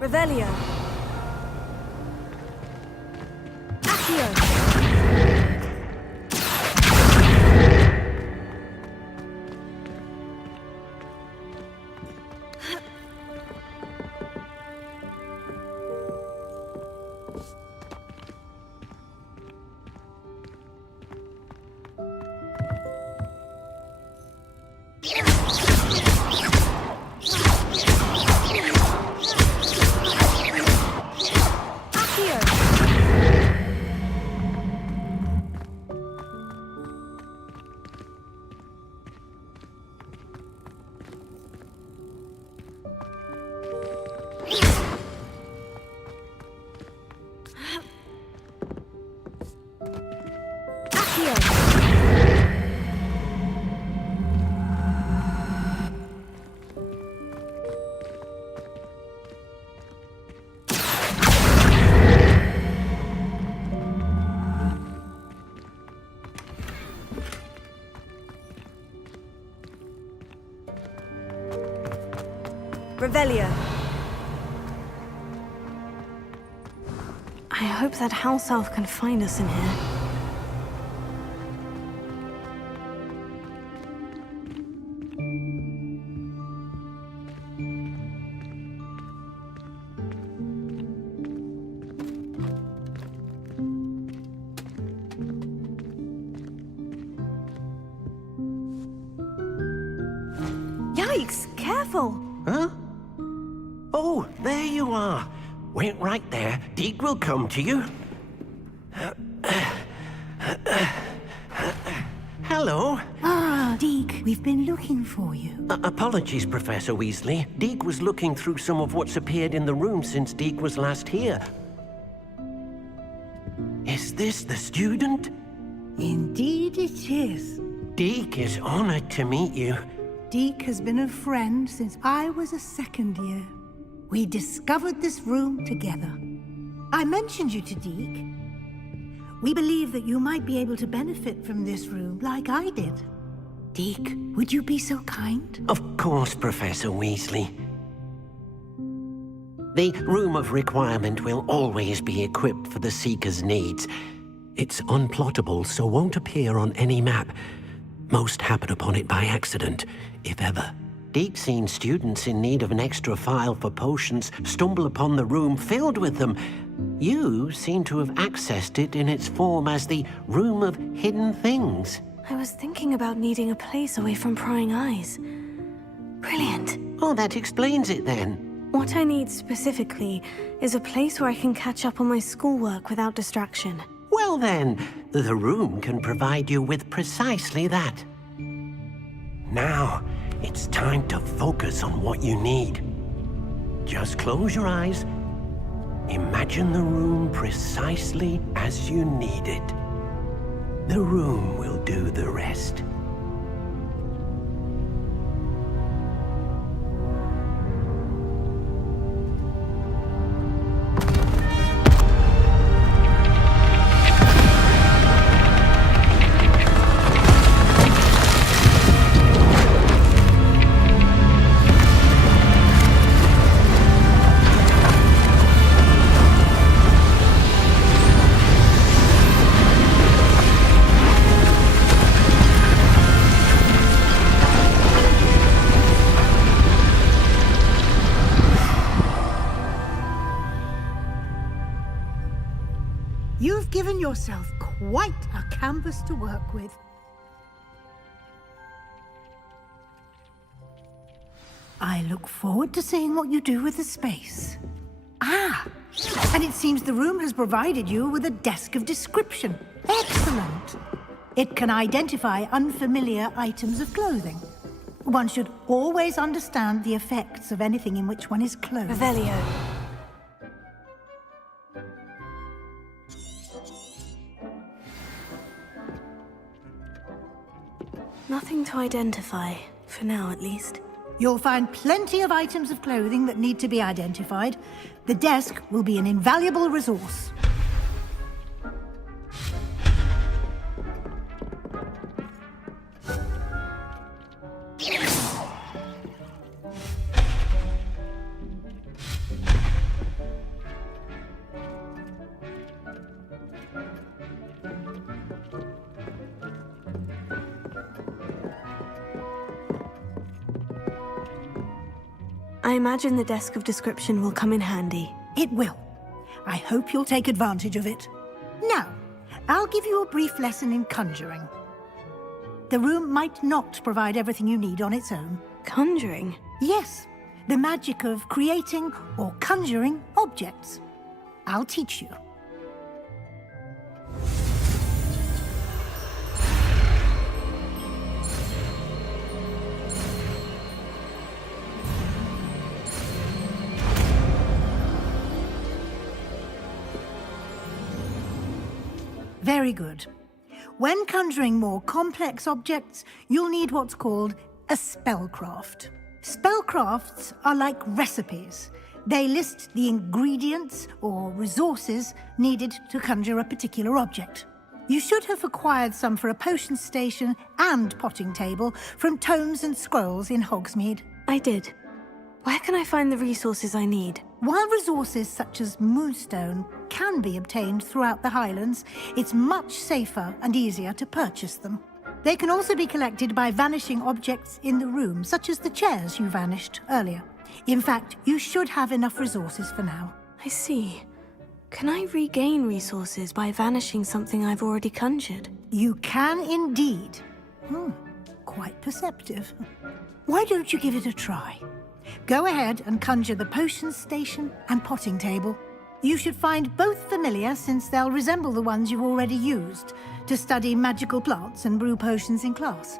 Revelio. Accio. Revelio. I hope that house elf can find us in here. Yikes! Careful! Huh? Oh, there you are. Wait right there. Deke will come to you. Hello. Ah, Deke, we've been looking for you. Apologies, Professor Weasley. Deke was looking through some of what's appeared in the room since Deke was last here. Is this the student? Indeed it is. Deke is honored to meet you. Deke has been a friend since I was a second year. We discovered this room together. I mentioned you to Deke. We believe that you might be able to benefit from this room like I did. Deke, would you be so kind? Of course, Professor Weasley. The Room of Requirement will always be equipped for the Seeker's needs. It's unplottable, so won't appear on any map. Most happen upon it by accident, if ever. Deke's seen students in need of an extra file for potions stumble upon the room filled with them. You seem to have accessed it in its form as the Room of Hidden Things. I was thinking about needing a place away from prying eyes. Brilliant. Oh, that explains it then. What I need specifically is a place where I can catch up on my schoolwork without distraction. Well then, the room can provide you with precisely that. Now, it's time to focus on what you need. Just close your eyes. Imagine the room precisely as you need it. The room will do the rest. You've given yourself quite a canvas to work with. I look forward to seeing what you do with the space. Ah, and it seems the room has provided you with a desk of description. Excellent. It can identify unfamiliar items of clothing. One should always understand the effects of anything in which one is clothed. Revelio. Nothing to identify, for now at least. You'll find plenty of items of clothing that need to be identified. The desk will be an invaluable resource. I imagine the desk of description will come in handy. It will. I hope you'll take advantage of it. Now, I'll give you a brief lesson in conjuring. The room might not provide everything you need on its own. Conjuring? Yes, the magic of creating or conjuring objects. I'll teach you. Very good. When conjuring more complex objects, you'll need what's called a spellcraft. Spellcrafts are like recipes. They list the ingredients or resources needed to conjure a particular object. You should have acquired some for a potion station and potting table from tomes and scrolls in Hogsmeade. I did. Where can I find the resources I need? While resources such as moonstone can be obtained throughout the Highlands, it's much safer and easier to purchase them. They can also be collected by vanishing objects in the room, such as the chairs you vanished earlier. In fact, you should have enough resources for now. I see. Can I regain resources by vanishing something I've already conjured? You can indeed. Quite perceptive. Why don't you give it a try? Go ahead and conjure the potion station and potting table. You should find both familiar, since they'll resemble the ones you've already used to study magical plants and brew potions in class.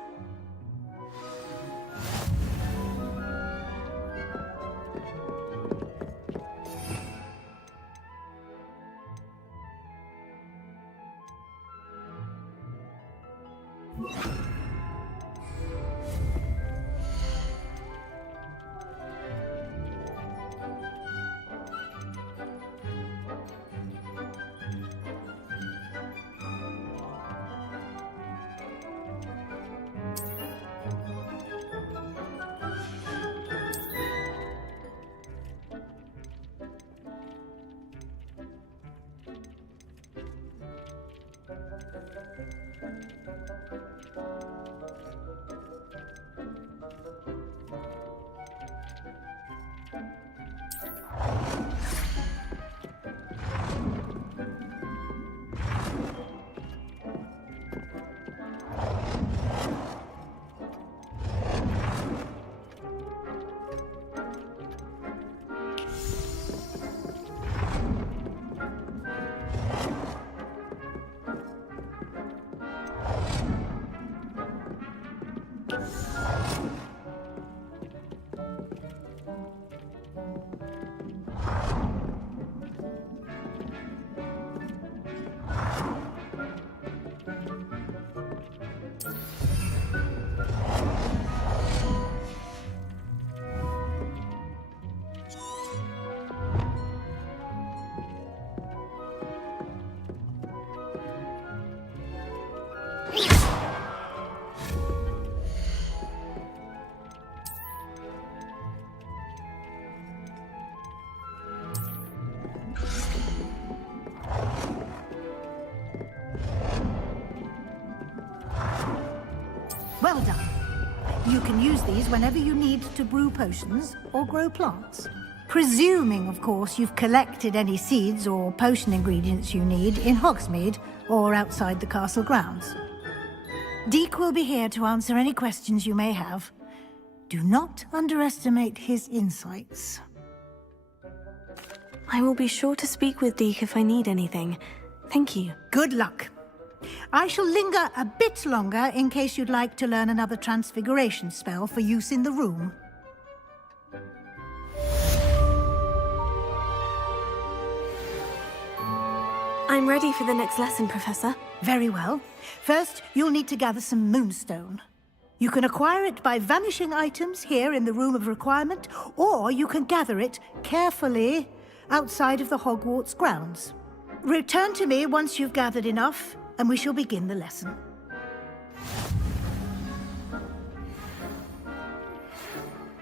you can use these whenever you need to brew potions or grow plants. Presuming, of course, you've collected any seeds or potion ingredients you need in Hogsmeade or outside the castle grounds. Deke will be here to answer any questions you may have. Do not underestimate his insights. I will be sure to speak with Deke if I need anything. Thank you. Good luck. I shall linger a bit longer in case you'd like to learn another transfiguration spell for use in the room. I'm ready for the next lesson, Professor. Very well. First, you'll need to gather some moonstone. You can acquire it by vanishing items here in the Room of Requirement, or you can gather it carefully outside of the Hogwarts grounds. Return to me once you've gathered enough, and we shall begin the lesson.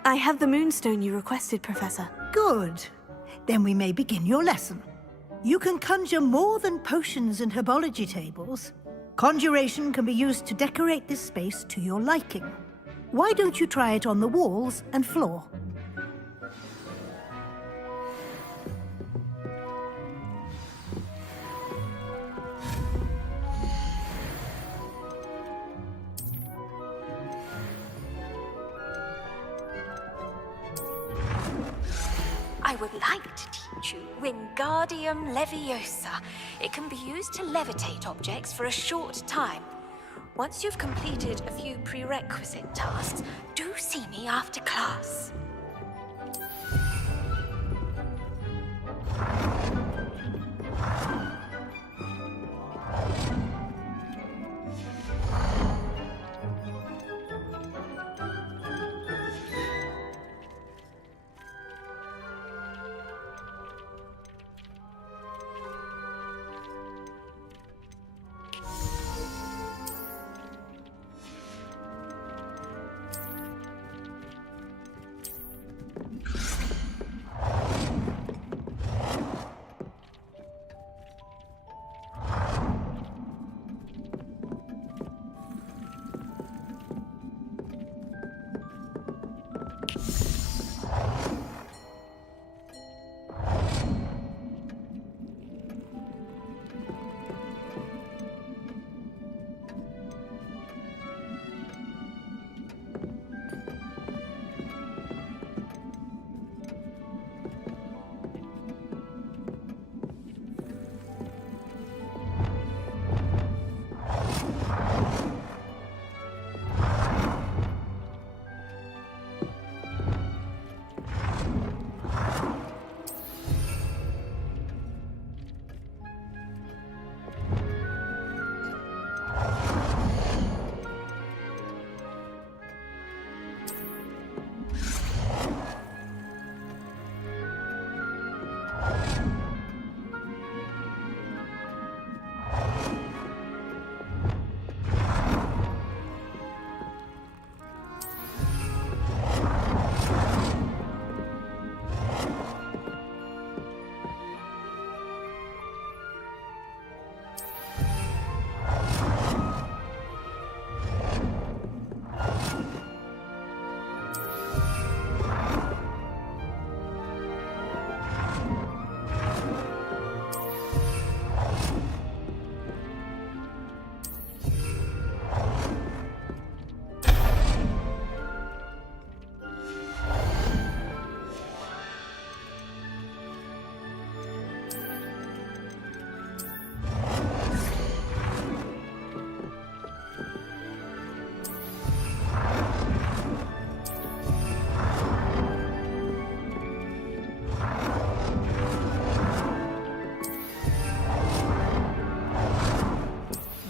I have the moonstone you requested, Professor. Good. Then we may begin your lesson. You can conjure more than potions and herbology tables. Conjuration can be used to decorate this space to your liking. Why don't you try it on the walls and floor? I would like to teach you Wingardium Leviosa. It can be used to levitate objects for a short time. Once you've completed a few prerequisite tasks, do see me after class.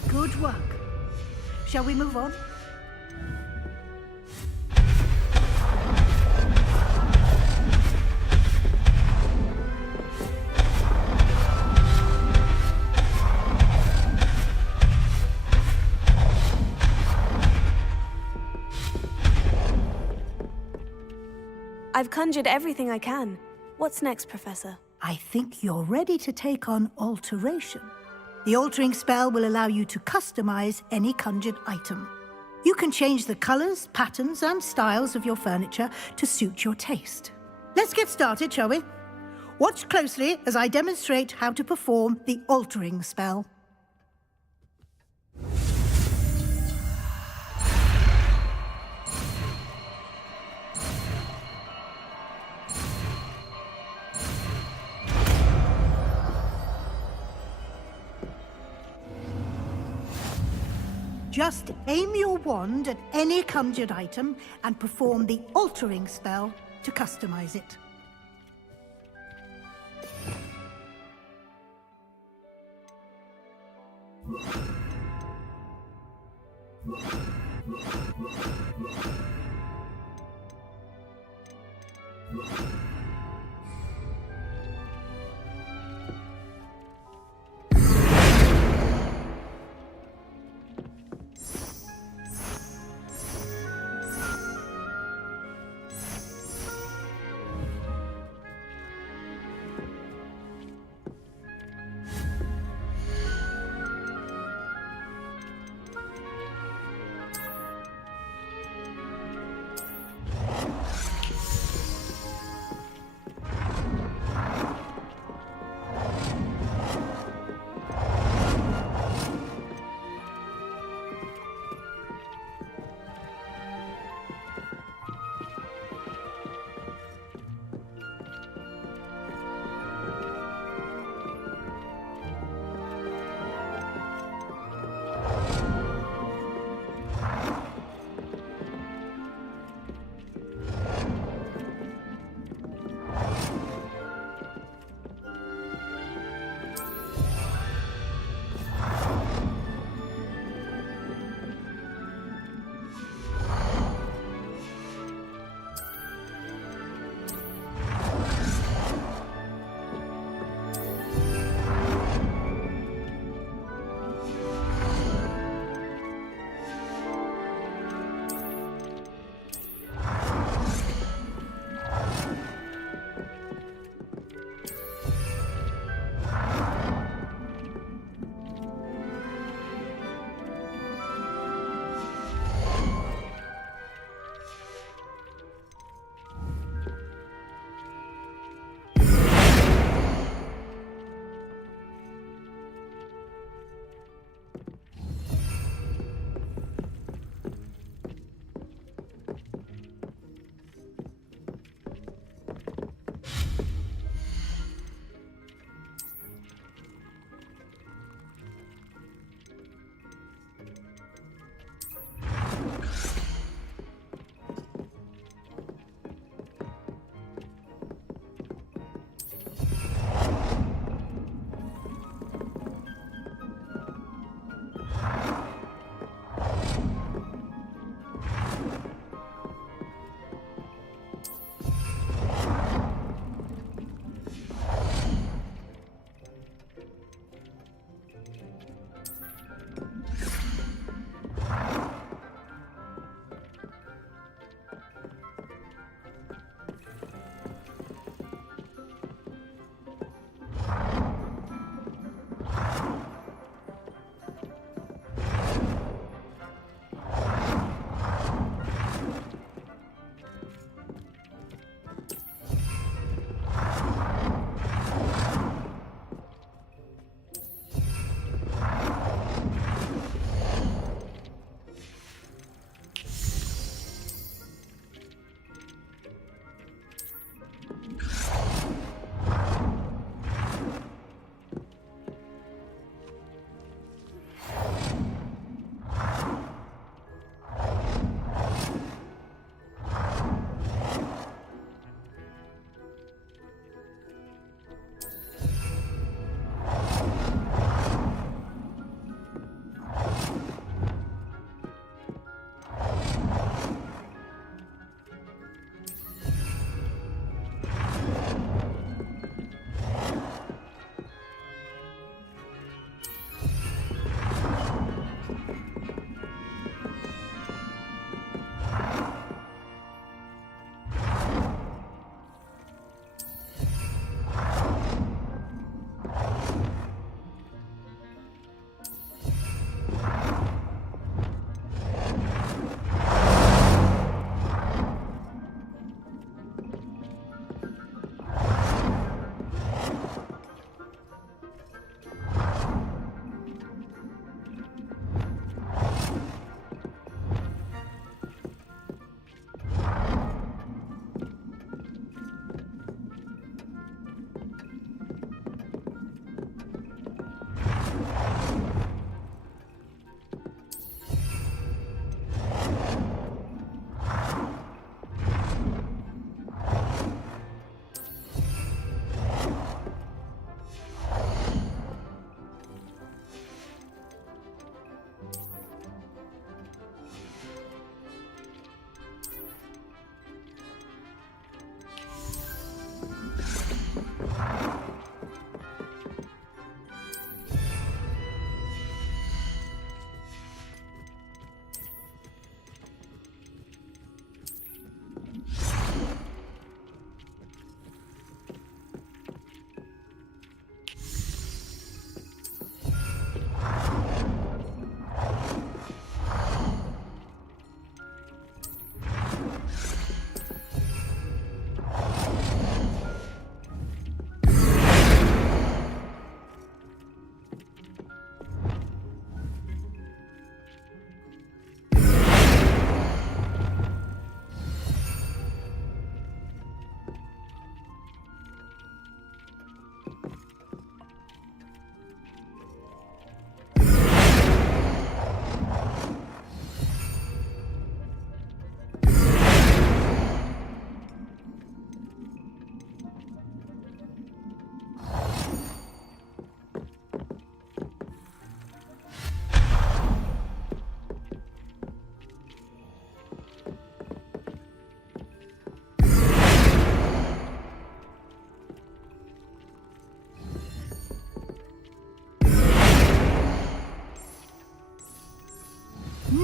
Good work. Shall we move on? I've conjured everything I can. What's next, Professor? I think you're ready to take on alteration. The altering spell will allow you to customize any conjured item. You can change the colors, patterns, and styles of your furniture to suit your taste. Let's get started, shall we? Watch closely as I demonstrate how to perform the altering spell. Just aim your wand at any conjured item and perform the altering spell to customize it.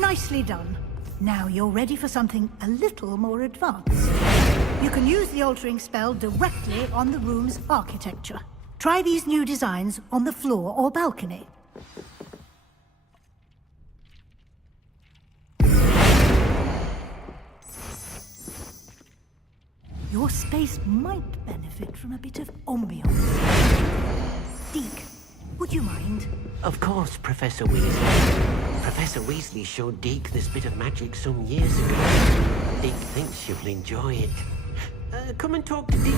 Nicely done. Now you're ready for something a little more advanced. You can use the altering spell directly on the room's architecture. Try these new designs on the floor or balcony. Your space might benefit from a bit of ambiance. Deke, would you mind? Of course, Professor Weasley. Professor Weasley showed Deke this bit of magic some years ago. Deke thinks you'll enjoy it. Come and talk to Deke.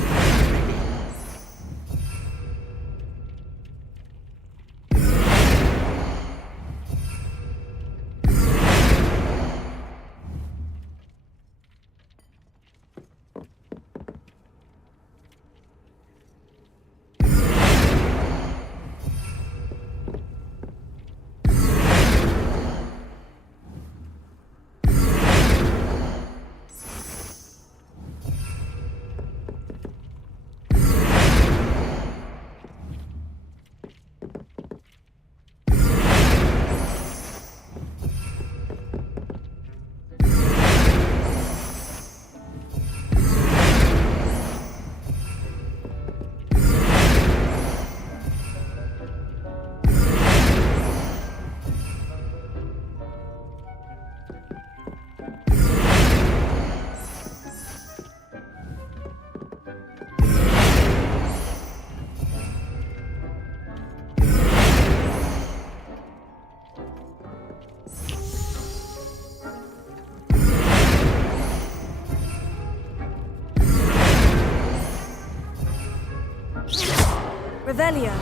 Revelio.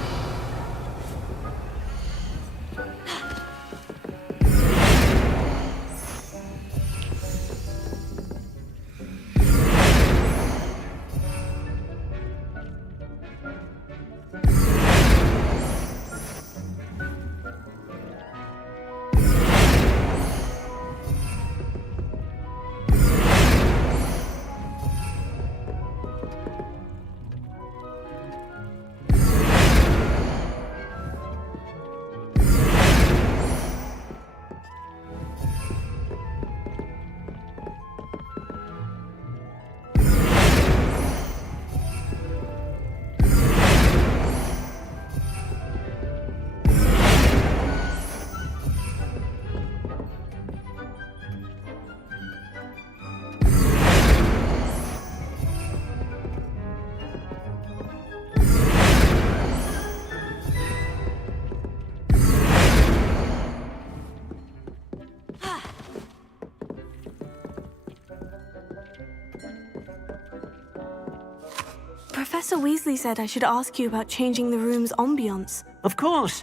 Professor Weasley said I should ask you about changing the room's ambiance. Of course.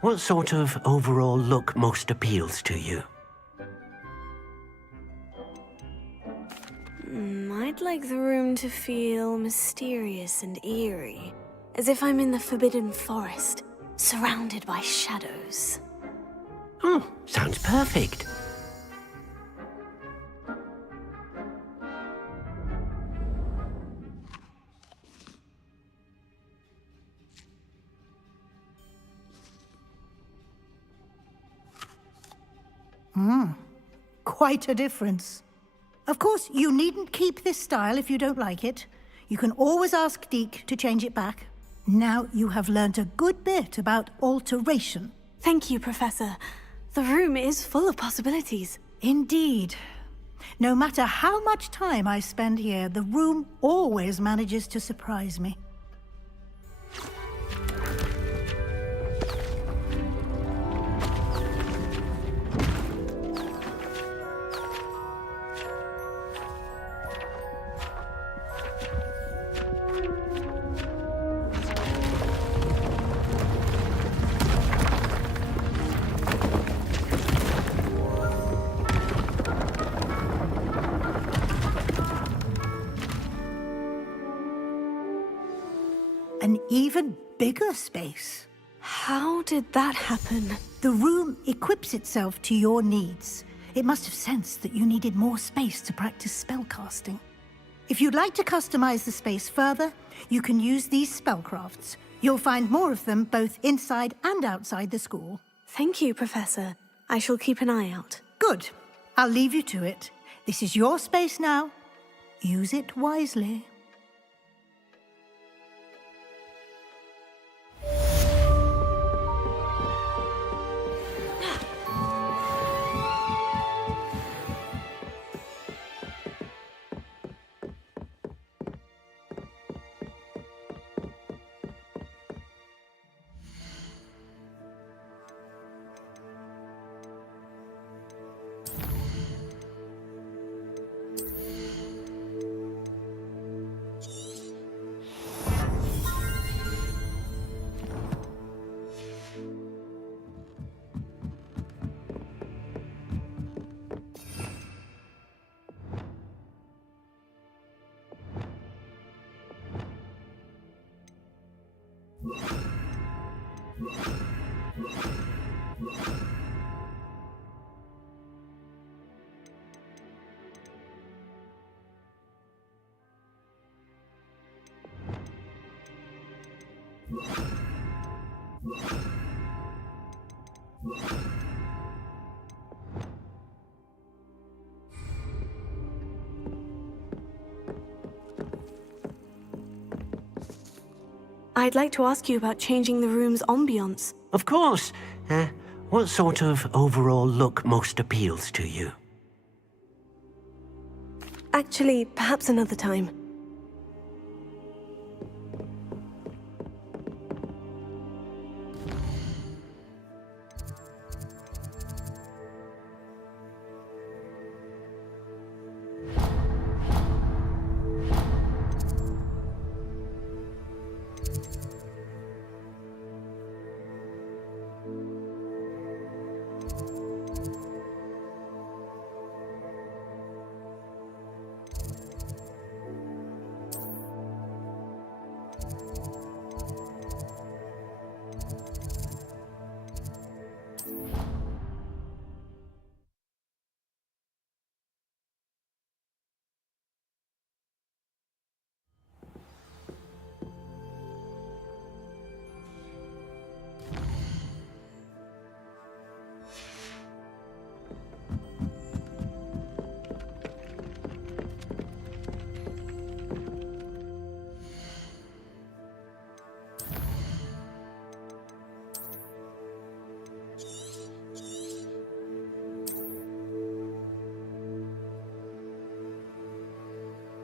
What sort of overall look most appeals to you? I'd like the room to feel mysterious and eerie, as if I'm in the Forbidden Forest, surrounded by shadows. Oh, sounds perfect. Quite a difference. Of course, you needn't keep this style if you don't like it. You can always ask Deke to change it back. Now you have learnt a good bit about alteration. Thank you, Professor. The room is full of possibilities. Indeed. No matter how much time I spend here, the room always manages to surprise me. An even bigger space. How did that happen? The room equips itself to your needs. It must have sensed that you needed more space to practice spellcasting. If you'd like to customize the space further, you can use these spellcrafts. You'll find more of them both inside and outside the school. Thank you, Professor. I shall keep an eye out. Good. I'll leave you to it. This is your space now. Use it wisely. I'd like to ask you about changing the room's ambiance. Of course. What sort of overall look most appeals to you? Actually, perhaps another time.